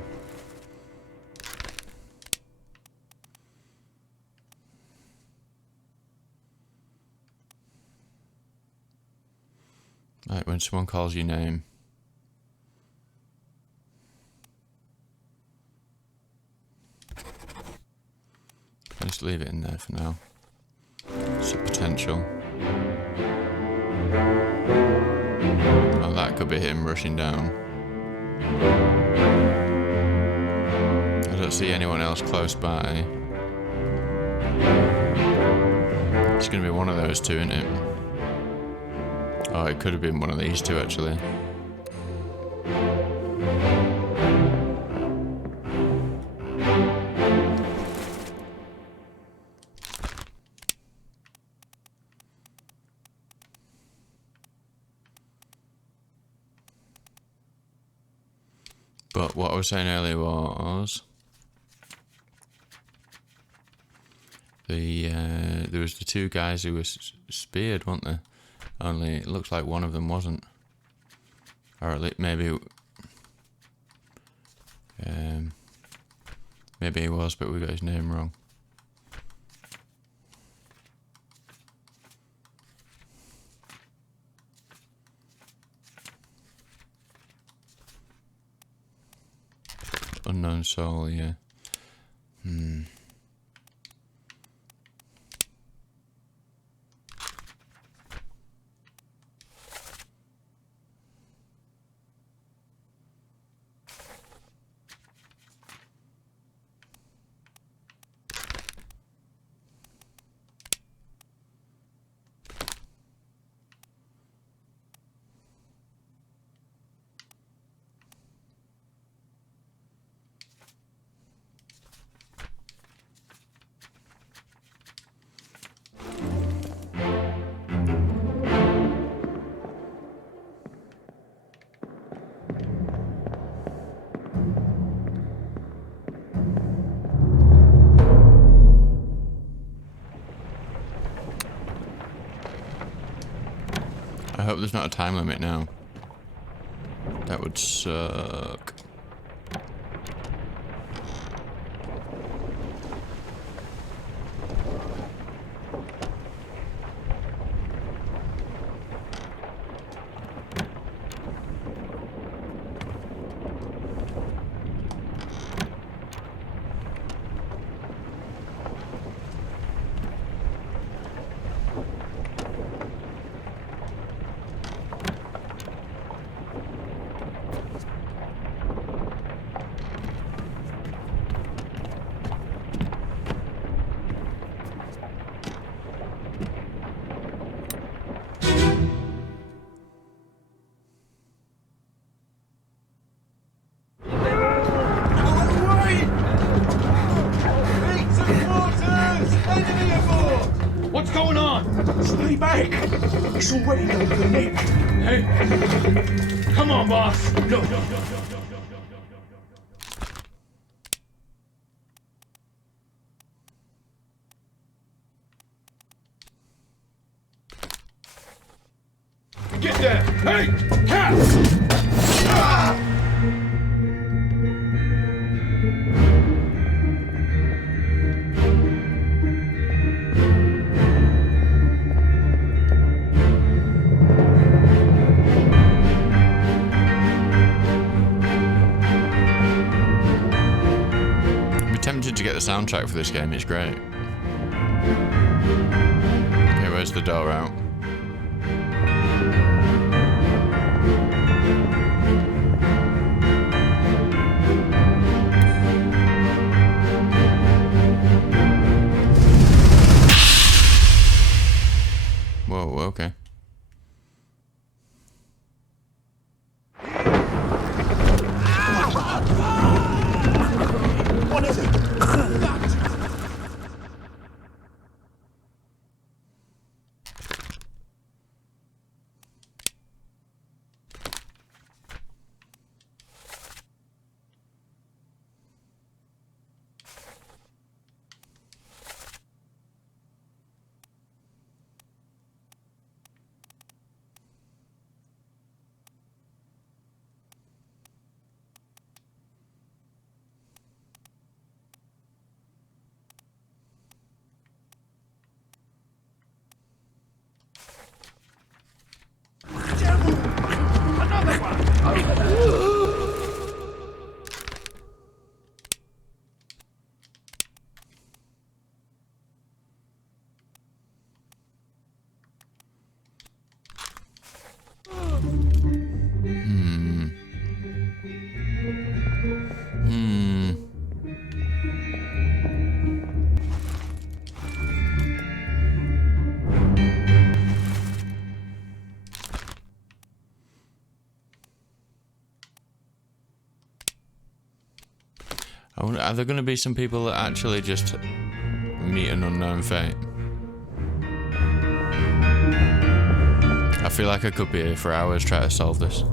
Like when someone calls your name. I'll just leave it in there for now. It's a potential. Oh, that could be him rushing down. I don't see anyone else close by. It's gonna be one of those two, isn't it? Oh, it could have been one of these two, actually. But what I was saying earlier was... there was the two guys who were speared, weren't there? Only it looks like one of them wasn't, or at least maybe he was, but we got his name wrong. Unknown soul, yeah. I hope there's not a time limit now. That would suck. What's going on? Stay back! It's already over the neck. Hey! Come on, boss. No. Get there! Hey! Cat! Ah! I'm tempted to get the soundtrack for this game, it's great. Okay, where's the door out? Whoa, okay. What is it? Are there going to be some people that actually just meet an unknown fate? I feel like I could be here for hours trying to solve this.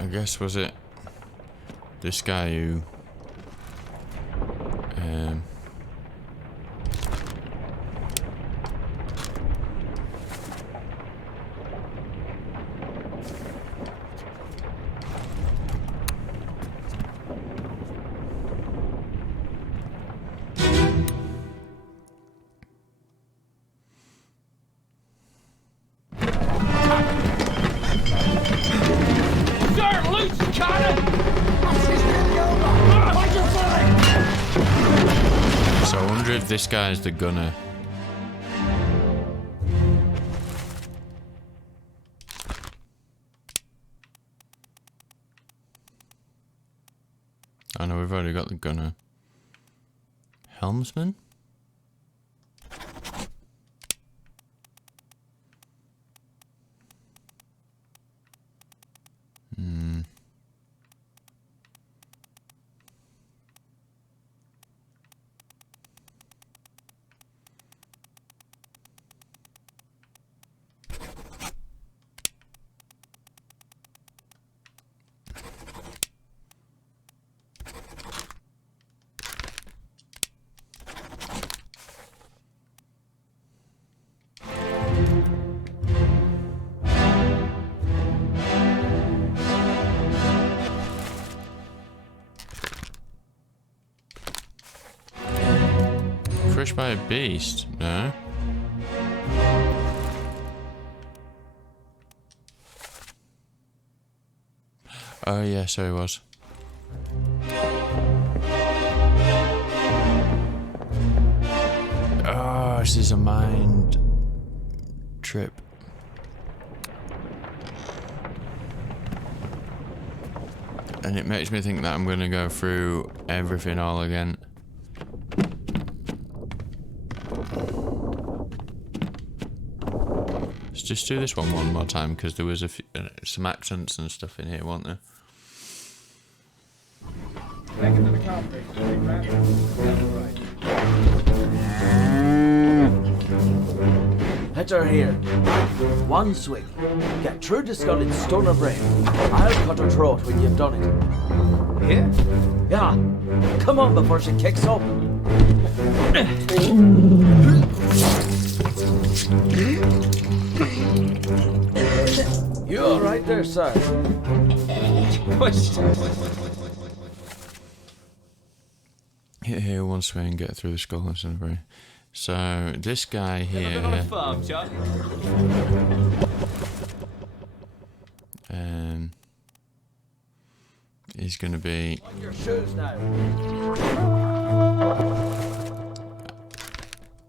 I guess, was it this guy who so I wonder if this guy is the gunner. Oh no, we've already got the gunner. Helmsman? Crushed by a beast? No. Oh yeah, so he was. Oh, this is a mind And it makes me think that I'm going to go through everything all again. Let's just do this one more time, because there was some accents and stuff in here, weren't there? Back into the car, please. Right. Header here. One swing. Get through the skull in stone or brain. I'll cut her throat when you've done it. Here? Yeah. Come on before she kicks up. You all right there, sir? Hit here, one swing, get through the skull and stone or brain. So this guy here is going to be On your shoes now.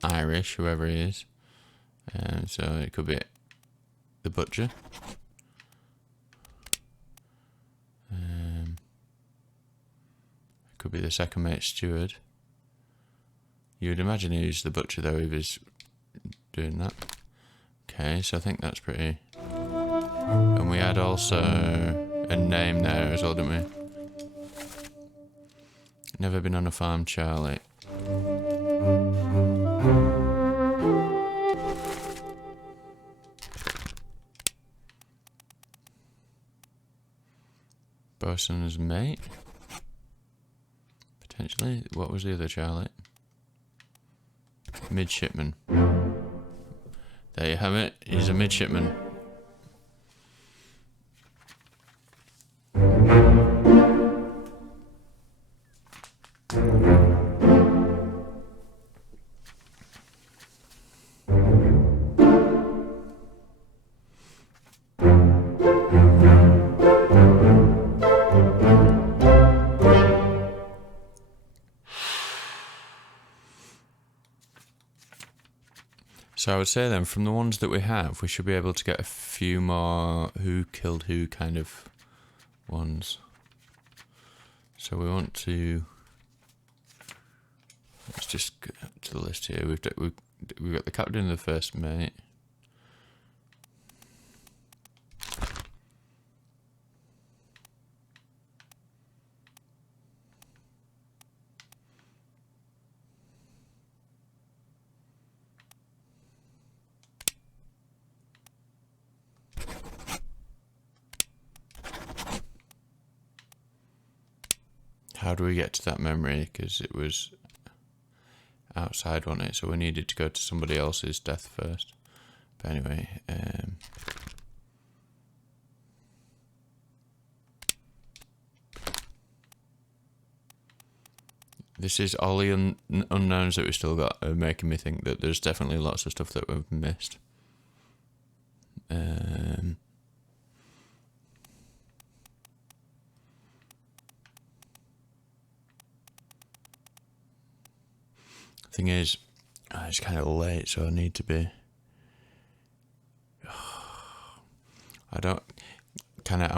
Irish, whoever he is. So it could be the butcher. It could be the second mate steward. You would imagine he's the butcher though if he's doing that. Okay, so I think that's pretty. And we had also a name there as well, didn't we? Never been on a farm, Charlie. Bosun's mate? Potentially. What was the other Charlie? Midshipman. There you have it. He's a midshipman. So I would say then, from the ones that we have, we should be able to get a few more who killed who kind of ones. So we want to... Let's just get to the list here. We've got the captain and the first mate. How do we get to that memory? Because it was outside, wasn't it? So we needed to go to somebody else's death first. But anyway, this is all the unknowns that we still got are making me think that there's definitely lots of stuff that we've missed. Thing is, it's kind of late, so I need to be. I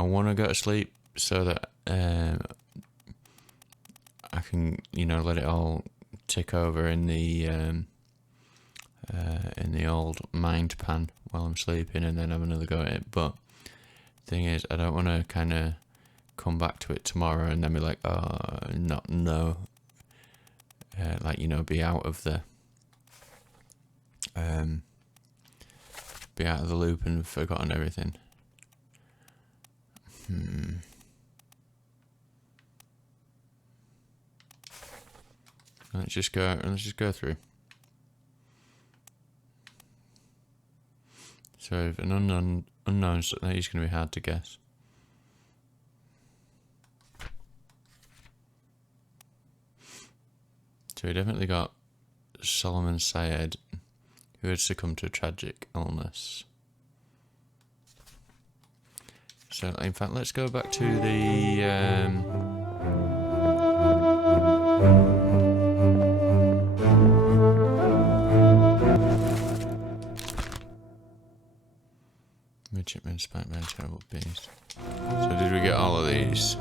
want to go to sleep so that I can, let it all tick over in the old mind pan while I'm sleeping, and then have another go at it. But thing is, I don't want to kind of come back to it tomorrow and then be like, be out of the loop and forgotten everything. Let's just go through. So if an unknown that he's going to be hard to guess. So we definitely got Solomon Syed, who had succumbed to a tragic illness. So, in fact, let's go back to the... midshipman spiked by a terrible beast. So did we get all of these?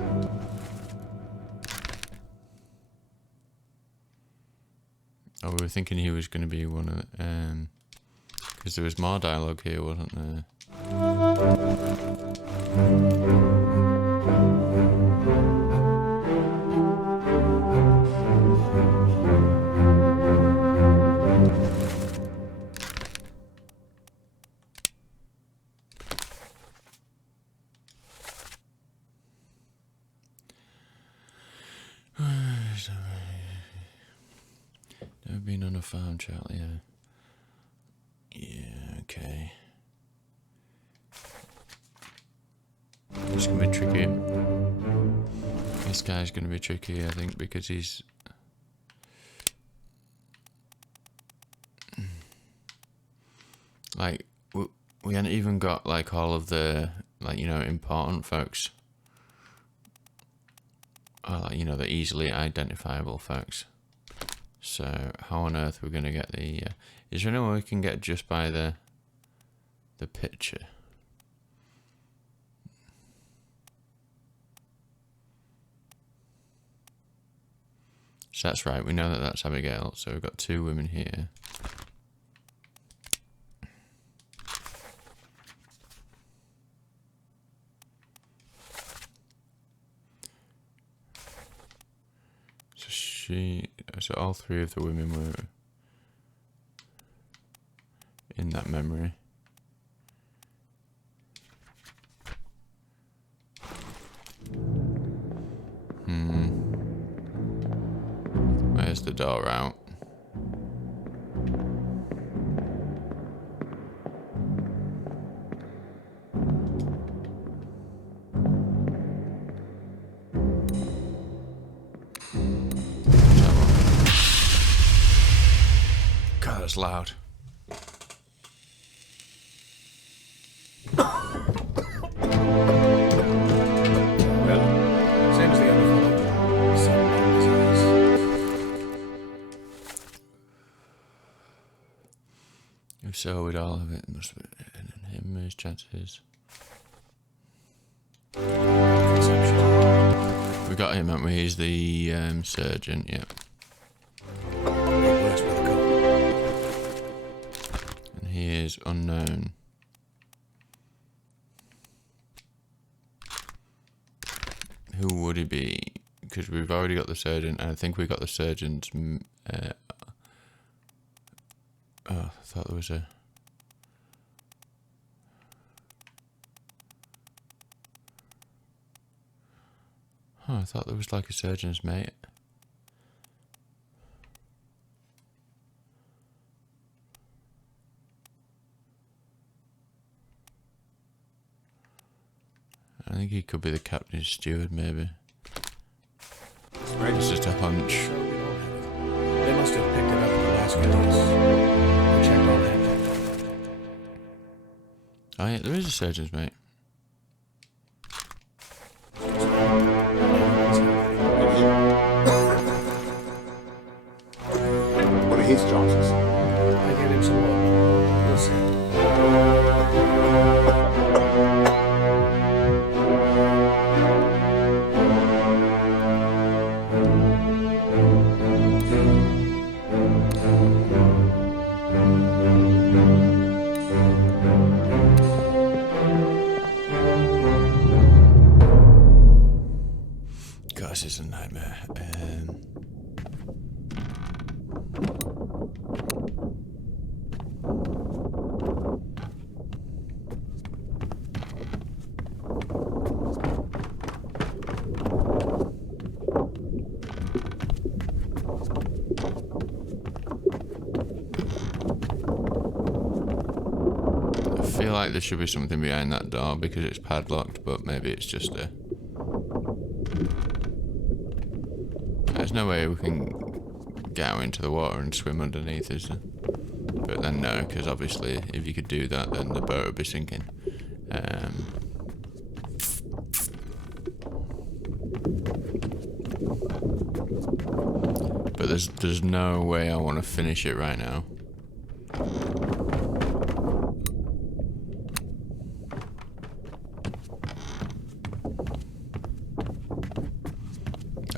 Oh, we were thinking he was going to be one of the, because there was more dialogue here, wasn't there? Never been on a farm, Charlie. Yeah, okay. It's gonna be tricky. This guy's gonna be tricky, I think, because he's like we haven't even got like all of the important folks. Or, the easily identifiable folks. So how on earth are we gonna get the? Is there anyone we can get just by the picture? So that's right. We know that that's Abigail. So we've got two women here. So all three of the women were in that memory. Where's the door out? God, it's loud. Same as the other fellow. Some disease. If so, we'd all have it. Must be him, his chances. We got him, haven't we? He's the surgeon, yeah. And he is unknown. Who would he be? Because we've already got the surgeon, and I think we got the surgeon's. I thought there was a. I thought there was like a surgeon's mate. I think he could be the captain's steward, maybe. It's just a hunch. They must have picked it up in the last guys. I checked all that. Oh yeah, there is a surgeon's mate. What are his chances? I gave him some more. We'll see. God, this is a nightmare. I feel like there should be something behind that door because it's padlocked, but maybe it's just a... There's no way we can get out into the water and swim underneath, is there? But then no, because obviously if you could do that, then the boat would be sinking. But there's no way I want to finish it right now.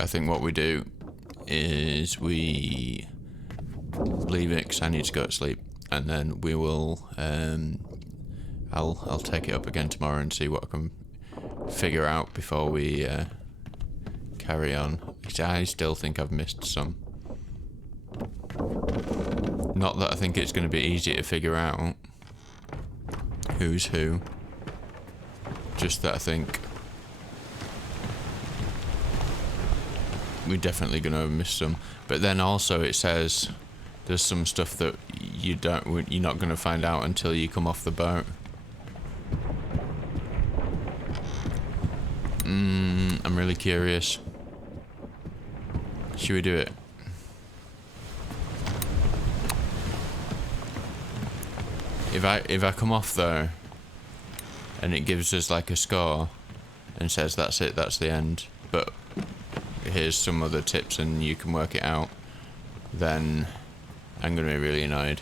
I think what we do is we leave it because I need to go to sleep, and then we will. I'll take it up again tomorrow and see what I can figure out before we carry on. I still think I've missed some. Not that I think it's going to be easy to figure out who's who. Just that I think we're definitely going to miss some. But then also it says there's some stuff that you're not going to find out until you come off the boat. I'm really curious. Should we do it? If I come off though, and it gives us like a score, and says that's it, that's the end, but here's some other tips and you can work it out, then I'm gonna be really annoyed.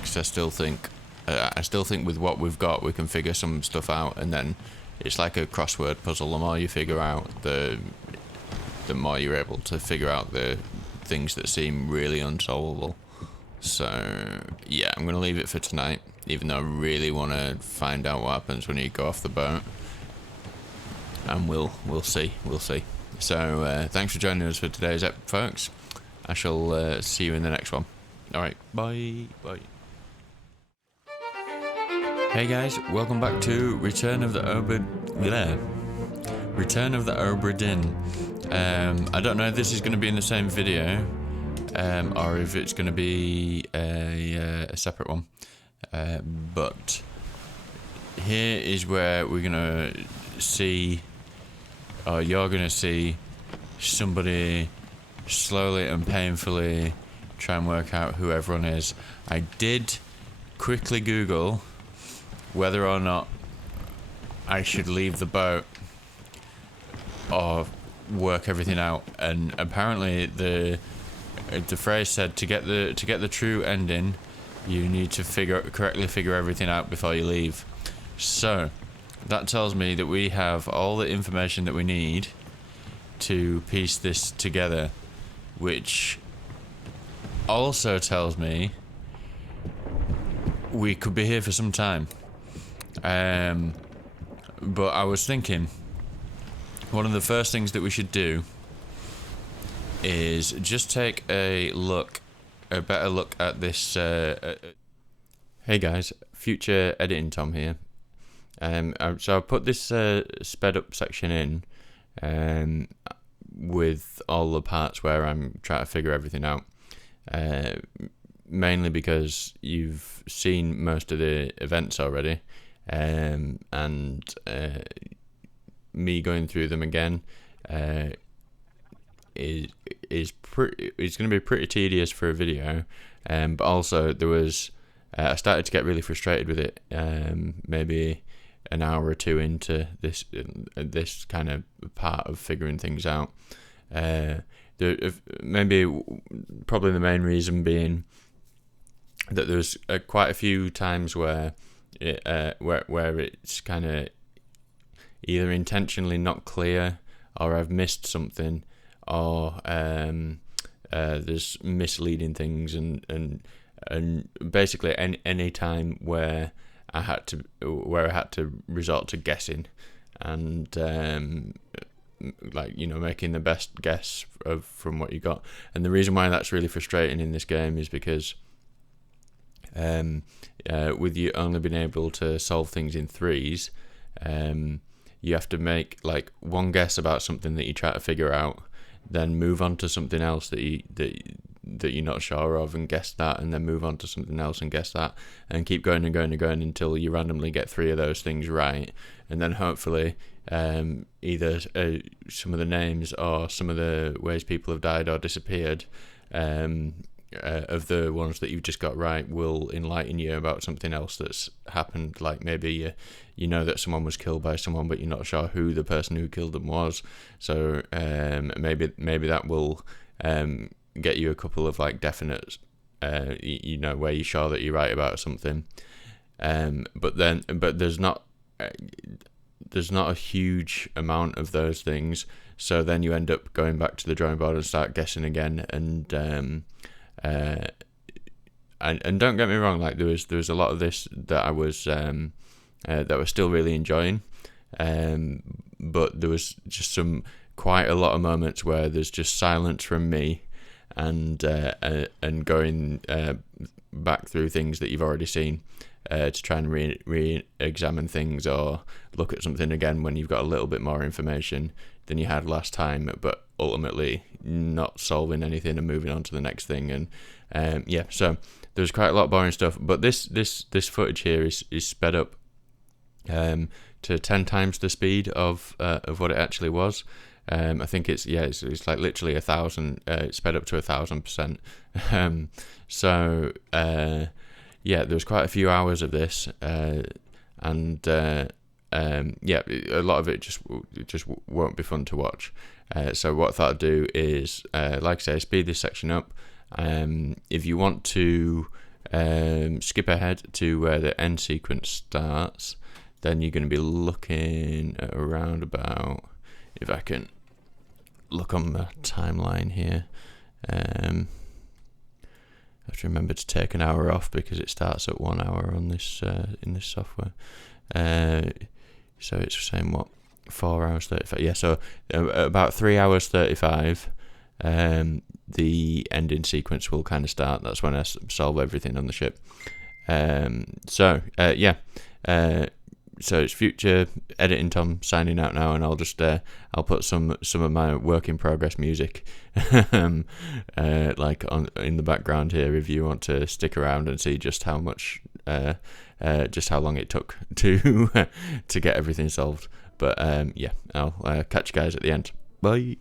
Because I still think with what we've got we can figure some stuff out, and then it's like a crossword puzzle. The more you figure out, the more you're able to figure out the things that seem really unsolvable. So yeah, I'm gonna leave it for tonight, even though I really want to find out what happens when you go off the boat. And we'll see. So thanks for joining us for today's episode, folks. I shall see you in the next one. All right, bye. Hey guys, welcome back to Return of the Obra Dinn. I don't know if this is going to be in the same video, or if it's going to be a separate one. But here is where we're going to see, or you're going to see, somebody slowly and painfully try and work out who everyone is. I did quickly Google whether or not I should leave the boat or work everything out, and apparently the phrase said to get the true ending, you need to correctly figure everything out before you leave. So that tells me that we have all the information that we need to piece this together, which also tells me we could be here for some time. But I was thinking one of the first things that we should do is just take a better look at this. Hey guys, future editing Tom here. So I put this sped up section in with all the parts where I'm trying to figure everything out. Mainly because you've seen most of the events already, and me going through them again is going to be pretty tedious for a video. But also there was I started to get really frustrated with it. Maybe an hour or two into this kind of part of figuring things out. Probably the main reason being that there's quite a few times where it's kind of either intentionally not clear, or I've missed something, or there's misleading things, and basically any time where I had to resort to guessing, and making the best guess from what you got. And the reason why that's really frustrating in this game is because with you only being able to solve things in threes, you have to make like one guess about something that you try to figure out, then move on to something else that you're not sure of and guess that, and then move on to something else and guess that, and keep going and going and going until you randomly get three of those things right, and then hopefully either some of the names or some of the ways people have died or disappeared of the ones that you've just got right will enlighten you about something else that's happened. Like maybe you know that someone was killed by someone, but you're not sure who the person who killed them was. So maybe that will get you a couple of like definite, where you're sure that you're right about something. But there's not a huge amount of those things. So then you end up going back to the drawing board and start guessing again. And don't get me wrong, like there was a lot of this that I was still really enjoying, but there was just quite a lot of moments where there's just silence from me, and going back through things that you've already seen to try and re-examine things or look at something again when you've got a little bit more information than you had last time, but ultimately not solving anything and moving on to the next thing. And so there's quite a lot of boring stuff, but this footage here is sped up to 10 times the speed of what it actually was. I think it's like literally 1,000. It's sped up to 1,000%. There was quite a few hours of this, and a lot of it just won't be fun to watch. So what I thought I'd do is, like I say, speed this section up. If you want to skip ahead to where the end sequence starts, then you're going to be looking at around about, if I can look on the timeline here, I have to remember to take an hour off because it starts at 1 hour on this in this software. So it's saying 4 hours 35. Yeah, so about 3 hours 35. The ending sequence will kind of start. That's when I solve everything on the ship. So it's Future Editing Tom signing out now, and I'll just I'll put some of my work in progress music like in the background here if you want to stick around and see just how much just how long it took to to get everything solved. But I'll catch you guys at the end. Bye.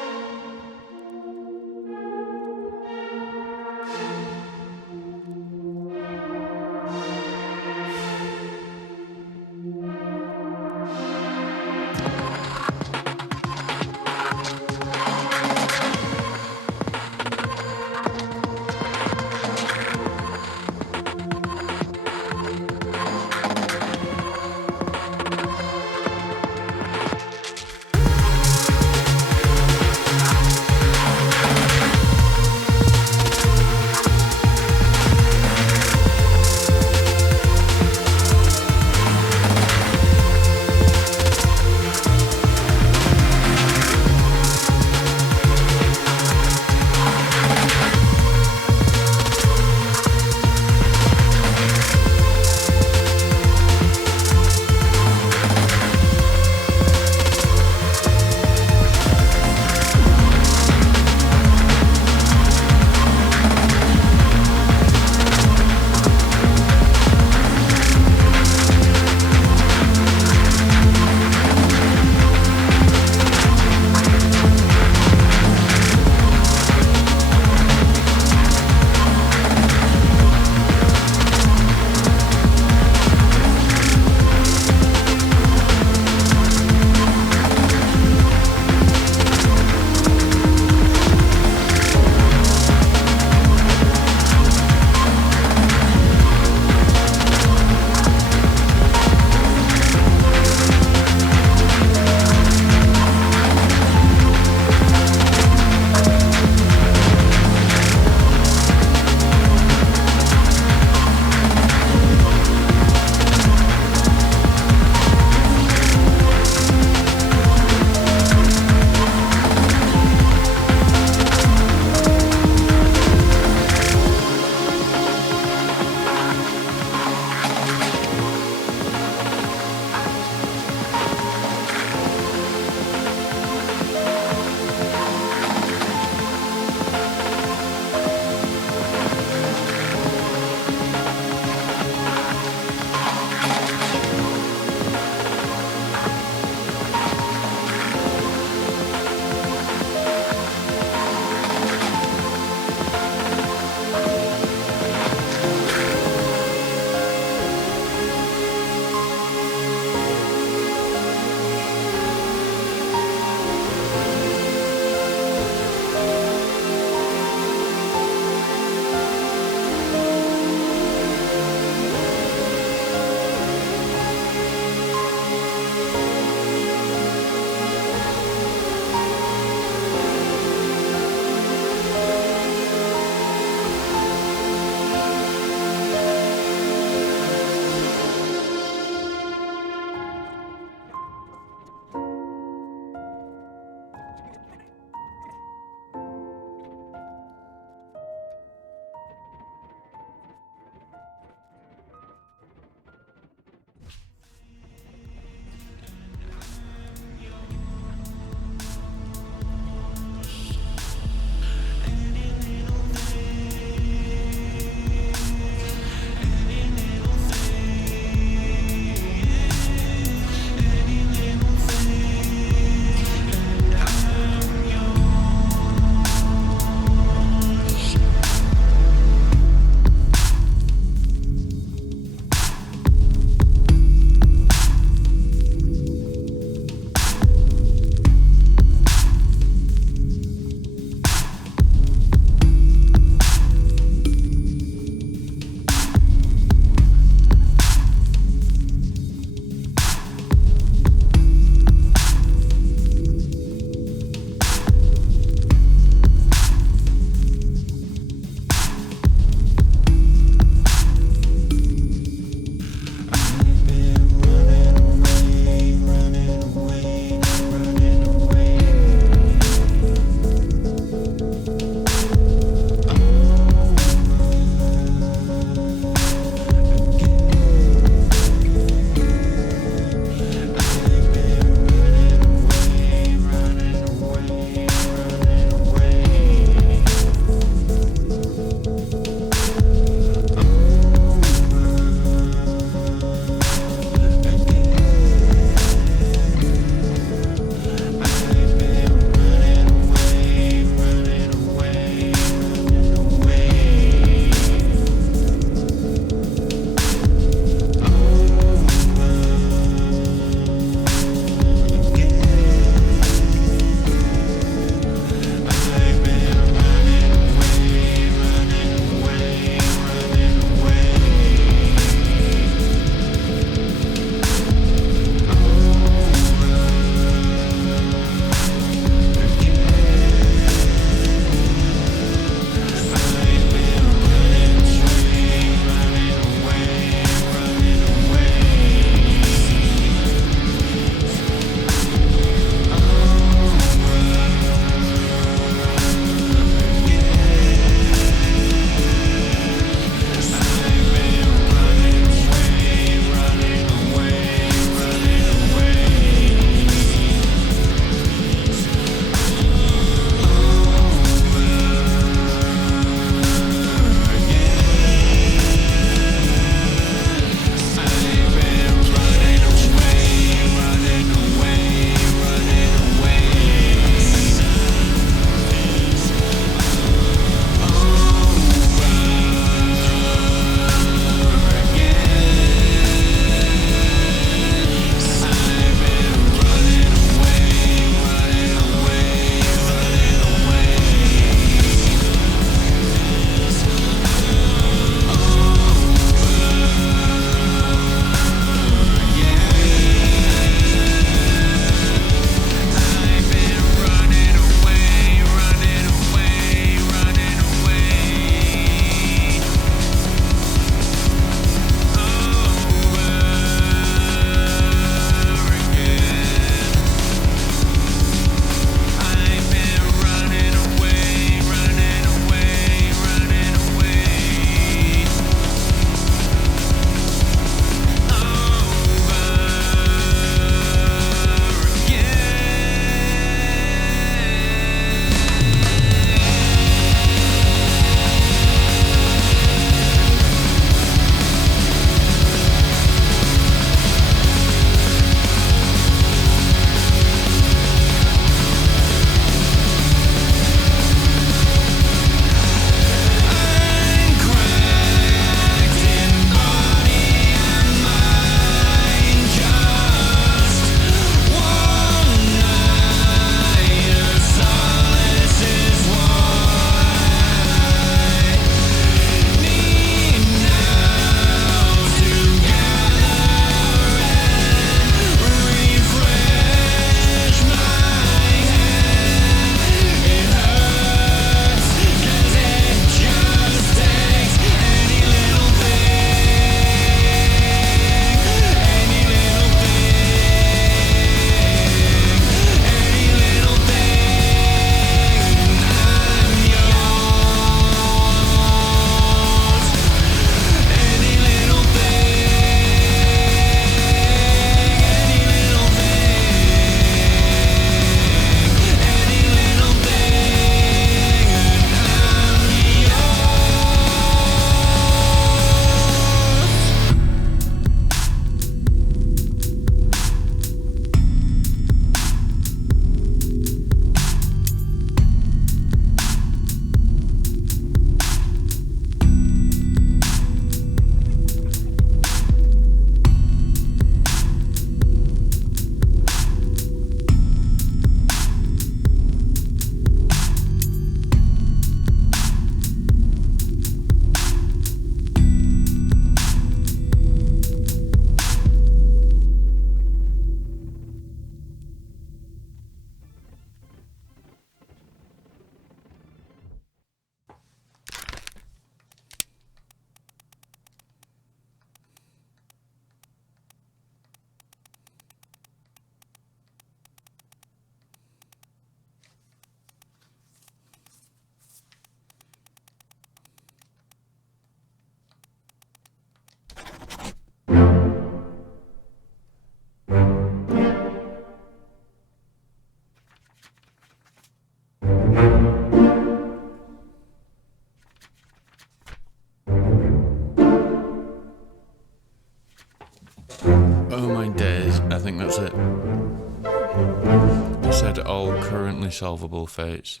currently solvable fates.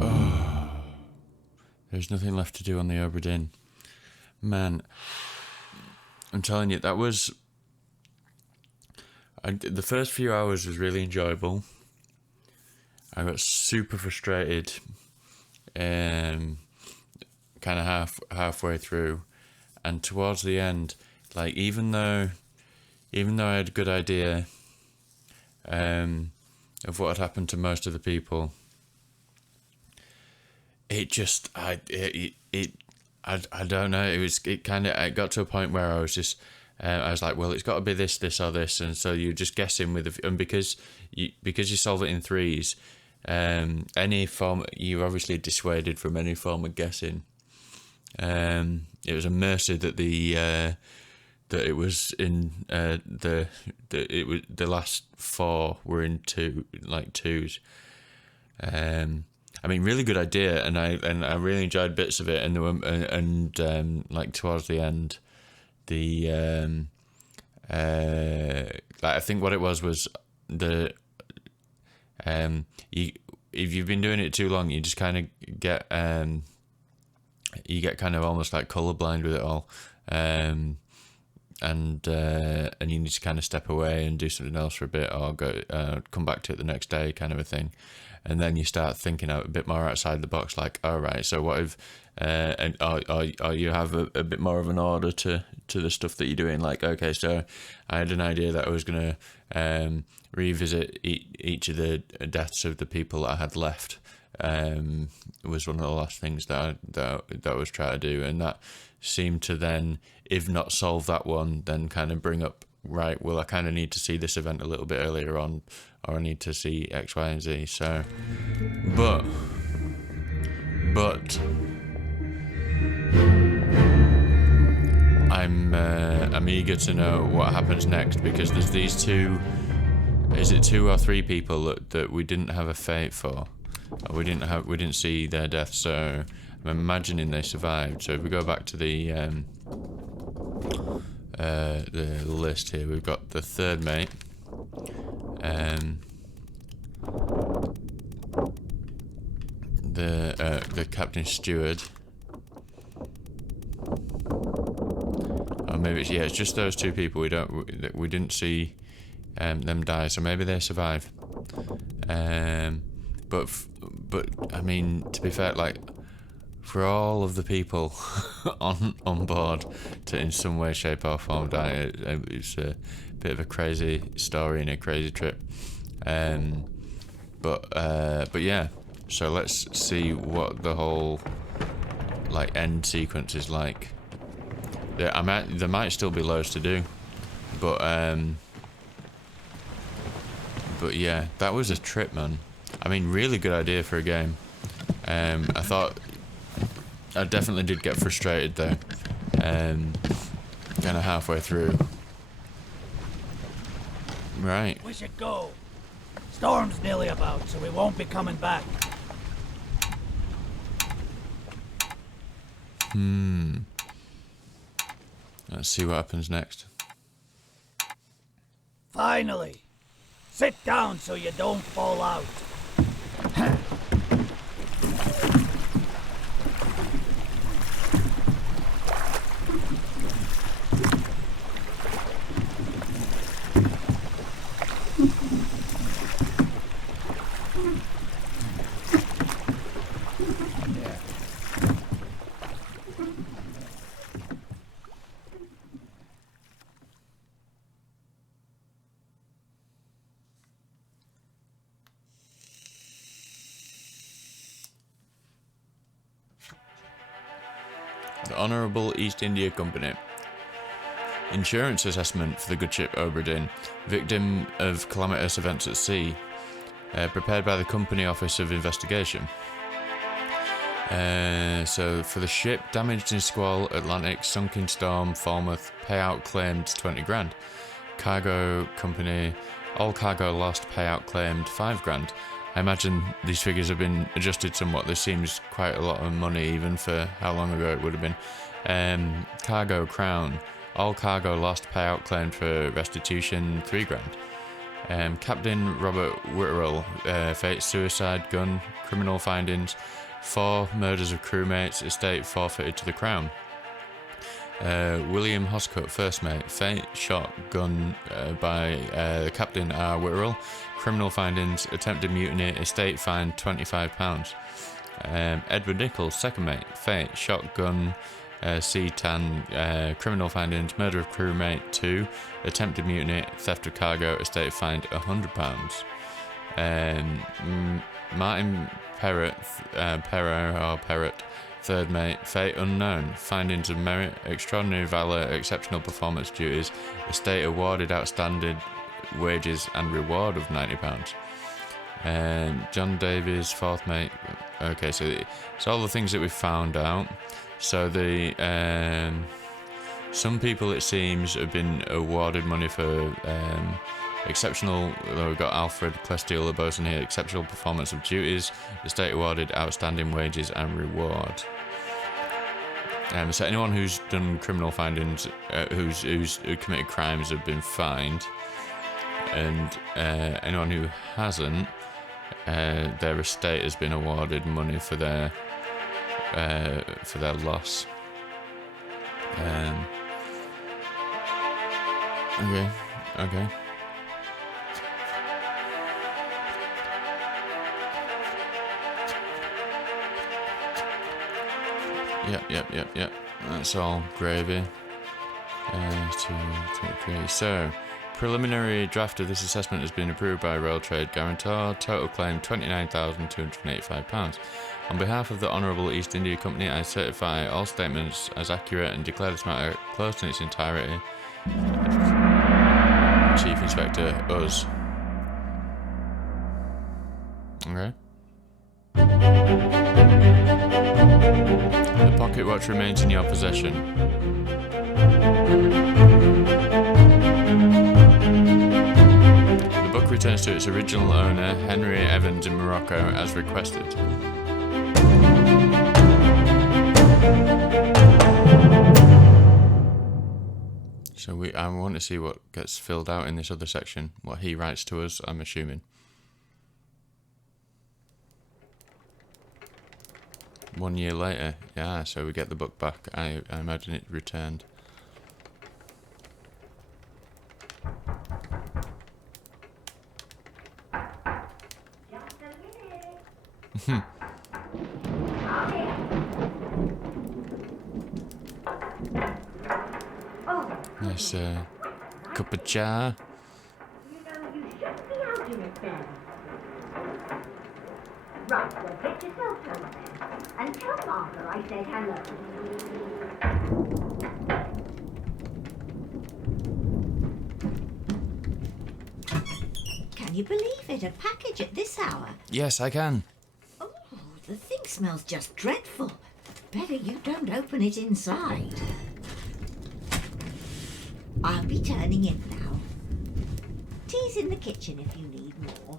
Oh, there's nothing left to do on the Obra Dinn. Man, I'm telling you, that was... the first few hours was really enjoyable. I got super frustrated kind of halfway through, and towards the end, like, even though I had a good idea of what had happened to most of the people, it just I don't know, it got to a point where I was just I was like, well, it's got to be this or this, and so you're just guessing with and because you solve it in threes, any form, you're obviously dissuaded from any form of guessing. It was a mercy that that it was in the last four were in twos. I mean, really good idea, and I really enjoyed bits of it, and there were like towards the end, the like, I think what it was the if you've been doing it too long, you just kind of get you get kind of almost like colorblind with it all, and you need to kind of step away and do something else for a bit, or go come back to it the next day, kind of a thing. And then you start thinking out a bit more outside the box, like, all right, so what if or you have a bit more of an order to the stuff that you're doing. Like, okay, so I had an idea that I was going to revisit each of the deaths of the people that I had left. It was one of the last things that I was trying to do, and that seemed to then, if not solve that one, then kind of bring up, right, well, I kind of need to see this event a little bit earlier on, or I need to see X, Y, and Z. So, but I'm eager to know what happens next, because there's these two. Is it 2 or 3 people that we didn't have a fate for? We didn't see their death, so I'm imagining they survived. So if we go back to the list here, we've got the third mate, the captain steward, or maybe it's just those 2 people we didn't see them die, so maybe they survive. But I mean, to be fair, like, for all of the people on board to in some way, shape or form die, it's a bit of a crazy story and a crazy trip. But yeah, so let's see what the whole like end sequence is like. There might still be loads to do, but yeah, that was a trip, man. I mean, really good idea for a game. I thought I definitely did get frustrated though, kind of halfway through. Right. We should go. Storm's nearly about, so we won't be coming back. Let's see what happens next. Finally. Sit down so you don't fall out. The Honourable East India Company. Insurance assessment for the good ship Obra Dinn, victim of calamitous events at sea. Prepared by the Company Office of Investigation. So for the ship, damaged in squall, Atlantic, sunk in storm, Falmouth, payout claimed 20 grand. Cargo company, all cargo lost, payout claimed 5 grand. I imagine these figures have been adjusted somewhat. This seems quite a lot of money even for how long ago it would have been. Cargo Crown, all cargo lost, payout claimed for restitution 3 grand. Captain Robert Whitterell, fate, suicide, gun, criminal findings, 4 murders of crewmates, estate forfeited to the Crown. William Hoscut, first mate, fate, shot, gun by Captain R. Whitterell, criminal findings, attempted mutiny, estate fined £25. Edward Nichols, second mate, fate, shot, gun, C-Tan, criminal findings, murder of crewmate 2, attempted mutiny, theft of cargo, estate fined £100. Martin Perrott, Perrott, third mate, fate unknown, findings of merit, extraordinary valour, exceptional performance duties, estate awarded outstanding wages and reward of £90. John Davies, fourth mate. Okay, so it's all the things that we found out. So the some people, it seems, have been awarded money for exceptional. We've got Alfred Clestiel, the bosun here. Exceptional performance of duties. The state awarded outstanding wages and reward. So anyone who's done criminal findings, who committed crimes, have been fined, and anyone who hasn't, their estate has been awarded money for their loss. Okay. Yep. That's all gravy. 2, 3. So, preliminary draft of this assessment has been approved by Royal Trade Guarantor. Total claim £29,285. On behalf of the Honourable East India Company, I certify all statements as accurate and declare this matter closed in its entirety. Chief Inspector, us. Okay. The pocket watch remains in your possession. The book returns to its original owner, Henry Evans in Morocco, as requested. So I want to see what gets filled out in this other section, what he writes to us, I'm assuming. 1 year later, yeah, so we get the book back. I imagine it returned. Nice cup of chai. Right, well, get yourself home then. And tell Martha I said hello. Can you believe it? A package at this hour? Yes, I can. Oh, the thing smells just dreadful. Better you don't open it inside. I'll be turning in now. Tea's in the kitchen if you need more.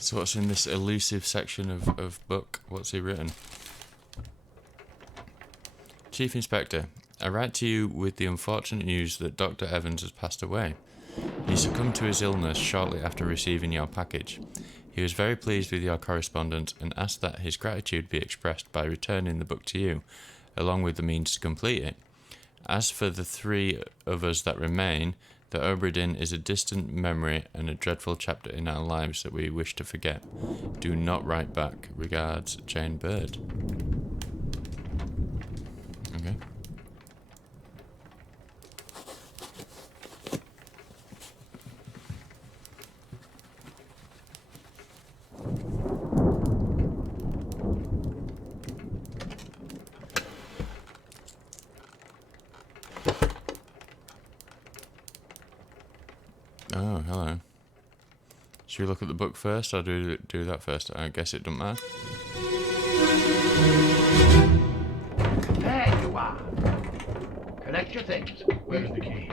So what's in this elusive section of book? What's he written? Chief Inspector, I write to you with the unfortunate news that Dr. Evans has passed away. He succumbed to his illness shortly after receiving your package. He was very pleased with your correspondence and asked that his gratitude be expressed by returning the book to you, along with the means to complete it. As for the 3 of us that remain, the Obra Dinn is a distant memory and a dreadful chapter in our lives that we wish to forget. Do not write back. Regards, Jane Bird. Okay. Oh, hello. Should we look at the book first, or do that first? I guess it doesn't matter. There you are. Collect your things. Where's the key?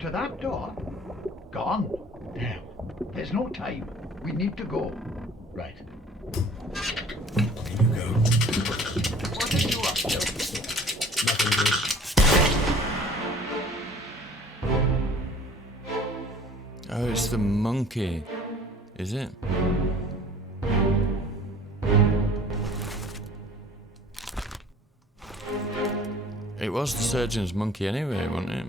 To that door. Gone. Damn. There's no time. We need to go. Right. go. What are you up to? Nothing good. Oh, it's the monkey. Is it? It was the surgeon's monkey anyway, wasn't it?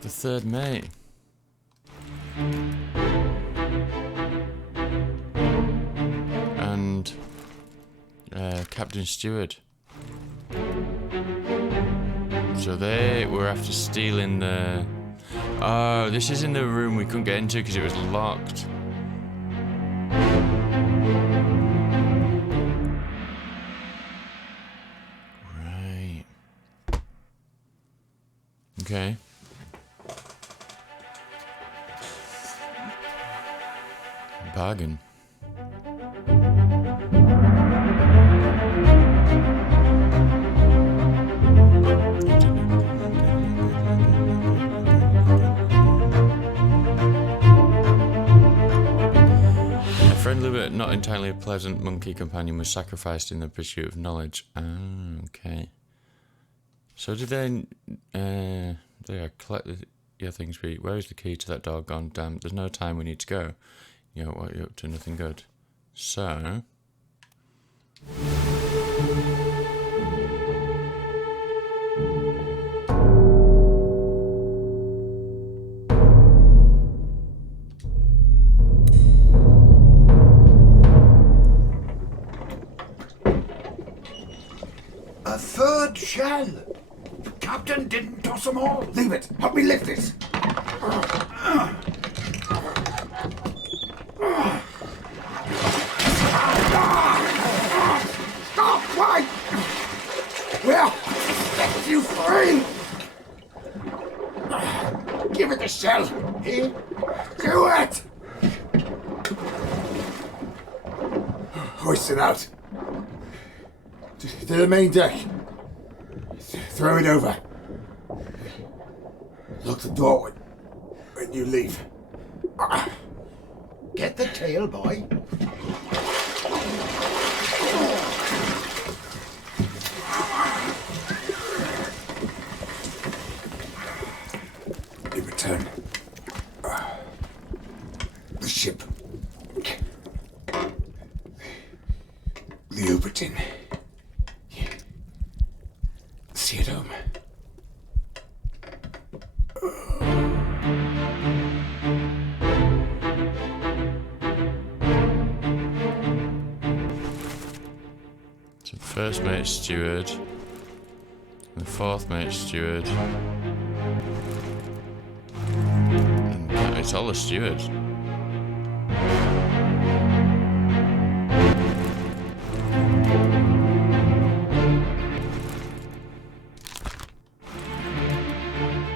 The third mate. And Captain Steward. So they were after stealing the... Oh, this is in the room we couldn't get into because it was locked. Right. Okay. Bargain. A friendly but not entirely pleasant monkey companion was sacrificed in the pursuit of knowledge. Ah, okay. So did they collect your things? Where is the key to that door gone? Damn, there's no time, we need to go. You know what, you're up to nothing good. So... A third shell. The captain didn't toss them all. Leave it. Help me lift it. Stop! Why? Well, set you free. Give it the shell. Here. Do it. Hoist it out. To the main deck. Throw it over. Lock the door when you leave. Get the tail, boy. You return. The ship. The Obra Dinn. See it home. So the first mate's steward, the fourth mate's steward, and it's all the stewards.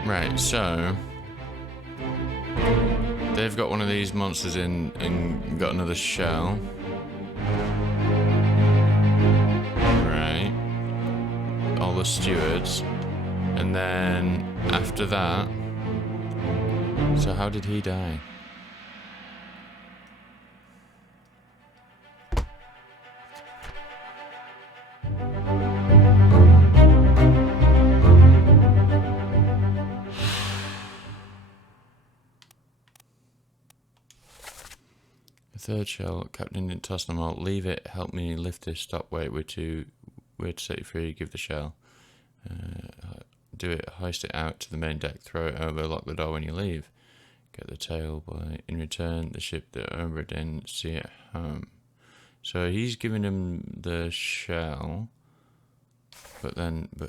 Right, so they've got one of these monsters in and got another shell. Right. All the stewards. And then after that, so how did he die? Third shell, Captain didn't toss them all. Leave it, help me lift this, stop, wait, we're to set you free, give the shell. Do it, hoist it out to the main deck, throw it over, lock the door when you leave. Get the tail, boy. In return, the ship that Obra Dinn, see it home. So he's giving him the shell, but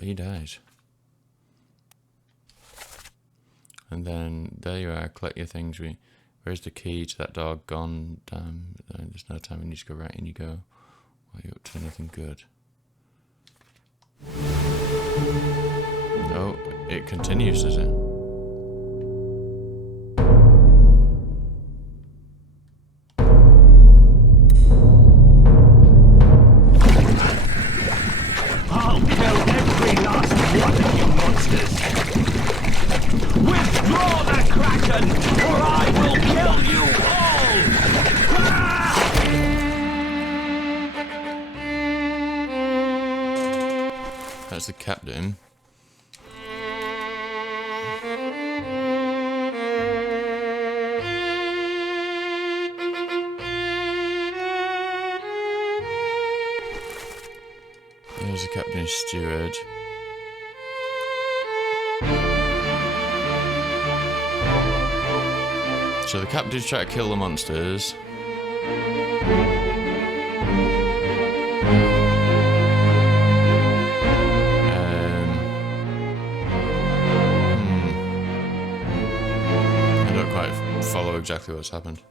he dies. And then, there you are, collect your things, where's the key to that door? Gone. Damn. There's no time. We need to go right in. You go. Well, you're up to nothing good. Oh, it continues, does it? I'll kill every last one of you monsters. Withdraw the Kraken, or I There's the captain. There's the captain and steward. So the captain's trying to kill the monsters. I don't quite follow exactly what's happened.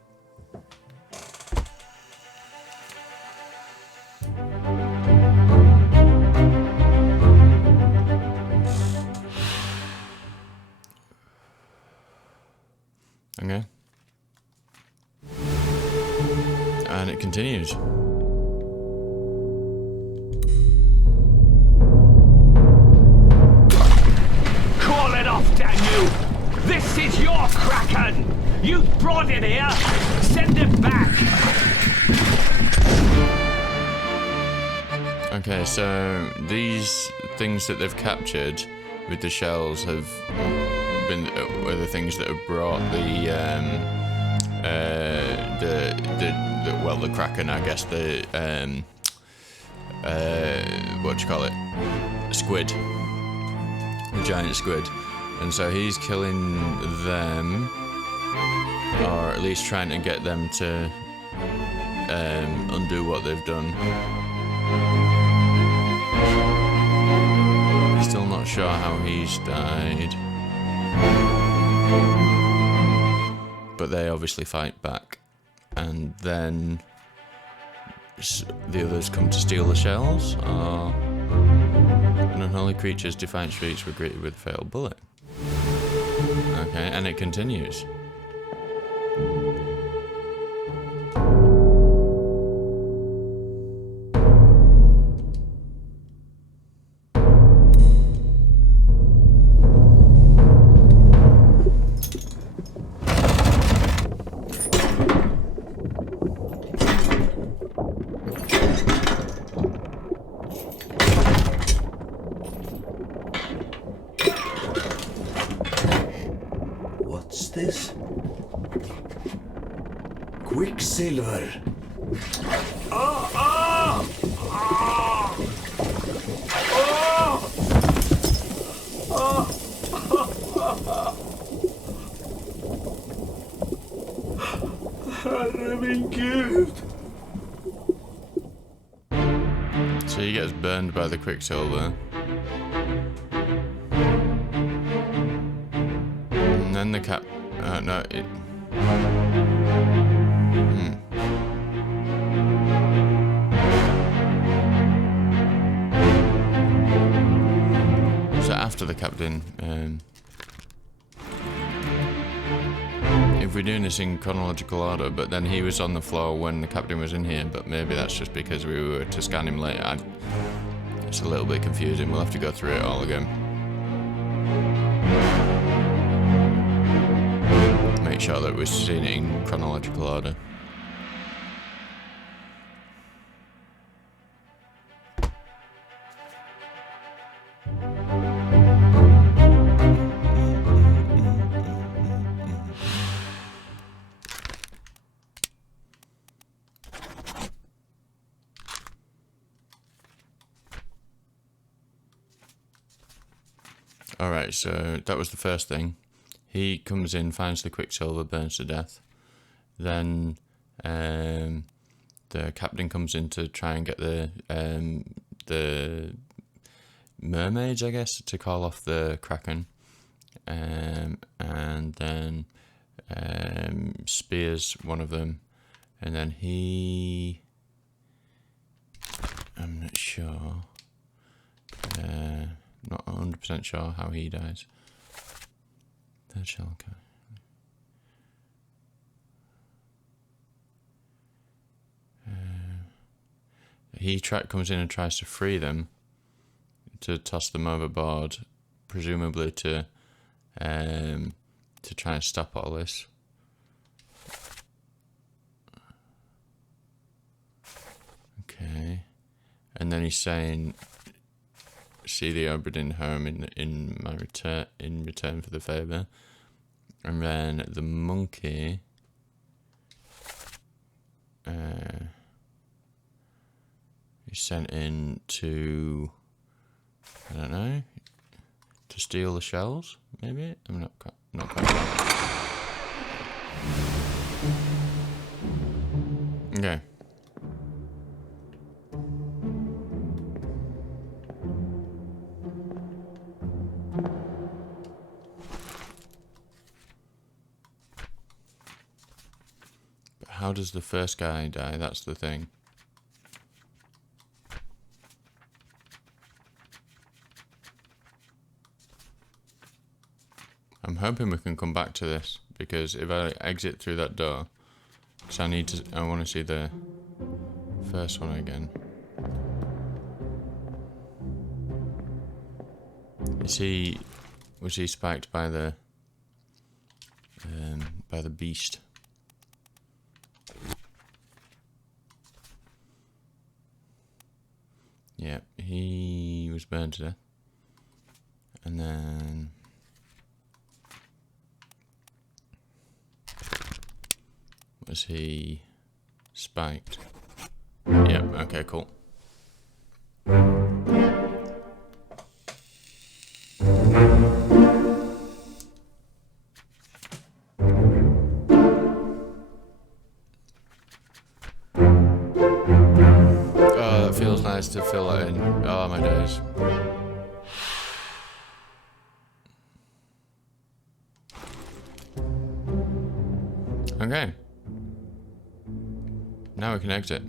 Okay. And it continues. Call it off, damn you! This is your Kraken! You brought it here! Send it back! Okay, so these things that they've captured with the shells have been were the things that have brought the Kraken, I guess, what do you call it? Squid. The giant squid. And so he's killing them, or at least trying to get them to undo what they've done. Still not sure how he's died. But they obviously fight back. And then the others come to steal the shells, or an unholy creature's defiant shrieks were greeted with a fatal bullet. Okay, and it continues. What's this? Quicksilver. Herre min Gud! So he gets burned by the quicksilver. And then the cap... no, it... So after the captain... if we're doing this in chronological order, but then he was on the floor when the captain was in here, but maybe that's just because we were to scan him later. It's a little bit confusing. We'll have to go through it all again. Make sure that we're seeing it in chronological order. Alright, so that was the first thing. He comes in, finds the quicksilver, burns to death. Then the captain comes in to try and get the mermaids, I guess, to call off the Kraken. And then spears one of them. And then he... I'm not sure. Not 100% sure how he dies. Third shell, okay. He comes in and tries to free them, to toss them overboard, presumably to try and stop all this. Okay, and then he's saying see the Obra Dinn home in return for the favour. And then the monkey is sent in to, I don't know, to steal the shells, maybe? I'm not quite sure. Okay. But how does the first guy die? That's the thing. I'm hoping we can come back to this, because if I exit through that door, so I want to see the first one again. Was he spiked by the beast? Yeah, he was burned to death. And then was he spiked? Yep, okay, cool. Oh, that feels nice to fill that in. Oh, my days. Okay. Now we can exit.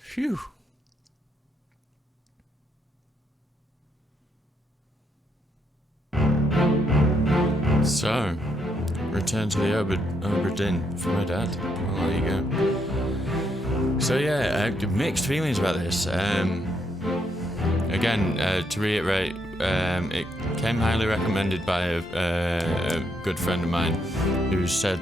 Phew. So, return to the Obra Dinn from my dad. Well, there you go. So yeah, mixed feelings about this. Again, to reiterate, it came highly recommended by a good friend of mine who said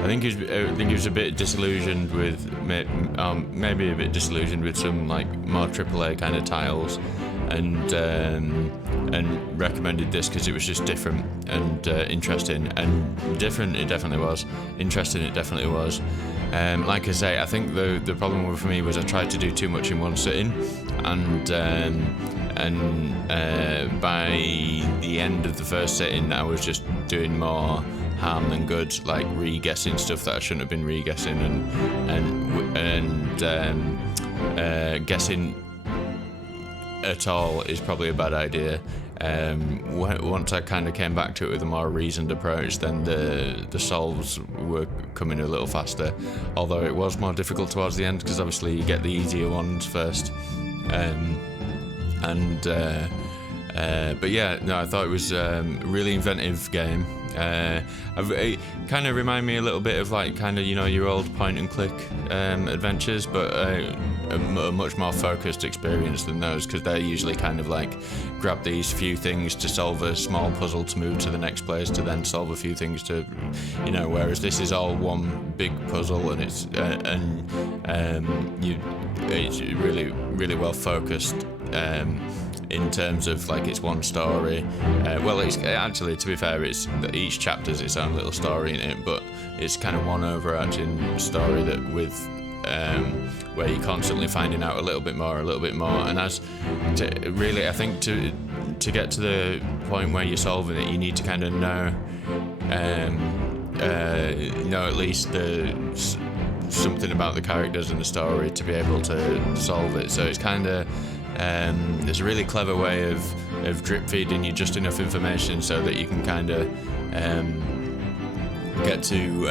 I think he was a bit disillusioned with maybe a bit disillusioned with some like more AAA kind of titles, and recommended this because it was just different and interesting. And different it definitely was, interesting it definitely was. Like I say, I think the problem for me was I tried to do too much in one sitting, and by the end of the first sitting I was just doing more harm than good, like re-guessing stuff that I shouldn't have been re-guessing, and guessing at all is probably a bad idea. Once I kind of came back to it with a more reasoned approach, then the solves were coming a little faster, although it was more difficult towards the end because obviously you get the easier ones first. But yeah, no, I thought it was a really inventive game. It kind of reminded me a little bit of like kind of, you know, your old point and click adventures, but a much more focused experience than those, because they're usually kind of like grab these few things to solve a small puzzle to move to the next place to then solve a few things to, you know, whereas this is all one big puzzle, and it's really, really well focused. In terms of like it's one story, well, it's actually, to be fair, it's each chapter's its own little story in it, but it's kind of one overarching story that with where you're constantly finding out a little bit more, and as to, really, I think to get to the point where you're solving it, you need to kind of know at least something about the characters and the story to be able to solve it. So it's kind of there's a really clever way of drip feeding you just enough information so that you can kind of get to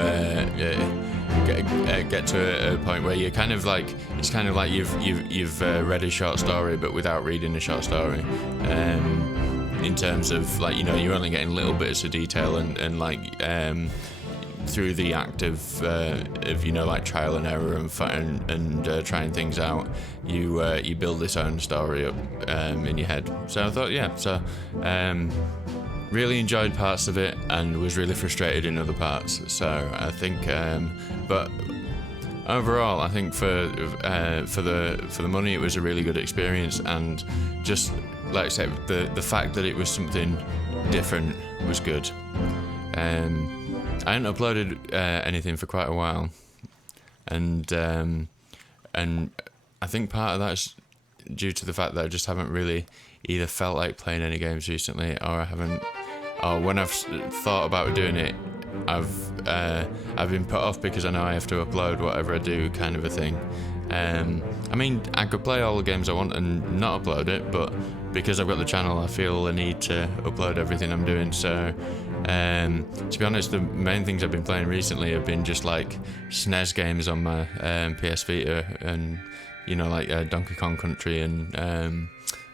get to a point where you're kind of like, it's kind of like you've read a short story but without reading a short story. In terms of like, you know, you're only getting little bits of detail and like through the act of you know, like trial and error and trying things out, you build this own story up in your head. So I thought, yeah, so really enjoyed parts of it and was really frustrated in other parts. So I think, but overall, I think for the money, it was a really good experience, and just like I said, the fact that it was something different was good. I hadn't uploaded anything for quite a while, and I think part of that's due to the fact that I just haven't really either felt like playing any games recently, or or when I've thought about doing it, I've been put off because I know I have to upload whatever I do, kind of a thing. I mean, I could play all the games I want and not upload it, but because I've got the channel, I feel a need to upload everything I'm doing. So, to be honest, the main things I've been playing recently have been just like SNES games on my PS Vita, and you know, like Donkey Kong Country and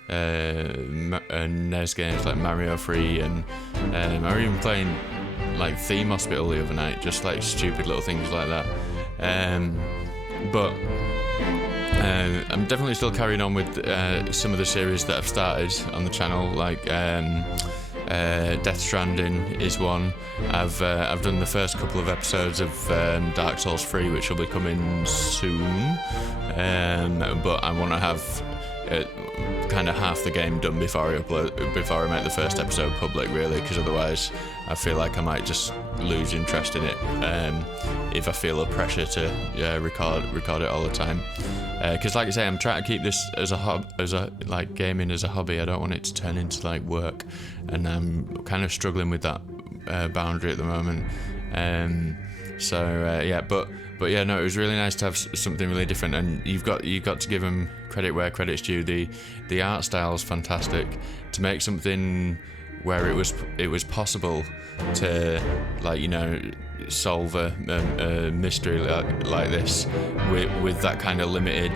NES games like Mario 3, and I was even playing like Theme Hospital the other night, just like stupid little things like that. But I'm definitely still carrying on with some of the series that I've started on the channel, like Death Stranding is one. I've done the first couple of episodes of Dark Souls 3, which will be coming soon, but I want to have kind of half the game done before I make the first episode public, really, because otherwise I feel like I might just lose interest in it if I feel a pressure to record it all the time. Because like I say, I'm trying to keep this as like gaming as a hobby. I don't want it to turn into like work, and I'm kind of struggling with that boundary at the moment. Yeah, but yeah, no, it was really nice to have something really different, and you've got to give them credit where credit's due. The art style is fantastic. To make something where it was possible to, like, you know, solve a mystery like this with that kind of limited.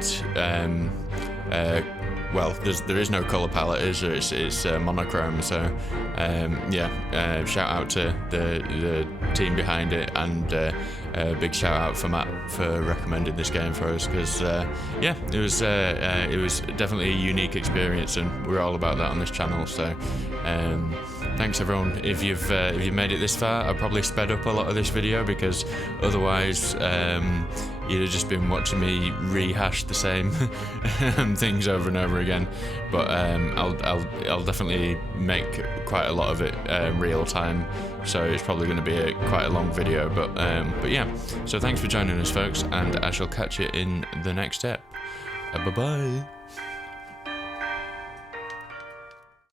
Well, there is no colour palette, is there? It's monochrome. So yeah, shout out to the team behind it, and big shout out for Matt for recommending this game for us, because yeah, it was definitely a unique experience, and we're all about that on this channel. So thanks everyone. If you've made it this far, I've probably sped up a lot of this video, because otherwise you'd have just been watching me rehash the same things over and over again. But I'll definitely make quite a lot of it real time, so it's probably going to be quite a long video. But yeah, so thanks for joining us, folks, and I shall catch you in the next step. Bye bye.